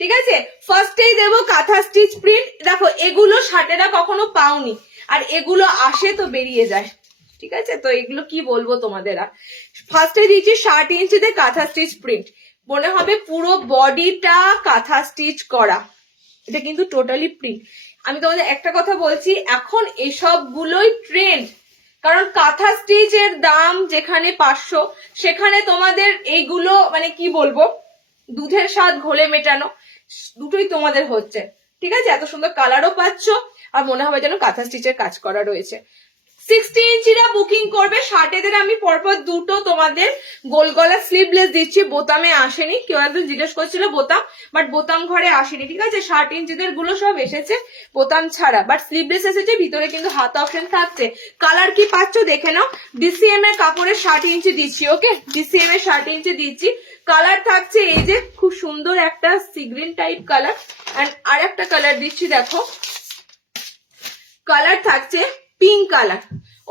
ঠিক আছে? ফার্স্টেই দেবো কাঁথা স্টিচ প্রিন্ট। দেখো এগুলো শার্টেরা কখনো পাওনি, আর এগুলো আসে তো বেরিয়ে যায়, ঠিক আছে? তো এগুলো কি বলবো তোমাদের। আর ফার্স্টে দিয়েছি 60 ইঞ্চিতে কাঁথা স্টিচ প্রিন্ট, মনে হবে পুরো বডিটা কাঁথা স্টিচ করা, এটা কিন্তু টোটালি প্রিন্ট। আমি তোমাদের একটা কথা বলছি, এখন এসব গুলোই ট্রেন্ড, কারণ কাঁথা স্টিচের দাম যেখানে 500, সেখানে তোমাদের এইগুলো মানে কি বলবো, দুধের স্বাদ ঘোলে মেটানো, দুটোই তোমাদের হচ্ছে, ঠিক আছে? এত সুন্দর কালারও পাচ্ছ, আর মনে হবে যেন কাঁথা স্টিচের কাজ করা রয়েছে। 60 ইঞ্চিরা বুকিং করবে। শার্টেদের আমি পরপর দুটো তোমাদের গোল গলা স্লিভলেস দিচ্ছি, বোতামে আসেনি। কেউ একজন জিজ্ঞেস করছিল বোতাম, বাট বোতাম ঘরে আসেনি, ঠিক আছে। 60 ইঞ্চিদের গুলো সব এসেছে বোতাম ছাড়া, বাট স্লিভলেস এসেছে, ভিতরে কিন্তু হাত অপশন থাকছে। কালার কি পাচ্ছ দেখে নাও। ডিসিএম এর কাপড়ের 60 ইঞ্চি দিচ্ছি, ওকে, ডিসিএম এর 60 ইঞ্চি দিচ্ছি। কালার থাকছে এই যে খুব সুন্দর একটা sea green type colour, and আর একটা কালার দিচ্ছি, দেখো কালার থাকছে পিঙ্ক কালার,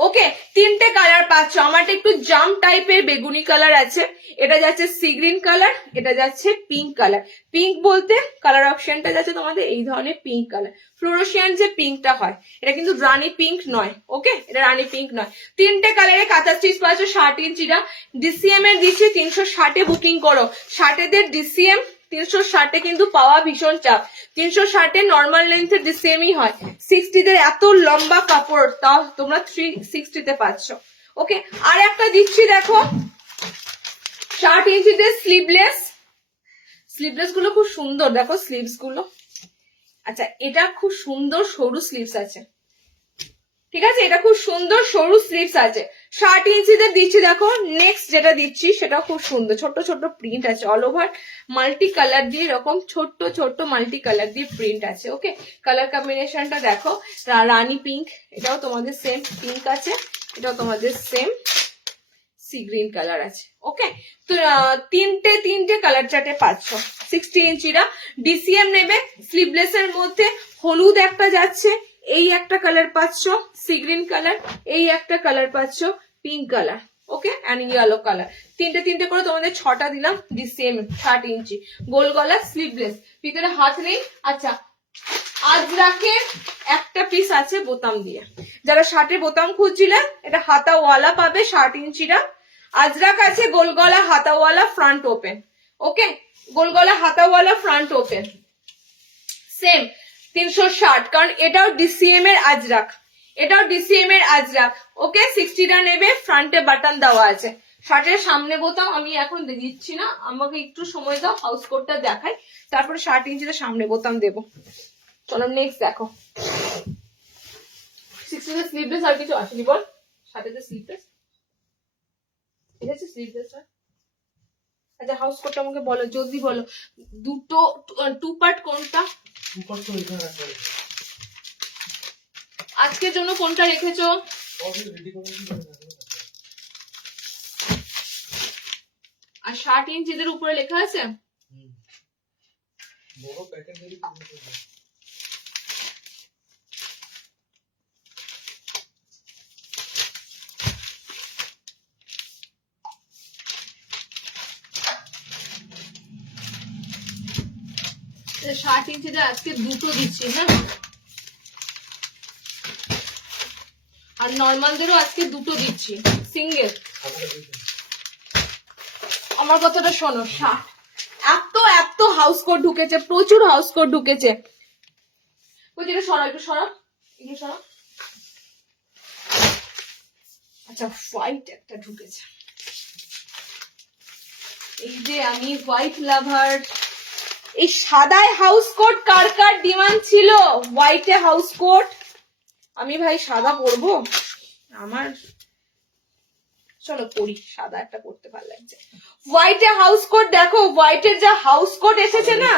ওকে। তিনটে কালার পাচ্ছ। আমারটা একটু জাম টাইপের বেগুনি কালার আছে, এটা যাচ্ছে সি গ্রিন কালার, এটা যাচ্ছে পিঙ্ক কালার। পিঙ্ক বলতে কালার অপশনটা যাচ্ছে তোমাদের এই ধরনের পিঙ্ক কালার, ফ্লোরোসিয়ান যে পিঙ্কটা হয়, এটা কিন্তু রানী পিঙ্ক নয়, ওকে, এটা রানী পিঙ্ক নয়। তিনটে কালারে কাঁথা স্টিচ পাচ্ছ। 60 ইঞ্চিটা ডিসিএম এর দিচ্ছি 360 বুকিং করো। 60 ডিসিএম 360 কিন্তু পাওয়া ভীষণ চাপ। 360 নর্মাল লেন্থের ডিসিএমই হয়। 60 এত লম্বা কাপড়, তাও তোমরা 360 পাচ্ছ, ওকে। আর একটা দিচ্ছি দেখো 60 ইঞ্চিতে স্লিভলেস। স্লিভলেস গুলো খুব সুন্দর, দেখো স্লিভস গুলো। আচ্ছা, এটা খুব সুন্দর সরু স্লিভস আছে, ঠিক আছে, এটা খুব সুন্দর সরু স্লিভস আছে। 60 ইঞ্চিতে দিচ্ছি, দেখো নেক্সট যেটা দিচ্ছি সেটা খুব সুন্দর, ছোট ছোট প্রিন্ট আছে, অল ওভার মাল্টি কালার দিয়ে, এরকম ছোট্ট ছোট্ট মাল্টি কালার দিয়ে প্রিন্ট আছে, ওকে। কালার কম্বিনেশনটা দেখো, রানী পিঙ্ক, এটাও তোমাদের সেম পিঙ্ক আছে, এটাও তোমাদের সেম সি গ্রিন কালার আছে, ওকে। তো তিনটে কালার চার্টে পাচ্ছ। 60 ইঞ্চিরা ডিসিএম নেবে। স্লিভলেস এর মধ্যে হলুদ একটা যাচ্ছে, এই একটা কালার পাচ্ছ সি গ্রিন কালার, এই একটা কালার পাচ্ছ pink colour, okay, and yellow colour. তিনটে করে তোমাদের 6টা দিলাম ডিসিএম 60 ইঞ্চি গোল গলা স্লিভলেস, ভিতরে হাত নেই। আচ্ছা, আজরাকের একটা পিস আছে বোতাম দিয়ে, যারা 60 বোতাম খুঁজছিলেন, এটা হাতাওয়ালা পাবে 60 ইঞ্চিরা। আজরাক আছে গোল গলা হাতাওয়ালা ফ্রন্ট ওপেন, ওকে, গোল গলা হাতাওয়ালা ফ্রন্ট ওপেন সেম 360, কারণ এটাও ডিসিএম এর আজরাক, এটাও ডিসিএম এর আজরাক, ওকে। 60টা নেবে, ফ্রন্টে বাটন দেওয়া আছে। 60 সামনে বোতাম আমি এখন দিচ্ছি না, আমাকে একটু সময় দাও, হাউস কোটটা দেখাই, তারপরে 60 ইঞ্চিতে সামনে বোতাম দেবো। চলো নেক্সট দেখো। 60তে স্লিভলেস আর কিছু আসেনি বল, 60তে স্লিভলেস, ঠিক আছে, স্লিভলেস। আচ্ছা, হাউস কোটটা আমাকে বলো, জলদি বলো, দুটো টু পার্ট কোনটা আজকের জন্য, কোনটা রেখেছো? আর 60 ইঞ্চিদের উপরে লেখা আছে। ষাট ইঞ্চিতে আজকে দুটো দিচ্ছি, হ্যাঁ, আর নর্মালদেরও আজকে দুটো দিচ্ছি সিঙ্গেল। আমার কথাটা শোনো, 60 এত হাউস কোট ঢুকেছে, প্রচুর হাউস কোট ঢুকেছে। বলছি এটা সরা, একটু সরা, একটু সরা। আচ্ছা, হোয়াইট একটা ঢুকেছে, এই যে আমি হোয়াইট লাভার। এই সাদায় হাউস কোট কার কার ডিমান্ড ছিল? হোয়াইটে হাউস কোট, আমি ভাই সাদা পরবো, আমার চলো পরি, সাদা একটা পরতে ভালো লাগছে। হোয়াইটে হাউস কোট দেখো, হোয়াইটের যা হাউস কোট এসেছে না,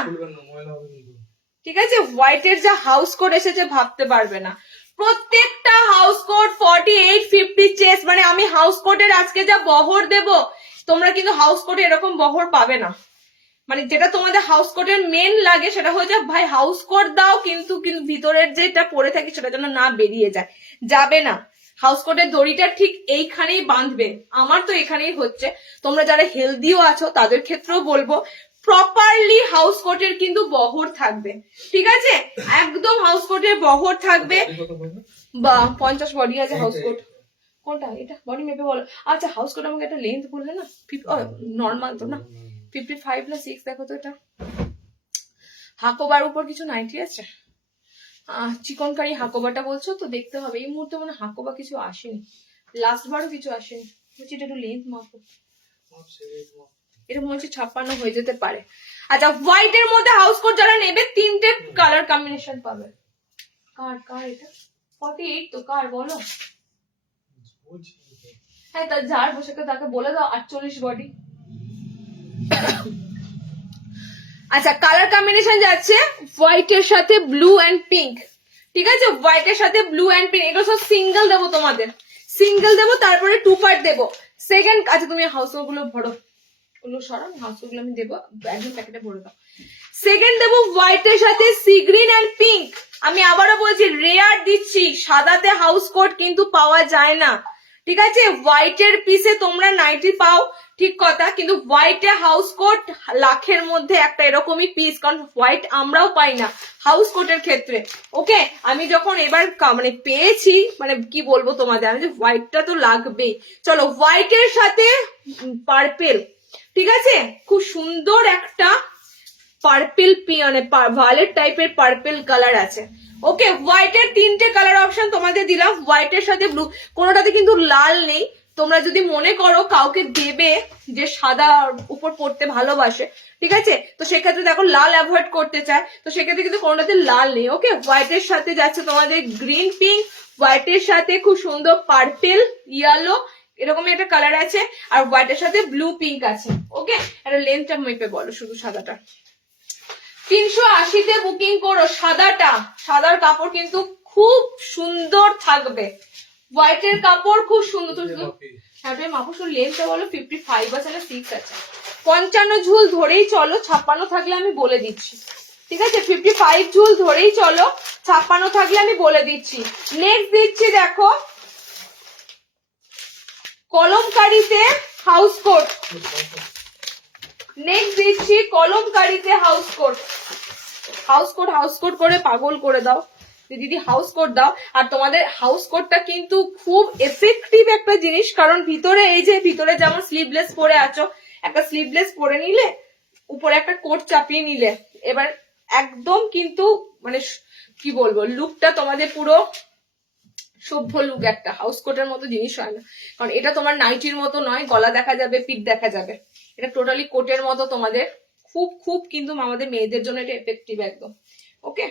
ঠিক আছে, হোয়াইটের যা হাউস কোট এসেছে ভাবতে পারবে না। প্রত্যেকটা হাউস কোট 48, 50 চেস্ট, মানে আমি হাউস কোটের আজকে যা বহর দেব, তোমরা কিন্তু হাউস কোটে এরকম বহর পাবে না। মানে যেটা তোমাদের হাউস কোটের মেন লাগে সেটা হচ্ছে ভাই হাউস কোট দাও, কিন্তু ভিতরের যেটা পরে থাকে সেটা যেন না বেরিয়ে যায়, যাবে না। হাউস কোটের দড়িটা ঠিক এইখানেই বাঁধবে, আমার তো এখানেই হচ্ছে। তোমরা যারা হেলদিও আছো তাদের ক্ষেত্রেও বলবো, প্রপারলি হাউস কোটের কিন্তু বহর থাকবে, ঠিক আছে, একদম হাউস কোটের বহর থাকবে। বা 50 বডি আছে হাউস কোট, কোনটা এটা বডি মেপে বলো। আচ্ছা, হাউস কোট আমাকে একটা লেন্থ বললে না, নর্মাল তো না, 55 + 6 দেখো তো। এটা হাকোবার উপর কিছু নাইটি আছে, চিকনকারি হাকোবাটা বলছো তো, দেখতে হবে। এই মুহূর্তে মানে হাকোবা কিছু আসেনি, লাস্ট বারও কিছু আসেনি। বলছি এটা একটু লেন্থ মাপো, এরকম হচ্ছে 56 হয়ে যেতে পারে। আচ্ছা, হোয়াইট এর মধ্যে হাউস কোট যারা নেবে, তিনটে কালার কম্বিনেশন পাবে। কার এটা 48 তো, কার বলো, হ্যাঁ, তার যার বসে তাকে বলে দাও 48 বডি। আচ্ছা, কালার কম্বিনেশন যাচ্ছে হোয়াইটের সাথে ব্লু এন্ড পিঙ্ক। ঠিক আছে, হোয়াইটের সাথে ব্লু এন্ড পিঙ্ক, এগুলো সব সিঙ্গেল দেবো তোমাদের, সিঙ্গেল দেবো, তারপরে 2 পার্ট দেবো। সেকেন্ড, আচ্ছা তুমি হাউস গুলো ভরো, ওগুলো সরাও, হাউস গুলো আমি দেবো, একদম প্যাকেটে ভরে দাও। সেকেন্ড দেবো হোয়াইটের সাথে সি গ্রিন এন্ড পিঙ্ক। আমি আবারও বলছি, রেয়ার দিচ্ছি, সাদাতে হাউস কোট কিন্তু পাওয়া যায় না। ঠিক আছে, হোয়াইটের পিসে তোমরা নাইটি পাও, ঠিক কথা, কিন্তু হোয়াইটে হাউস কোট লাখের মধ্যে একটা এরকমই পিস, কারণ হোয়াইট আমরাও পাই না হাউস কোটের ক্ষেত্রে। ওকে, আমি যখন এবার মানে পেয়েছি, মানে কি বলবো তোমাদের, আমি যে হোয়াইটটা তো লাগবেই। চলো, হোয়াইটের সাথে পার্পেল, ঠিক আছে, খুব সুন্দর একটা পার্পেল, মানে ভায়োলেট টাইপের পার্পেল কালার আছে। ওকে, হোয়াইটের 3টে কালার অপশন তোমাদের দিলাম, হোয়াইটের সাথে ব্লু, কোনোটাতে কিন্তু লাল নেই। তোমরা যদি মনে করো কাউকে দেবে যে সাদা উপর পড়তে ভালোবাসে, ঠিক আছে, তো সেক্ষেত্রে দেখো লাল অ্যাভয়েড করতে চায়, তো সেক্ষেত্রে কিন্তু কোনোটাতে লাল নেই। ওকে, হোয়াইটের সাথে যাচ্ছে তোমাদের গ্রিন পিঙ্ক, হোয়াইটের সাথে খুব সুন্দর পার্পেল ইয়েলো, এরকম একটা কালার আছে, আর হোয়াইটের সাথে ব্লু পিঙ্ক আছে। ওকে, একটা লেন্থটা মেপে বলো শুধু সাদাটা। 380-তে বুকিং করো সাদাটা, সাদার কাপড় কিন্তু খুব সুন্দর থাকবে, হোয়াইটের কাপড় খুব সুন্দর। হ্যাঁ, তুমি মাপো শুধু লেন্থটা বলো, 55 আছে না 6 আছে, 55 ঝুল ধরেই চলো, 56 থাকলে আমি বলে দিচ্ছি। ঠিক আছে, 55 ঝুল ধরেই চলো, 56 থাকলে আমি বলে দিচ্ছি। নেক্সট দিচ্ছি দেখো, কলমকারীতে হাউস কোট। নেক্সট দিচ্ছি কলমকারীতে house coat. House coat house coat করে পাগল করে দাও দিদি, হাউস কোট দাও। আর তোমাদের হাউস কোটটা কিন্তু খুব এফেক্টিভ একটা জিনিস, কারণ ভিতরে এই যে ভিতরে যেমন স্লিভলেস পরে আছো, একটা স্লিভলেস পরে নিলে, উপরে একটা কোট চাপিয়ে নিলে, এবার একদম কিন্তু মানে কি বলবো, লুকটা তোমাদের পুরো সভ্য লুক, একটা হাউস কোটের মতো জিনিস হয় না, কারণ এটা তোমার নাইটির মতো নয়, গলা দেখা যাবে, পিঠ দেখা যাবে, এটা টোটালি কোটের মতো তোমাদের, খুব খুব কিন্তু আমাদের মেয়েদের জন্য এটা এফেক্টিভ একদম। ওকে,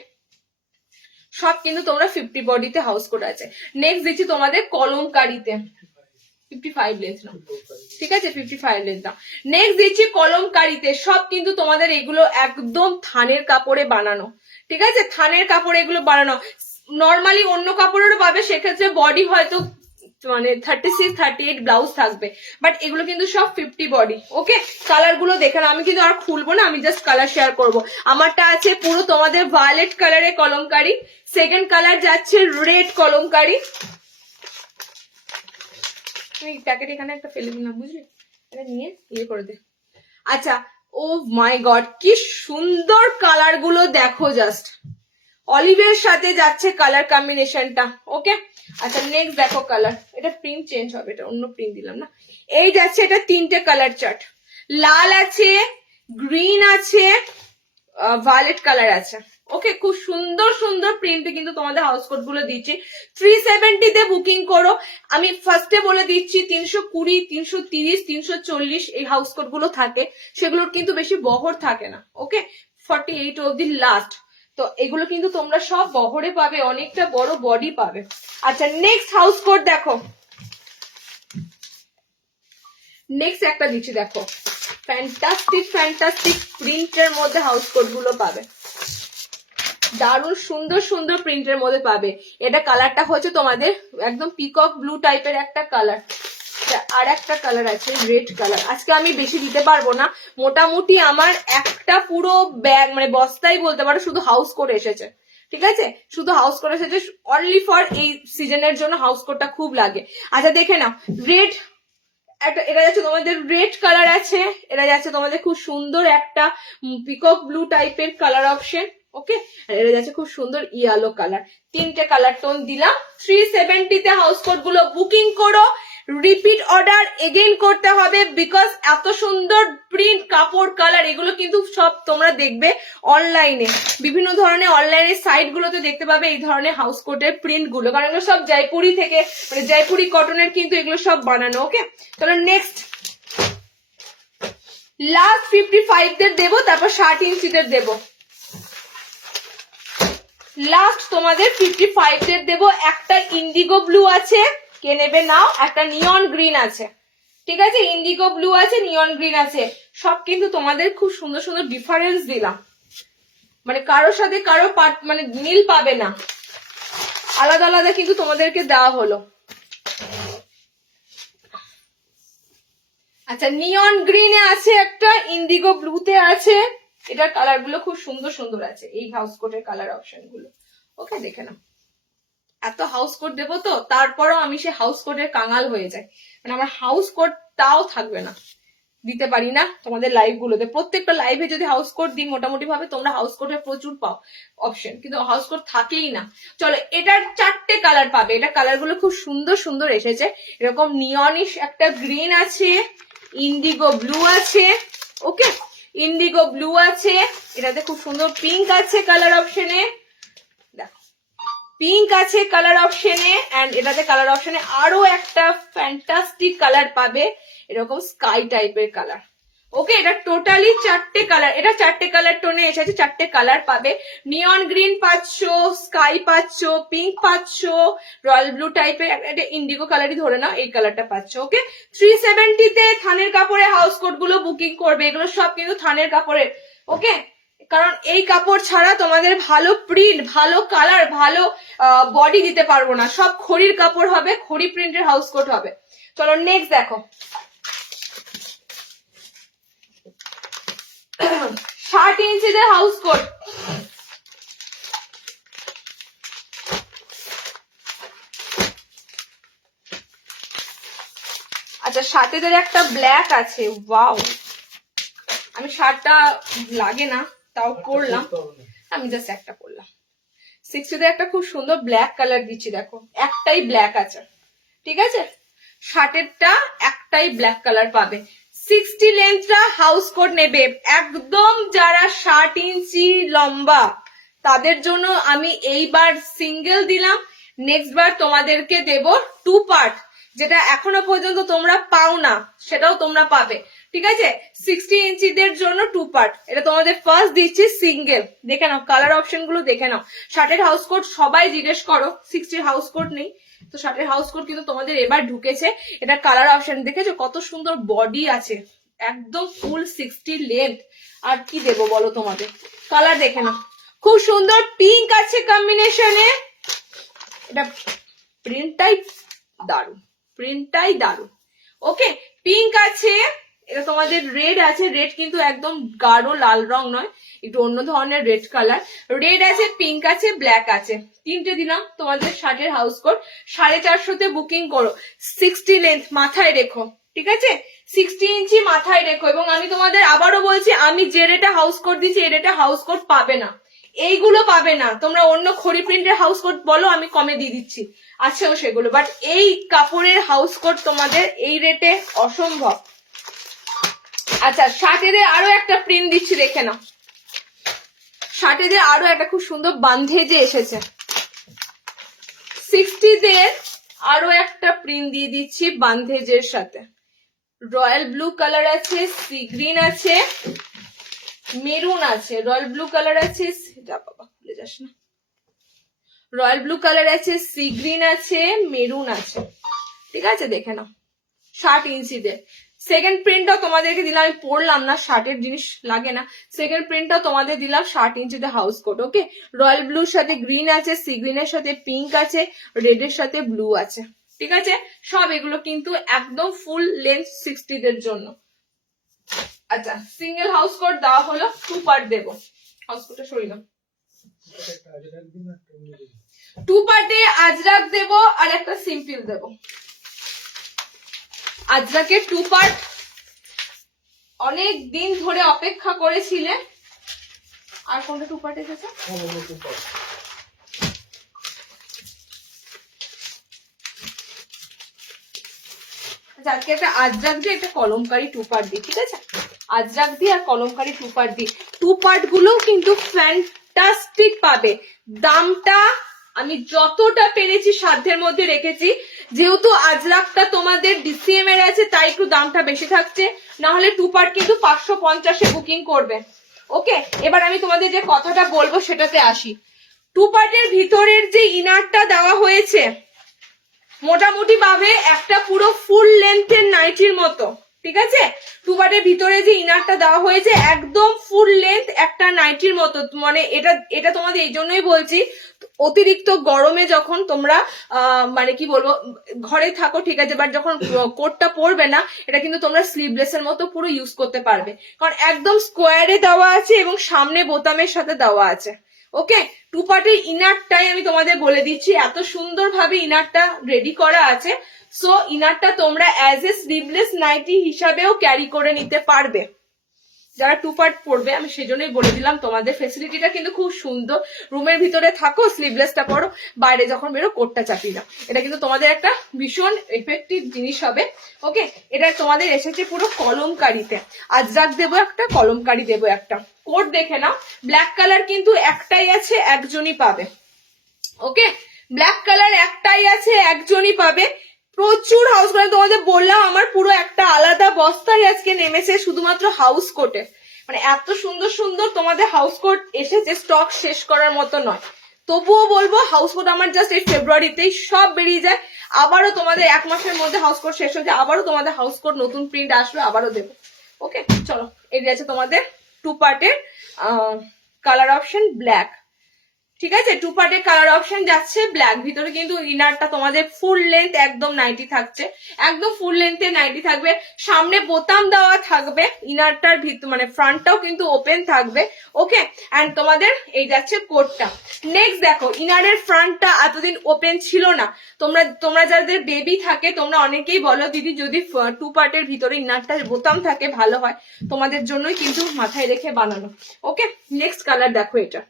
সব কিন্তু তোমরা 50 বডিতে হাউস কোট আছে। নেক্সট দিচ্ছি তোমাদের কলমকারীতে, 55 লেন্থ না, ঠিক আছে, 55 লেন্থ না। নেক্সট দিচ্ছি কলমকারীতে, সব কিন্তু তোমাদের এগুলো একদম থানের কাপড়ে বানানো, ঠিক আছে, থানের কাপড়ে এগুলো বানানো। নর্মালি অন্য কাপড়েরও পাবে, সেক্ষেত্রে বডি হয়তো মানে 36, 38 ব্লাউজ থাকবে, বাট এগুলো কিন্তু সব 50 বডি। ওকে, কালার গুলো দেখে আমি কিন্তু আর খুলবো না, আমি জাস্ট কালার শেয়ার করব। আমারটা আছে পুরো তোমাদের ভায়োলেট কালারে কলমকারী, সেকেন্ড কালার যাচ্ছে রেড কলমকারী। তুমি প্যাকেট এখানে একটা ফেলে দিলাম, বুঝলি, এটা নিয়ে ইয়ে করে দে। আচ্ছা, ও মাই গড, কি সুন্দর কালার গুলো দেখো, জাস্ট অলিভের সাথে যাচ্ছে কালার কম্বিনেশনটা। ওকে, আচ্ছা নেক্সট দেখো কালার, এটা প্রিন্ট চেঞ্জ হবে, এটা অন্য প্রিন্ট দিলাম না। এই যাচ্ছে, এটা 3টে কালার চার্ট, লাল আছে, গ্রিন আছে, ভায়োলেট কালার আছে। ওকে, খুব সুন্দর সুন্দর প্রিন্টে কিন্তু তোমাদের হাউস কোট গুলো দিচ্ছি। 370-তে বুকিং করো। আমি ফার্স্টে বলে দিচ্ছি 320, 330, 340 এই হাউস কোট গুলো থাকে, সেগুলোর কিন্তু বেশি বহর থাকে না। ওকে, 48 অবধি লাস্ট, তো এগুলো কিন্তু তোমরা সব বহরে পাবে, অনেকটা বড় বডি পাবে। আচ্ছা, নেক্সট হাউস কোট দেখো, নেক্সট একটা দিচ্ছি দেখো, ফ্যান্টাস্টিক ফ্যান্টাস্টিক প্রিন্টের মধ্যে হাউস কোট গুলো পাবে, দারুণ সুন্দর সুন্দর প্রিন্টের মধ্যে পাবে। এটা কালারটা হচ্ছে তোমাদের একদম পিকক ব্লু টাইপের একটা কালার, আর একটা কালার আছে রেড কালার। আজকে আমি বেশি দিতে পারবো না, মোটামুটি আমার একটা পুরো ব্যাগ মানে বস্তাই বলতে পারো শুধু হাউস কোট এসেছে। ঠিক আছে, শুধু হাউস কোট এসেছে অনলি ফর এই সিজনের জন্য, হাউস কোটটা খুব লাগে। আচ্ছা দেখে নাও, রেড একটা, এটা যাচ্ছে তোমাদের রেড কালার আছে, এটা যাচ্ছে তোমাদের খুব সুন্দর একটা পিকক ব্লু টাইপের কালার অপশন। ওকে, আর এটা যাচ্ছে খুব সুন্দর ইয়েলো কালার। 3টে কালার টোন দিলাম। 370-তে হাউস কোট গুলো বুকিং করো, রিপিট অর্ডার এগেইন করতে হবে, বিকজ এত সুন্দর প্রিন্ট, কাপড়, কালার এগুলো কিন্তু সব তোমরা দেখবে অনলাইনে, বিভিন্ন ধরনের অনলাইনের সাইট গুলোতে দেখতে পাবে এই ধরনের হাউস কোটের প্রিন্ট গুলো, কারণ এগুলো সব জয়পুরি থেকে, মানে জয়পুরি কটনের কিন্তু এগুলো সব বানানো। ওকে, তাহলে নেক্সট লাস্ট 55-দের দেবো, তারপর 60 ইঞ্চিদের দেবো। লাস্ট তোমাদের 55-দের দেবো, একটা ইন্ডিগো ব্লু আছে, কে নেবে নাও। একটা নিয়ন গ্রিন আছে, ঠিক আছে, ইন্ডিগো ব্লু আছে, নিয়ন গ্রিন আছে, সব কিন্তু তোমাদের খুব সুন্দর সুন্দর ডিফারেন্স দিলাম, মানে কারোর সাথে কারো মানে মিল পাবে না, আলাদা আলাদা কিন্তু তোমাদেরকে দেওয়া হলো। আচ্ছা, নিয়ন গ্রিনে আছে একটা, ইন্ডিগো ব্লুতে আছে, এটার কালার গুলো খুব সুন্দর সুন্দর আছে, এই হাউস কোটের কালার অপশন গুলো। ওকে, দেখে নাও। এত হাউস কোট দেবো তো, তারপরও আমি সে হাউস কোটের কাঙাল হয়ে যাই, মানে আমার হাউস কোট তাও থাকবে না, দিতে পারি না তোমাদের লাইভ গুলোতে। প্রত্যেকটা লাইভে যদি হাউস কোট দিই মোটামুটি ভাবে তোমরা হাউস কোটে প্রচুর পাও অপশন, কিন্তু হাউস কোট থাকেই না। চলো, এটার 4টে কালার পাবে, এটা কালার গুলো খুব সুন্দর সুন্দর এসেছে, এরকম নিয়নিশ একটা গ্রিন আছে, ইন্ডিগো ব্লু আছে, ওকে, ইন্ডিগো ব্লু আছে, এটাতে খুব সুন্দর পিঙ্ক আছে কালার অপশনে, দেখো পিঙ্ক আছে কালার অপশনে, এন্ড এটাতে কালার অপশনে আরো একটা ফ্যান্টাস্টিক কালার পাবে, এরকম স্কাই টাইপের কালার। ওকে, এটা টোটালি 4টে কালার, এটা 4টে কালার টোনে এসেছে, 4টে কালার পাবে। নিয়ন গ্রিন পাচ্ছ, স্কাই পাচ্ছ, পিঙ্ক পাচ্ছ, রয়্যাল ব্লু টাইপের, এটা ইন্ডিগো কালারই ধরে নাও, এই কালারটা পাচ্ছ। ওকে, 370-তে থানের কাপড়ে হাউস কোট গুলো বুকিং করবে, এগুলো সব কিন্তু থানের কাপড়ের। ওকে, কারণ এই কাপড় ছাড়া তোমাদের ভালো প্রিন্ট, ভালো কালার, ভালো বডি দিতে পারবো না, সব খড়ির কাপড় হবে, খড়ি প্রিন্টের হাউস কোট হবে। চলো নেক্সট দেখো, 60 ইঞ্চিদের হাউস কোট। আচ্ছা, শার্টেদের একটা ব্ল্যাক আছে, ওয়াও, আমি শার্টটা লাগে না তাও পরলাম, আমি জাস্ট একটা পরলাম। 60-তে একটা খুব সুন্দর ব্ল্যাক কালার দিচ্ছি, দেখো একটাই ব্ল্যাক আছে, ঠিক আছে, শার্টেরটা একটাই ব্ল্যাক কালার পাবে। 60 লেন্থটা হাউস কোট নেবে একদম যারা 60 ইঞ্চি লম্বা, তাদের জন্য আমি এইবার সিঙ্গেল দিলাম, নেক্সট বার তোমাদেরকে দেব 2 পার্ট, যেটা এখনো পর্যন্ত তোমরা পাও না সেটাও তোমরা পাবে, ঠিক আছে। 60 ইঞ্চিদের জন্য 2 পার্ট, এটা তোমাদের ফার্স্ট দিচ্ছি সিঙ্গেল। দেখে নাও কালার অপশন গুলো, দেখে নাও। শার্টের হাউস কোট সবাই জিজ্ঞেস করো, 60 হাউস কোট নেই তো, শার্টের হাউস কোট কিন্তু তোমাদের এবার ঢুকেছে। এটা কালার অপশন দেখেছো কত সুন্দর বডি আছে, একদম ফুল 60 লেন্থ। আর কি দেবো বলো তোমাদের, কালার দেখে নাও, খুব সুন্দর পিঙ্ক আছে কম্বিনেশনে, এটা প্রিন্টটাই দারুন, প্রিন্টটাই দারুন। ওকে, পিঙ্ক আছে, এটা তোমাদের রেড আছে, রেড কিন্তু একদম গাঢ় লাল রং নয়, একটু অন্য ধরনের রেড কালার, রেড আছে, পিঙ্ক আছে, ব্ল্যাক আছে, 3টে দিলাম তোমাদের শার্টের হাউস কোট। 450-তে বুকিং করো, 60 লেন্থ মাথায় রেখো, ঠিক আছে, 60 ইঞ্চি মাথায় রেখো। এবং আমি তোমাদের আবারও বলছি, আমি যে রেটে হাউস কোট দিচ্ছি এই রেটে হাউস কোট পাবে না, এইগুলো পাবে না, তোমরা অন্য খড়ি প্রিন্টের হাউস কোট বলো, আমি কমে দিয়ে দিচ্ছি, আছেও সেগুলো, বাট এই কাপড়ের হাউস কোট তোমাদের এই রেটে অসম্ভব। আচ্ছা, শার্টেদের আরো একটা প্রিন্ট দিচ্ছি, দেখে নাও, শার্টেদের আরো একটা খুব সুন্দর বান্ধেজে এসেছে, 60-দের আরো একটা প্রিন্ট দিয়ে দিচ্ছি বান্ধেজের সাথে, রয়্যাল ব্লু কালার আছে, সি গ্রিন আছে, মেরুন আছে, রয়্যাল ব্লু কালার আছে, যা বাবা ভুলে যাস না, রয়্যাল ব্লু কালার আছে, সি গ্রিন আছে, মেরুন আছে, ঠিক আছে, দেখে নাও। 60 ইঞ্চিদের সেকেন্ড প্রিন্টটাও তোমাদেরকে দিলাম, আমি পড়লাম না, শার্টের জিনিস লাগে না, সেকেন্ড প্রিন্টটাও তোমাদের দিলাম 60 ইঞ্চিতে হাউস কোট। ওকে, রয়্যাল ব্লুর সাথে গ্রিন আছে, সি গ্রিনের সাথে পিঙ্ক আছে, রেডের সাথে ব্লু আছে, ঠিক আছে, সব এগুলো কিন্তু একদম ফুল লেন্থ 60-দের জন্য। আচ্ছা, সিঙ্গেল হাউস কোট দেওয়া হলো, 2 পার্ট দেবো, হাউস কোটটা সরিয়ে দাও, 2 পার্টে আজরাক দেবো আর একটা সিম্পল দেবো। আজরাকের 2 পার্ট অনেক দিন ধরে অপেক্ষা করেছিলে, আর কোনটা 2 পার্ট এসেছে, আজকে একটা আজরাক দিয়ে একটা কলমকারি 2 পার্ট দিই, ঠিক আছে, আজরাক দিয়ে আর কলমকারি 2 পার্ট দিই। 2 পার্ট গুলো কিন্তু ফ্যান্টাস্টিক পাবে, দামটা আমি যতটা পেরেছি সাধ্যের মধ্যে রেখেছি, যেহেতু আজরাকটা তোমাদের ডিসিএম এর আছে তাই একটু দামটা বেশি থাকছে, না হলে 2 পার্ট কিন্তু 550-এ বুকিং করবে। ওকে, এবার আমি তোমাদের যে কথাটা বলবো সেটাতে আসি। 2 পার্টের ভিতরের যে ইনারটা দেওয়া হয়েছে, মোটামুটি পাবে একটা পুরো ফুল লেন্থের নাইটির মতো, ঠিক আছে? টু পার্টের ভিতরে যে ইনারটা দেওয়া হয়েছে একদম ফুল লেন্থ একটা নাইটির মতো, মানে এটা তোমাদের এই জন্যই বলছি, অতিরিক্ত গরমে যখন তোমরা মানে কি বলবো ঘরে থাকো, ঠিক আছে, বাট যখন কোটটা পরবে না, এটা কিন্তু তোমরা স্লিভলেস এর মতো পুরো ইউজ করতে পারবে, কারণ একদম স্কোয়ারে দেওয়া আছে এবং সামনে বোতামের সাথে দেওয়া আছে। ওকে, টু পার্টের ইনারটাই আমি তোমাদের বলে দিচ্ছি, এত সুন্দরভাবে ইনারটা রেডি করা আছে। সো ইনারটা তোমরা অ্যাজ এ স্লিভলেস নাইটি হিসাবেও ক্যারি করে নিতে পারবে। যারা টু পার্ট পরবে আমি সেজন্যই বলে দিলাম তোমাদের, ফেসিলিটিটা কিন্তু খুব সুন্দর। রুমের ভিতরে থাকো স্লিভলেসটা পরো, বাইরে যখন বেরো কোটটা চাপিয়ে দাও, এটা কিন্তু তোমাদের একটা ভীষণ এফেক্টিভ জিনিস হবে। ওকে, এটা তোমাদের এসেছে পুরো কলমকারিতে, আজরাক দেবো একটা, কলমকারি দেবো একটা। কোট দেখে নাও, ব্ল্যাক কালার কিন্তু একটাই আছে, একজনই পাবে। ওকে, ব্ল্যাক কালার একটাই আছে, একজনই পাবে। প্রচুর হাউস কোট, তোমাদের বললাম আমার পুরো একটা আলাদা বস্তায় আজকে নেমেছে শুধুমাত্র হাউস কোটে, মানে এত সুন্দর সুন্দর তোমাদের হাউস কোট এসেছে, স্টক শেষ করার মতো নয়। তবুও বলবো হাউস কোট আমার জাস্ট এই ফেব্রুয়ারিতেই সব বেরিয়ে যায়, আবারও তোমাদের 1 মাসের মধ্যে হাউস কোট শেষ হয়ে যায়, আবারও তোমাদের হাউস কোট নতুন প্রিন্ট আসবে, আবারও দেবো। ওকে, চলো, এই আছে তোমাদের টু পার্টের কালার অপশন ব্ল্যাক, ঠিক আছে? টু পার্টের কালার অপশন যাচ্ছে ব্ল্যাক, ভিতরে কিন্তু ইনারটা তোমাদের ফুল লেন্থ একদম নাইটি থাকছে, একদম ফুল লেন্থে নাইটি থাকবে, সামনে বোতাম দেওয়া থাকবে, ইনারটার ভিতর মানে ফ্রন্টটাও কিন্তু ওপেন থাকবে। ওকে, এন্ড তোমাদের এই যাচ্ছে কোটটা। নেক্সট দেখো, ইনারের ফ্রন্টটা এতদিন ওপেন ছিল না, তোমরা যাদের বেবি থাকে তোমরা অনেকেই বলো দিদি যদি টু পার্টের ভিতরে ইনারটার বোতাম থাকে ভালো হয়, তোমাদের জন্যই কিন্তু মাথায় রেখে বানানো। ওকে, নেক্সট কালার দেখো, এটা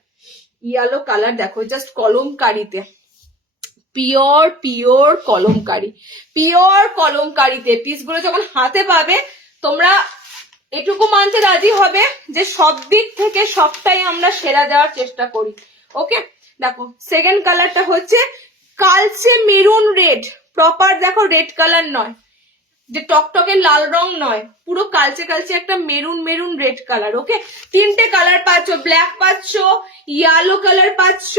ইয়েলো কালার দেখো, জাস্ট কলমকারিতে, পিওর পিওর কলমকারি, পিওর কলমকারিতে পিসগুলো যখন হাতে পাবে তোমরা এটুকু মানতে রাজি হবে যে সব দিক থেকে সবটাই আমরা সেরা দেওয়ার চেষ্টা করি। ওকে, দেখো সেকেন্ড কালারটা হচ্ছে কালচে মেরুন রেড, প্রপার দেখো রেড কালার নয়, যে টকটকে লাল রং নয়, পুরো কালচে কালচে একটা মেরুন মেরুন রেড কালার। ওকে, তিনটে কালার পাচ্ছ, ব্ল্যাক পাচ্ছ, ইয়েলো কালার পাচ্ছ,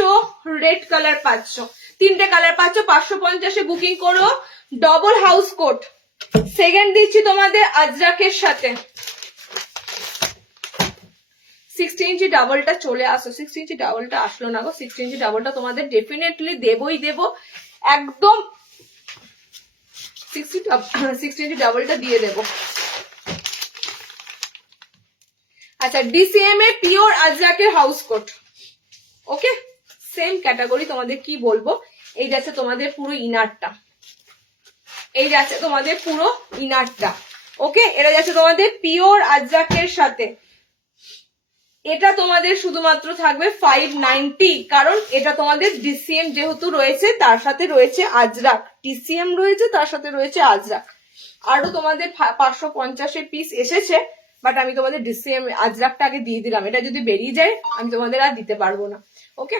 রেড কালার পাচ্ছ, তিনটে কালার পাচ্ছ। 550-এ বুকিং করো, ডবল হাউস কোট। সেকেন্ড দিচ্ছি তোমাদের আজরাকের সাথে, 60 ইঞ্চি ডাবলটা চলে আসো, 60 ইঞ্চি ডাবলটা আসলো না গো, 60 ইঞ্চি ডাবলটা তোমাদের ডেফিনেটলি দেবই দেবো, একদম 60 ইঞ্চি ডাবলটা দিয়ে দেবো। আচ্ছা, DCM a pure আজরাকের house coat. Okay, same category, তোমাদের কি বলবো, এই যাচ্ছে তোমাদের পুরো ইনারটা, এই যাচ্ছে তোমাদের পুরো ইনারটা। ওকে, এটা যাচ্ছে তোমাদের পিওর আজরাকের সাথে, এটা তোমাদের শুধুমাত্র থাকবে 590, কারণ এটা তোমাদের ডিসিএম যেহেতু রয়েছে তার সাথে রয়েছে আজরাক, ডিসিএম রয়েছে তার সাথে রয়েছে আজরাক। আরো তোমাদের 550-এর পিস এসেছে, বাট আমি তোমাদের ডিসিএম আজরাকটা আগে দিয়ে দিলাম, এটা যদি বেরিয়ে যায় আমি তোমাদের আর দিতে পারবো না। ওকে,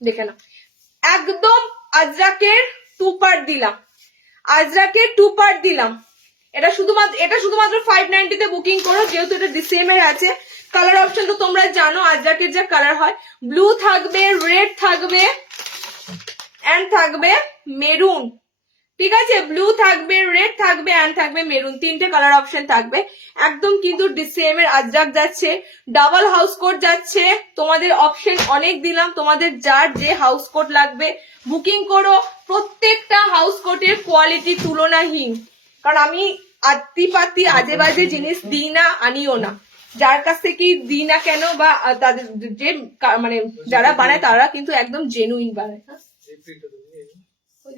দেখে নাও, একদম আজরাকের টু পার্ট দিলাম, আজরাকের টু পার্ট দিলাম, এটা শুধুমাত্র 590-তে বুকিং করো, যেহেতু এটা ডিসিএম এর আছে। কালার অপশন তো তোমরা জানো আজরাকের যা কালার হয়, ব্লু থাকবে, রেড থাকবে, এন্ড থাকবে মেরুন, ঠিক আছে? ব্লু থাকবে, রেড থাকবে, এন্ড থাকবে মেরুন, তিনটে কালার অপশন থাকবে। একদম কিন্তু ডিসিএম এর আজরাক যাচ্ছে, ডাবল হাউস কোট যাচ্ছে, তোমাদের অপশন অনেক দিলাম, তোমাদের যার যে হাউস কোট লাগবে বুকিং করো। প্রত্যেকটা হাউস কোটের কোয়ালিটি তুলনাহীন, কারণ আমি আত্মীপাতি আজে বাজে জিনিস দিই না, আনিও না, যার কাছ থেকে দিই না কেন বা তাদের যে মানে যারা বানায় তারা কিন্তু একদম জেনুইন বানায়। হ্যাঁ,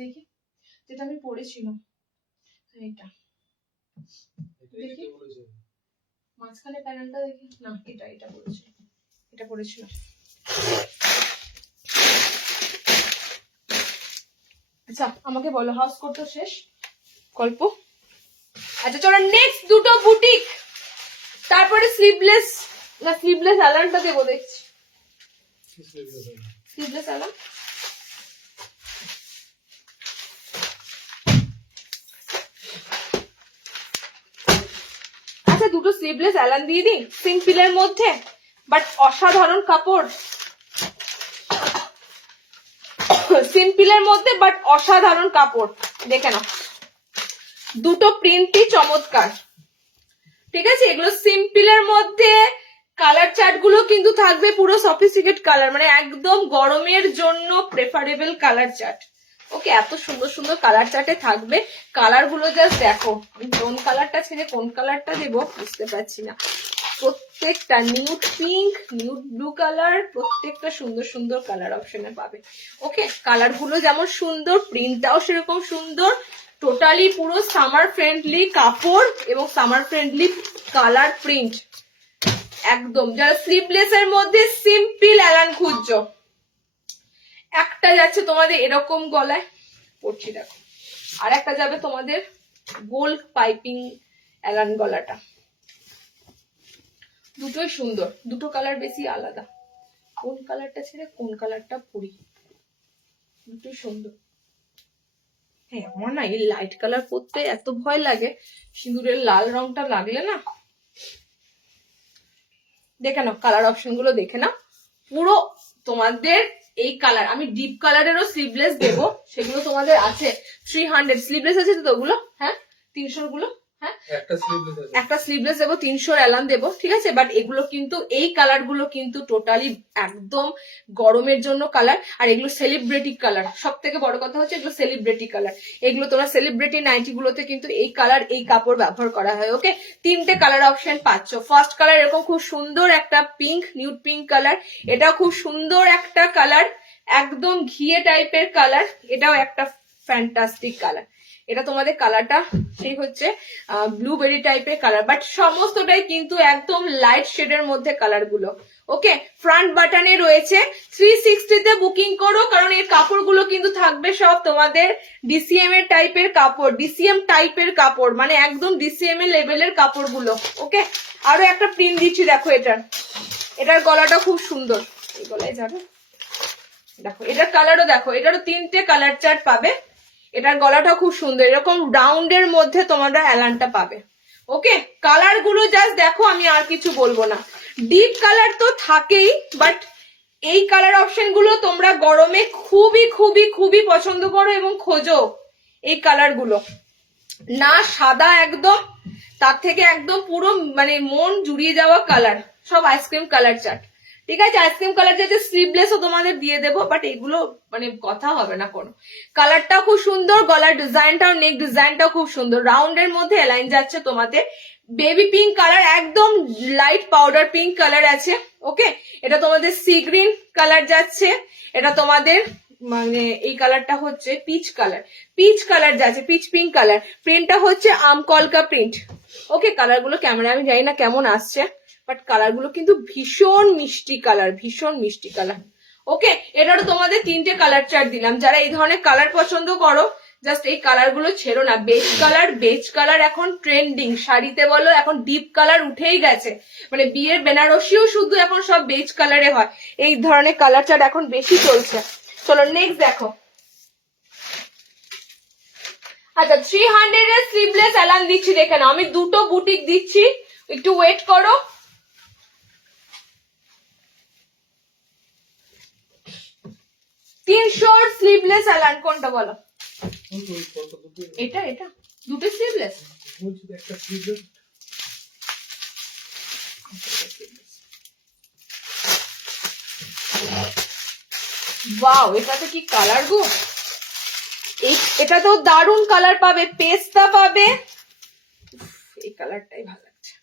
দেখি যেটা আমি পড়েছিলাম, এটা দেখি মাঝখানে প্যানেলটা দেখি, না এটা পড়েছিল, এটা পড়েছিল। আচ্ছা, আমাকে বলো হাউস কোট তো শেষ গল্প। আচ্ছা চলো নেক্সট দুটো বুটিক, তারপরে স্লিভলেস, না স্লিভলেস অ্যালানটা দেবো দেখছি, স্লিভলেস অ্যালান। আচ্ছা, দুটো স্লিভলেস অ্যালান দিয়ে দিই, সিম্পলের মধ্যে বাট অসাধারণ কাপড়, সিম্পলের মধ্যে বাট অসাধারণ কাপড়। দেখে নাও, দুটো প্রিন্টই চমৎকার, ঠিক আছে। এগুলো সিম্পলের মধ্যে কালার চার্ট গুলো কিন্তু থাকবে পুরো সফিস্টিকেট কালার, মানে একদম গরমের জন্য প্রেফারেবল কালার চার্ট। ওকে, এত সুন্দর সুন্দর কালার চার্টে থাকবে। কালার গুলো জাস্ট দেখো, কোন কালারটা ছেড়ে কোন কালারটা দেবো বুঝতে পারছি না। প্রত্যেকটা nude pink, nude blue colour, প্রত্যেকটা সুন্দর সুন্দর কালার অপশনে পাবে। ওকে, কালার গুলো যেমন সুন্দর, প্রিন্টটাও সেরকম সুন্দর। টোটালি পুরো সামার ফ্রেন্ডলি কাপড় এবং সামার ফ্রেন্ডলি কালার প্রিন্ট একদম। যারা স্লিভলেস এর মধ্যে সিম্পল অ্যালান খুঁজছো, একটা যাচ্ছে তোমাদের এরকম গলায় পড়ছি দেখো, আর একটা যাবে তোমাদের গোল্ড পাইপিং অ্যালান গলাটা। দুটোই সুন্দর, দুটো কালার বেশি আলাদা। কোন কালারটা ছেড়ে কোন কালারটা পরি, দুটোই সুন্দর। হ্যাঁ, আমার না এই লাইট কালার পরতে এত ভয় লাগে, সিঁদুরের লাল রংটা লাগলে না। দেখে নাও কালার অপশন গুলো, দেখে নাও পুরো তোমাদের এই কালার। আমি ডিপ কালারেরও স্লিভলেস দেবো, সেগুলো তোমাদের আছে 300 স্লিভলেস আছে তো ওগুলো, হ্যাঁ 300 গুলো, হ্যাঁ একটা স্লিভলেস দেবো, 300 অ্যালান দেবো, ঠিক আছে। বাট এগুলো কিন্তু এই কালার গুলো কিন্তু টোটালি একদম গরমের জন্য কালার, আর এগুলো সেলিব্রিটি কালার। সব থেকে বড় কথা হচ্ছে এগুলো সেলিব্রিটি কালার। এগুলো তোমরা সেলিব্রিটি নাইটি গুলোতে কিন্তু এই কালার, এই কাপড় ব্যবহার করা হয়। ওকে, তিনটে কালার অপশন পাচ্ছ। ফার্স্ট কালার এরকম খুব সুন্দর একটা পিঙ্ক, নিউড পিঙ্ক কালার, এটাও খুব সুন্দর একটা কালার, একদম ঘিয়ে টাইপের কালার, এটাও একটা ফ্যান্টাস্টিক কালার। এটা তোমাদের কালারটা সেই হচ্ছে ব্লুবেরি টাইপের কালার, বাট সমস্তটাই কিন্তু একদম লাইট শেডের মধ্যে কালার গুলো। ওকে, ফ্রন্ট বাটনে রয়েছে 360 তে বুকিং করো, কারণ এই কাপড়গুলো কিন্তু থাকবে সব তোমাদের ডিসিএম এর টাইপের কাপড়, ডিসিএম টাইপের কাপড়, মানে একদম ডিসিএম এর লেভেলের কাপড়গুলো। ওকে, আরো একটা প্রিন্ট দিচ্ছি দেখো, এটার গলাটা খুব সুন্দর, এই গলায় যাবে দেখো, এটার কালারও দেখো, এটারও তিনটে কালার চার্ট পাবে। এটার গলাটা খুব সুন্দর, এরকম রাউন্ডের মধ্যে তোমরা অ্যালানটা পাবে। ওকে, কালার গুলো জাস্ট দেখো, আমি আর কিছু বলবো না। ডিপ কালার তো থাকেই, বাট এই কালার অপশন গুলো তোমরা গরমে খুবই খুবই খুবই পছন্দ করো এবং খোঁজো। এই কালার গুলো না সাদা একদম, তার থেকে একদম পুরো মানে মন জুড়িয়ে যাওয়া কালার, সব আইসক্রিম কালার চার্ট, ঠিক আছে। আইসক্রিম কালার যাচ্ছে স্লিভলেসও তোমাদের দিয়ে দেবো, বাট এগুলো মানে কথা হবে না কোনো। কালারটাও খুব সুন্দর, গলার ডিজাইনটাও, নেক ডিজাইনটাও খুব সুন্দর, রাউন্ডের মধ্যে অ্যালাইন যাচ্ছে তোমাদের। বেবি পিঙ্ক কালার, একদম লাইট পাউডার পিঙ্ক কালার আছে। ওকে, এটা তোমাদের সি গ্রিন কালার যাচ্ছে, এটা তোমাদের মানে এই কালারটা হচ্ছে পিচ কালার, পিচ কালার যাচ্ছে, পিচ পিঙ্ক কালার, প্রিন্টটা হচ্ছে আমকলকা প্রিন্ট। ওকে, কালার গুলো ক্যামেরা আমি জানি না কেমন আসছে, বাট কালার গুলো কিন্তু ভীষণ মিষ্টি কালার, ভীষণ মিষ্টি কালার। ওকে, এটারও তোমাদের তিনটে কালার চার্ট দিলাম। যারা এই ধরনের কালার পছন্দ করো, জাস্ট এই কালার গুলো ছেড়ো না। বেজ কালার, বেজ কালার এখন ট্রেন্ডিং, শাড়িতে বলো এখন ডিপ কালার উঠেই গেছে, মানে বিয়ের বেনারসিও শুধু এখন সব বেজ কালারে হয়। এই ধরনের কালার চার্ট এখন বেশি চলছে। চলো নেক্সট দেখো। আচ্ছা, 300 এর স্লিভলেস অ্যালান দিচ্ছি, দেখে নাও। আমি দুটো বুটিক দিচ্ছি, একটু ওয়েট করো। স্লিভলেস অ্যালান কোনটা বলো? এটা এটা দুটো স্লিভলেস, ওয়াও, এটাতে কি কালার গো! এটা তো দারুণ কালার পাবে, পেস্তা পাবে, এই কালারটাই ভালো লাগছে,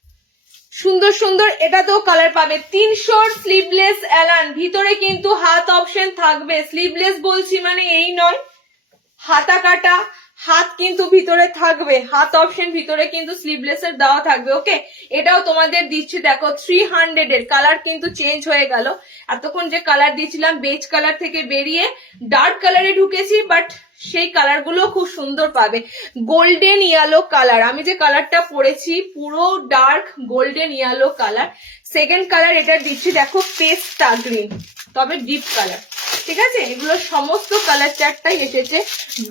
সুন্দর সুন্দর। এটাতেও কালার পাবে। 300 স্লিভলেস অ্যালান, ভিতরে কিন্তু হাত অপশন থাকবে। স্লিভলেস বলছি মানে এই নয় হাতা কাটা, হাত কিন্তু ভিতরে থাকবে, হাত অপশন ভিতরে কিন্তু স্লিভলেস এর দেওয়া থাকবে। ওকে, এটাও তোমাদের দিচ্ছি দেখো 300 এর। কালার কিন্তু চেঞ্জ হয়ে গেল, এতক্ষণ যে কালার দিয়েছিলাম বেজ কালার থেকে বেরিয়ে ডার্ক কালারে ঢুকেছি, বাট সেই কালার গুলো খুব সুন্দর পাবে। গোল্ডেন ইয়েলো কালার, আমি যে কালারটা পরেছি পুরো dark golden yellow colour. Second colour এটা দিচ্ছি দেখো পেস্তা গ্রিন, তবে ডিপ কালার, ঠিক আছে, এগুলো সমস্ত কালার চার্টটাই এসেছে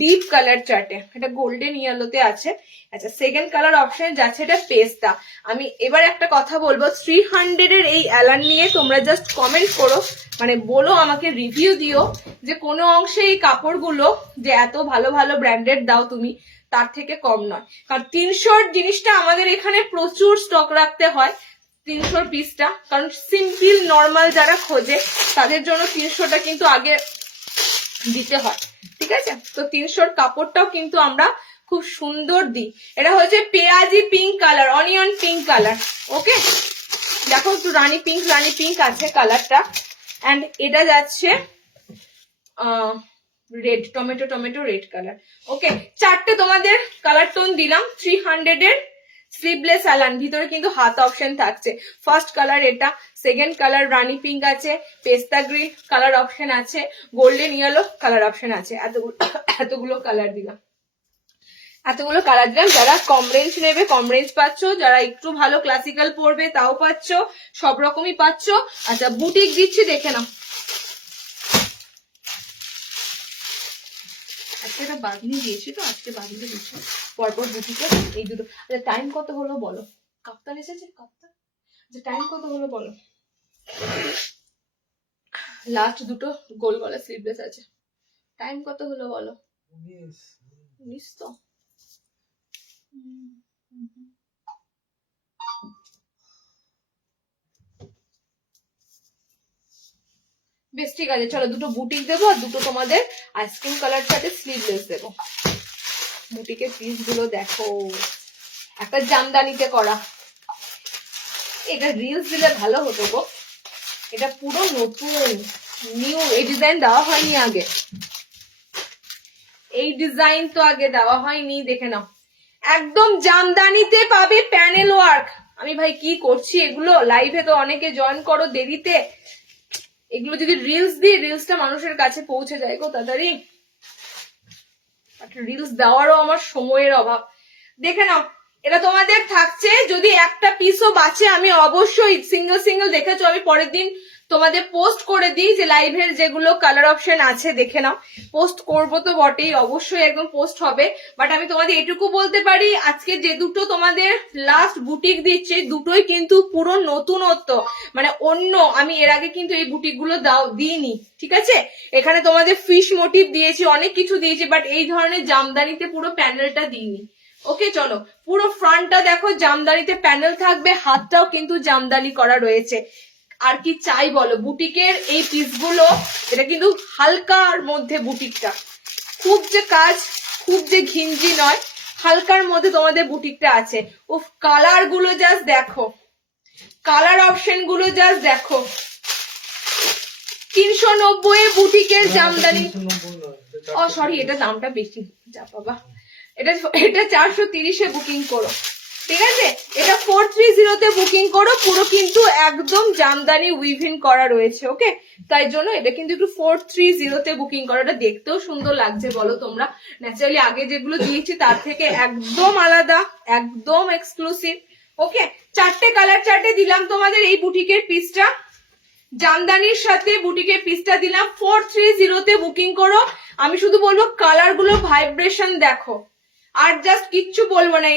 ডিপ কালার চার্টে, এটা গোল্ডেন ইয়েলোতে আছে। আচ্ছা, সেকেন্ড কালার অপশন যাচ্ছে এটা পেস্তা। আমি এবার একটা কথা বলবো, 300 এর এই অ্যালান নিয়ে তোমরা জাস্ট কমেন্ট করো, মানে বলো, আমাকে রিভিউ দিও যে কোনো অংশে এই কাপড়গুলো যে এত ভালো ভালো ব্র্যান্ডেড দাও তুমি, তার থেকে কম নয়। কারণ 300 জিনিসটা আমাদের এখানে প্রচুর স্টক রাখতে হয়, 300 পিসটা, কারণ সিম্পল নর্মাল যারা খোঁজে তাদের জন্য 300টা কিন্তু আগে দিতে হয়, ঠিক আছে। তো 300 কাপড়টাও কিন্তু আমরা খুব সুন্দর দিই। এটা হচ্ছে পেঁয়াজি pink colour, onion pink colour, okay. দেখো একটু রানী পিঙ্ক আছে কালারটা, এন্ড এটা যাচ্ছে red, tomato red colour, okay. চারটে তোমাদের কালার টোন দিলাম। 300 এর স্লিভলেস অ্যালান, ভিতরে কিন্তু হাত অপশন থাকছে। ফার্স্ট কালার এটা, সেকেন্ড কালার রানী পিঙ্ক আছে, পেস্তা গ্রিন কালার অপশন আছে, গোল্ডেন ইয়েলো কালার অপশন আছে। এতগুলো কালার দিলাম, যারা কম রেঞ্জ নেবে কম রেঞ্জ পাচ্ছ, যারা একটু ভালো ক্লাসিক্যাল পরবে তাও পাচ্ছ, সব রকমই পাচ্ছ। আচ্ছা, বুটিক দিচ্ছি, দেখে নাও। আজকে এটা বাঁধনি দিয়েছি, তো আজকে বাঁধনি দিচ্ছি পরপর বুটিকে এই দুটো। আচ্ছা, টাইম কত হলো বলো? কাপ্তান এসেছে, কাপ্তান। আচ্ছা, টাইম কত হলো বলো? লাস্ট দুটো গোল গলা স্লিভলেস আছে, টাইম কত হলো বলো? 19 তো। বেশ, ঠিক আছে, চলো দুটো বুটিক দেবো আর দুটো তোমাদের আইসক্রিম কালার সাথে স্লিভলেস দেবো। বুটিকের পিস গুলো দেখো, একটা জামদানিতে করা। এটা রিলস দিলে ভালো হতো গো, এটা পুরো নতুন নিউ, এই ডিজাইন দেওয়া হয়নি আগে, এই ডিজাইন তো আগে দেওয়া হয়নি, দেখে নাও। একদম জামদানিতে পাবে প্যানেল ওয়ার্ক। আমি ভাই কি করছি এগুলো, লাইভে তো অনেকে জয়েন করো দেরিতে, এগুলো যদি রিলস দিই, রিলসটা মানুষের কাছে পৌঁছে যায় গো তাড়াতাড়ি, রিলস দেওয়ারও আমার সময়ের অভাব। দেখে নাও, এটা তোমাদের থাকছে, যদি একটা পিসও বাঁচে আমি অবশ্যই সিঙ্গেল দেখেছো, আমি পরের দিন তোমাদের পোস্ট করে দিই যে লাইভের যেগুলো কালার অপশন আছে, দেখে নাও। পোস্ট করবো তো বটেই, অবশ্যই একদম পোস্ট হবে। বাট আমি তোমাদের এটুকু বলতে পারি, আজকে যে দুটো তোমাদের লাস্ট বুটিক দিচ্ছে, দুটোই কিন্তু পুরো নতুনত্ব, মানে অন্য, আমি এর আগে কিন্তু এই বুটিক গুলো দিইনি, ঠিক আছে। এখানে তোমাদের ফিশ মোটিভ দিয়েছি, অনেক কিছু দিয়েছি, বাট এই ধরনের জামদানিতে পুরো প্যানেলটা দিইনি, ওকে। চলো, পুরো ফ্রন্টটা দেখো জামদানিতে প্যানেল থাকবে, হাতটাও কিন্তু জামদানি করা রয়েছে। আর কি চাই বলো, বুটিকের এই পিসগুলো, এটা কিন্তু হালকার মধ্যে বুটিকটা, খুব যে কাজ, খুব যে ঘিঞ্জি নয়, হালকার মধ্যে তোমাদের বুটিকটা আছে। উফ, কালার গুলো জাস্ট দেখো, কালার অপশন গুলো জাস্ট দেখো। 390 বুটিকের জামদানি, ও সরি, এটা দামটা বেশি, যা বাবা, এটা 430 বুকিং করো, ঠিক আছে। এটা 430 বুকিং করো, পুরো কিন্তু একদম জামদানি উইভিং করা রয়েছে, ওকে। তাই জন্য এটা কিন্তু একটু 430 বুকিং করো। এটা দেখতেও সুন্দর লাগছে বলো তোমরা, ন্যাচারালি আগে যেগুলো দিয়েছি তার থেকে একদম আলাদা, একদম এক্সক্লুসিভ, ওকে। চারটে কালার চার্টে দিলাম তোমাদের এই বুটিকের পিসটা, জামদানির সাথে বুটিকের পিসটা দিলাম। 430 বুকিং করো। আমি শুধু বলবো কালার গুলো ভাইব্রেশন দেখো, আর জাস্ট কিচ্ছু বলবো না।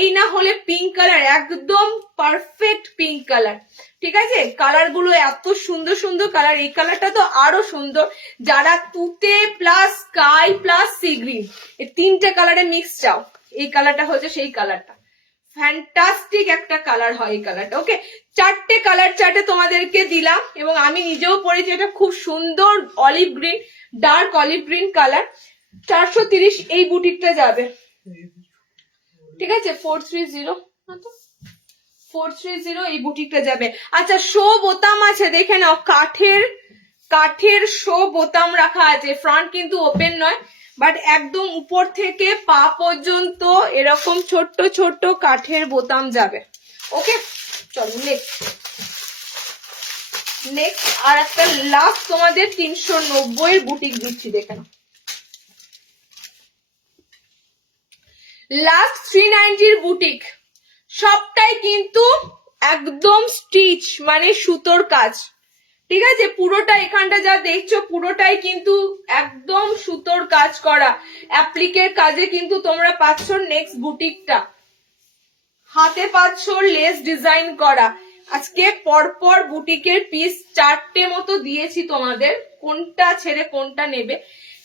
এই না হলে পিঙ্ক কালার, একদম পারফেক্ট পিঙ্ক কালার, ঠিক আছে। কালার গুলো এত সুন্দর সুন্দর কালার, এই কালারটা তো আরো সুন্দর। যারা তুতে plus sky plus sea green, এই তিনটে কালারে মিক্স চাও, এই কালারটা হচ্ছে সেই কালারটা, ফ্যান্টাস্টিক একটা কালার হয় এই কালারটা, ওকে। চারটে কালার চার্টে তোমাদেরকে দিলাম, এবং আমি নিজেও পরেছি, এটা খুব সুন্দর olive green, dark olive green colour. 430 এই বুটিকটা যাবে, ঠিক আছে। 430 এই বুটিকটা যাবে। আচ্ছা, শো বোতাম আছে, দেখে নাও, কাঠের শো বোতাম রাখা আছে, ফ্রন্ট কিন্তু ওপেন নয়, বাট একদম উপর থেকে পা পর্যন্ত এরকম ছোট্ট ছোট্ট কাঠের বোতাম যাবে, ওকে। চলো নেক্সট আর একটা লাস্ট তোমাদের 390 বুটিক দিচ্ছি, দেখে নাও। লাস্ট 390 বুটিক, সবটাই কিন্তু একদম স্টিচ, মানে সুতোর কাজ, ঠিক আছে, পুরোটা এখানটা যা দেখছো পুরোটাই কিন্তু একদম সুতোর কাজ করা, অ্যাপ্লিকের কাজে কিন্তু তোমরা পাচ্ছ নেক্সট বুটিকটা, হাতে পাচ্ছ লেস ডিজাইন করা। আজকে পরপর বুটিকের পিস 4টে মতো দিয়েছি তোমাদের, কোনটা ছেড়ে কোনটা নেবে,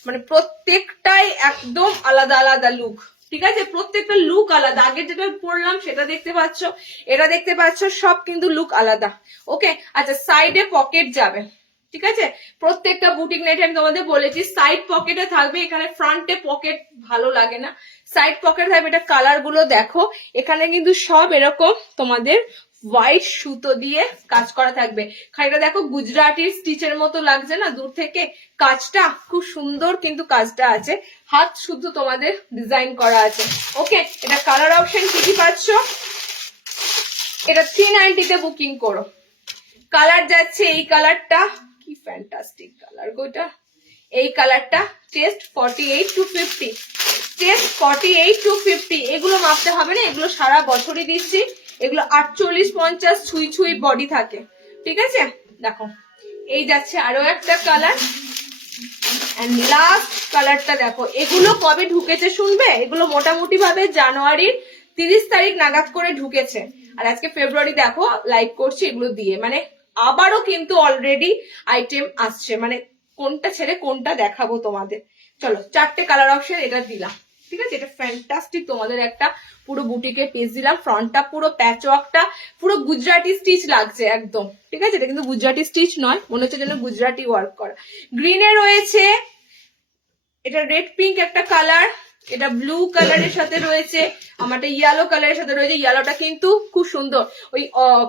মানে প্রত্যেকটাই একদম আলাদা আলাদা লুক। ঠিক আছে, প্রত্যেকটা লুক আলাদা, আগে যেটা পড়লাম সেটা দেখতে পাচ্ছ, এটা দেখতে পাচ্ছ, সব কিন্তু লুক আলাদা। ওকে, আচ্ছা সাইডে পকেট যাবে, ঠিক আছে, প্রত্যেকটা বুটিক নেটে আমি তোমাদের বলেছি সাইড পকেটে থাকবে, এখানে ফ্রন্টে পকেট ভালো লাগে না, সাইড পকেট থাকবে। এটা কালার গুলো দেখো, এখানে কিন্তু সব এরকম তোমাদের হোয়াইট সুতো দিয়ে কাজ করা থাকবে। খানিকটা দেখো গুজরাটির স্টিচের মতো লাগছে না দূর থেকে, কাজটা খুব সুন্দর কিন্তু কাজটা আছে, হাত শুদ্ধ তোমাদের ডিজাইন করা আছে। ওকে, এটা কালার অপশন কি কি পাচ্ছ, এটা 390 তে বুকিং করো। কালার যাচ্ছে এই কালারটা, কি ফ্যান্টাস্টিক কালার গোটা, এই কালারটা চেস্ট 48 to 50, চেস্ট 48 to 50, এগুলো মাপতে হবে না, এগুলো সারা বছরই দিচ্ছি, এগুলো 48-50 ছুঁই ছুঁই বডি থাকে। ঠিক আছে, দেখো এই যাচ্ছে আরো একটা কালার, এন্ড লাস্ট কালারটা দেখো। এগুলো কবে ঢুকেছে শুনবে, এগুলো মোটামুটি ভাবে জানুয়ারির 30 তারিখ নাগাদ করে ঢুকেছে, আর আজকে ফেব্রুয়ারি দেখো লাইভ করছি এগুলো দিয়ে, মানে আবারও কিন্তু অলরেডি আইটেম আসছে, মানে কোনটা ছেড়ে কোনটা দেখাবো তোমাদের। চলো 4টে কালার অপশন এটা দিলাম। ঠিক আছে, এটা ফ্যান্টাস্টিক তোমাদের একটা পুরো বুটিকের পিস দিলাম, ফ্রন্টটা পুরো প্যাচওয়ার্কটা পুরো গুজরাটি স্টিচ লাগছে একদম। ঠিক আছে, এটা কিন্তু গুজরাটি স্টিচ নয়, মনে হচ্ছে যেন গুজরাটি ওয়ার্ক করা। গ্রিনে রয়েছে, এটা রেড পিঙ্ক একটা কালার, এটা ব্লু কালারের সাথে রয়েছে, আমারটা ইয়েলো কালারের সাথে রয়েছে। ইয়েলোটা কিন্তু খুব সুন্দর, ওই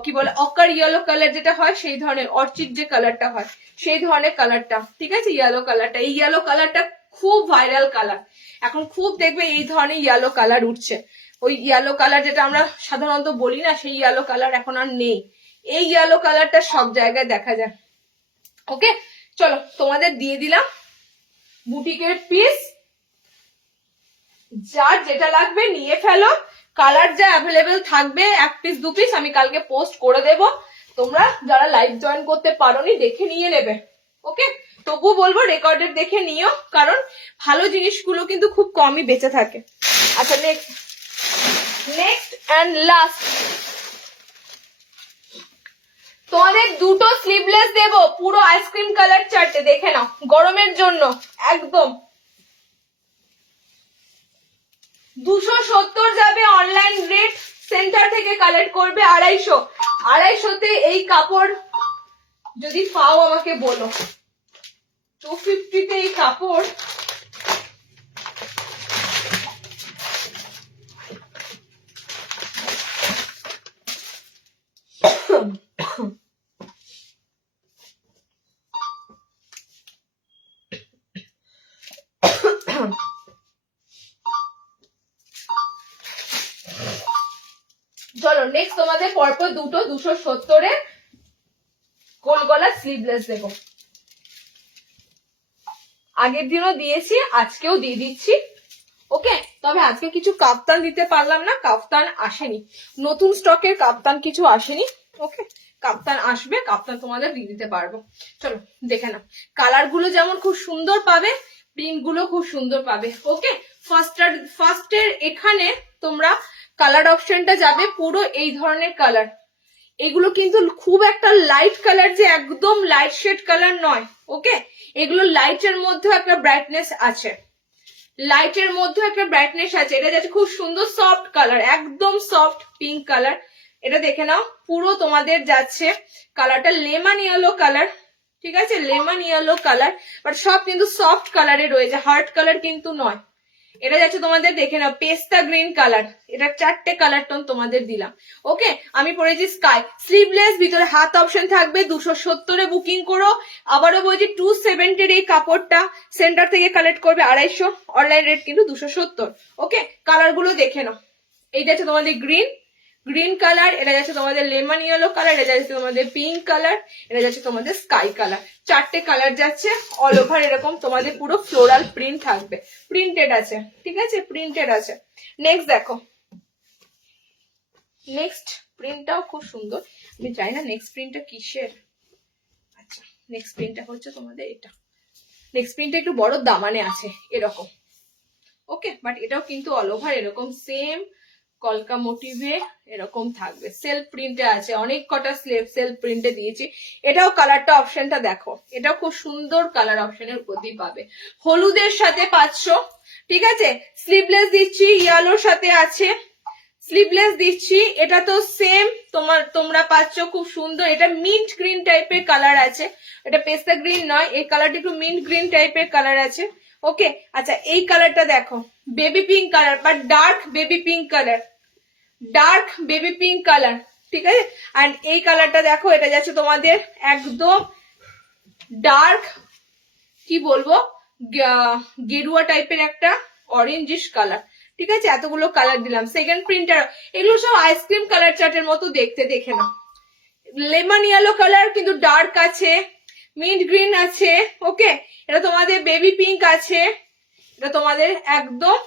কি বলে অকার ইয়েলো কালার যেটা হয় সেই ধরনের, অর্চিড যে কালারটা হয় সেই ধরনের কালারটা। ঠিক আছে, ইয়েলো কালারটা, এই ইয়েলো কালারটা খুব ভাইরাল কালার, এখন খুব দেখবে এই ধরনের ইয়েলো কালার উঠছে। ওই ইয়েলো কালার যেটা আমরা সাধারণত বলি না, সেই ইয়েলো কালার এখন আর নেই, এই ইয়েলো কালারটা সব জায়গায় দেখা যায়। ওকে, চলো তোমাদের দিয়ে দিলাম বুটিকের পিস, যার যেটা লাগবে নিয়ে ফেলো, কালার যা অ্যাভেলেবেল থাকবে 1 পিস 2 পিস আমি কালকে পোস্ট করে দেব, তোমরা যারা লাইভ জয়েন করতে পারোনি দেখে নিয়ে নেবে। ওকে, তবু বলবো রেকর্ডেড দেখে নিও, কারণ ভালো জিনিসগুলো কিন্তু খুব কমই বেঁচে থাকে। আচ্ছা নেক্সট এন্ড লাস্ট তোমাদের দুটো স্লিভলেস দেব, পুরো আইসক্রিম কালার চারটে, দেখে নাও গরমের জন্য একদম 270 যাবে অনলাইন রেট, সেন্টার থেকে কালেক্ট করবে 250, 250তে এই কাপড় যদি পাও আমাকে বলো, 250তে এই কাপড় চলো নেক্সট তোমাদের পরপর দুটো 270-এর গোল গলা স্লিভলেস দেবো, আগের দিনও দিয়েছি আজকেও দিয়ে দিচ্ছি। ওকে, তবে আজকে কিছু কাপ্তান দিতে পারলাম না, কাপ্তান আসেনি, নতুন স্টকের কাপ্তান কিছু আসেনি। ওকে, কাপ্তান আসবে, কাপ্তান তোমাদের দিয়ে দিতে পারবো। চলো দেখে নাও, কালার গুলো যেমন খুব সুন্দর পাবে, প্রিন্ট গুলো খুব সুন্দর পাবে। ওকে, ফার্স্টের এখানে তোমরা কালার অপশনটা যাবে পুরো এই ধরনের কালার, এগুলো কিন্তু খুব একটা লাইট কালার যে একদম লাইট শেড কালার নয়। ওকে, এগুলো লাইটের মধ্যে একটা ব্রাইটনেস আছে, লাইটের মধ্যে একটা ব্রাইটনেস আছে। এটা যাচ্ছে খুব সুন্দর সফট কালার, একদম সফট পিঙ্ক কালার, এটা দেখে নাও পুরো তোমাদের যাচ্ছে কালারটা লেমন ইয়েলো কালার। ঠিক আছে, লেমন ইয়েলো কালার, বাট সব কিন্তু সফট কালারে রয়েছে, হার্ট কালার কিন্তু নয়। এটা যাচ্ছে তোমাদের দেখে নাও পেস্তা গ্রিন কালার, এটা 4টে কালার টোন তোমাদের দিলাম। ওকে, আমি পরেছি স্কাই, স্লিভলেস, ভিতরে হাত অপশন থাকবে, 270-এ বুকিং করো। আবারও বলছি 270-এর এই কাপড়টা সেন্টার থেকে কালেক্ট করবে 250, অনলাইন রেট কিন্তু 270। ওকে, কালার গুলো দেখে নাও, এই যাচ্ছে তোমাদের গ্রিন কালার, এটা যাচ্ছে তোমাদের লেমন ইয়েলো কালার, এটা যাচ্ছে তোমাদের পিঙ্ক কালার, এটা যাচ্ছে তোমাদের স্কাই কালার, 4টে কালার যাচ্ছে। অল ওভার এরকম তোমাদের পুরো ফ্লোরাল প্রিন্ট থাকবে, প্রিন্টেড আছে। ঠিক আছে, প্রিন্টেড আছে। নেক্সট দেখো, নেক্সট প্রিন্টটাও খুব সুন্দর, আমি জানি না নেক্সট প্রিন্টটা কিসের। আচ্ছা নেক্সট প্রিন্টটা হচ্ছে তোমাদের এটা। নেক্সট প্রিন্টটা একটু বড় দামানে আছে এরকম, ওকে। বাট এটাও কিন্তু অল ওভার এরকম সেম কলকা মোটিভে এরকম থাকবে, সেলফ প্রিন্টে আছে, অনেক কটা সেলফ প্রিন্টে দিয়েছি। এটাও কালারটা অপশনটা দেখো, এটাও খুব সুন্দর কালার অপশনের উপর দিয়ে পাবে, হলুদের সাথে পাচ্ছ, ঠিক আছে। স্লিভলেস দিচ্ছি, ইয়েলোর সাথে আছে, স্লিভলেস দিচ্ছি। এটা তো সেম তোমরা পাচ্ছ খুব সুন্দর, এটা মিন্ট গ্রিন টাইপের কালার আছে, এটা পেস্তা গ্রিন নয়, এই কালারটা একটু মিন্ট গ্রিন টাইপের কালার আছে, ওকে। আচ্ছা এই কালারটা দেখো, বেবি পিঙ্ক কালার বা dark baby pink colour, dark baby pink colour, ঠিক আছে। আর এই কালারটা দেখো, এটা যাচ্ছে তোমাদের একদম ডার্ক, কি বলবো, গেরুয়া টাইপের একটা অরেঞ্জিশ কালার, ঠিক আছে। এতগুলো কালার দিলাম। সেকেন্ড প্রিন্টার, এগুলো সব আইসক্রিম কালার চার্টের মতো দেখতে, দেখে না। লেমন ইয়েলো কালার কিন্তু ডার্ক আছে, মিন্ট গ্রিন আছে, ওকে। এটা তোমাদের বেবি পিঙ্ক আছে, এটা তোমাদের একদম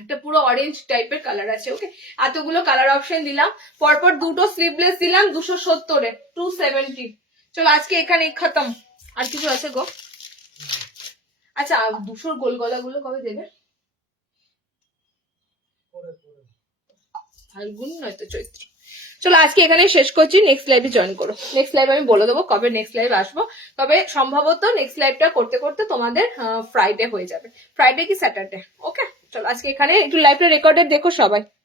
একটা পুরো অরেঞ্জ টাইপের কালার আছে, ওকে। এতগুলো কালার অপশন দিলাম, পরপর দুটো স্লিভলেস দিলাম 270-এ 270। চলো আজকে এখানে খতম। আর কিছু আছে গো? আচ্ছা 200 গোল গলাগুলো কবে দেবে? ফাল্গুন নয়তো চৈত্র। চলো আজকে এখানে শেষ করছি, নেক্সট লাইভে জয়েন করো। নেক্সট লাইভ আমি বলে দেবো কবে নেক্সট লাইভ আসবো, তবে সম্ভবত নেক্সট লাইভটা করতে করতে তোমাদের ফ্রাইডে হয়ে যাবে, ফ্রাইডে কি স্যাটারডে, ওকে। চলো আজকে এখানে একটু লাইভটা রেকর্ডেড দেখো সবাই।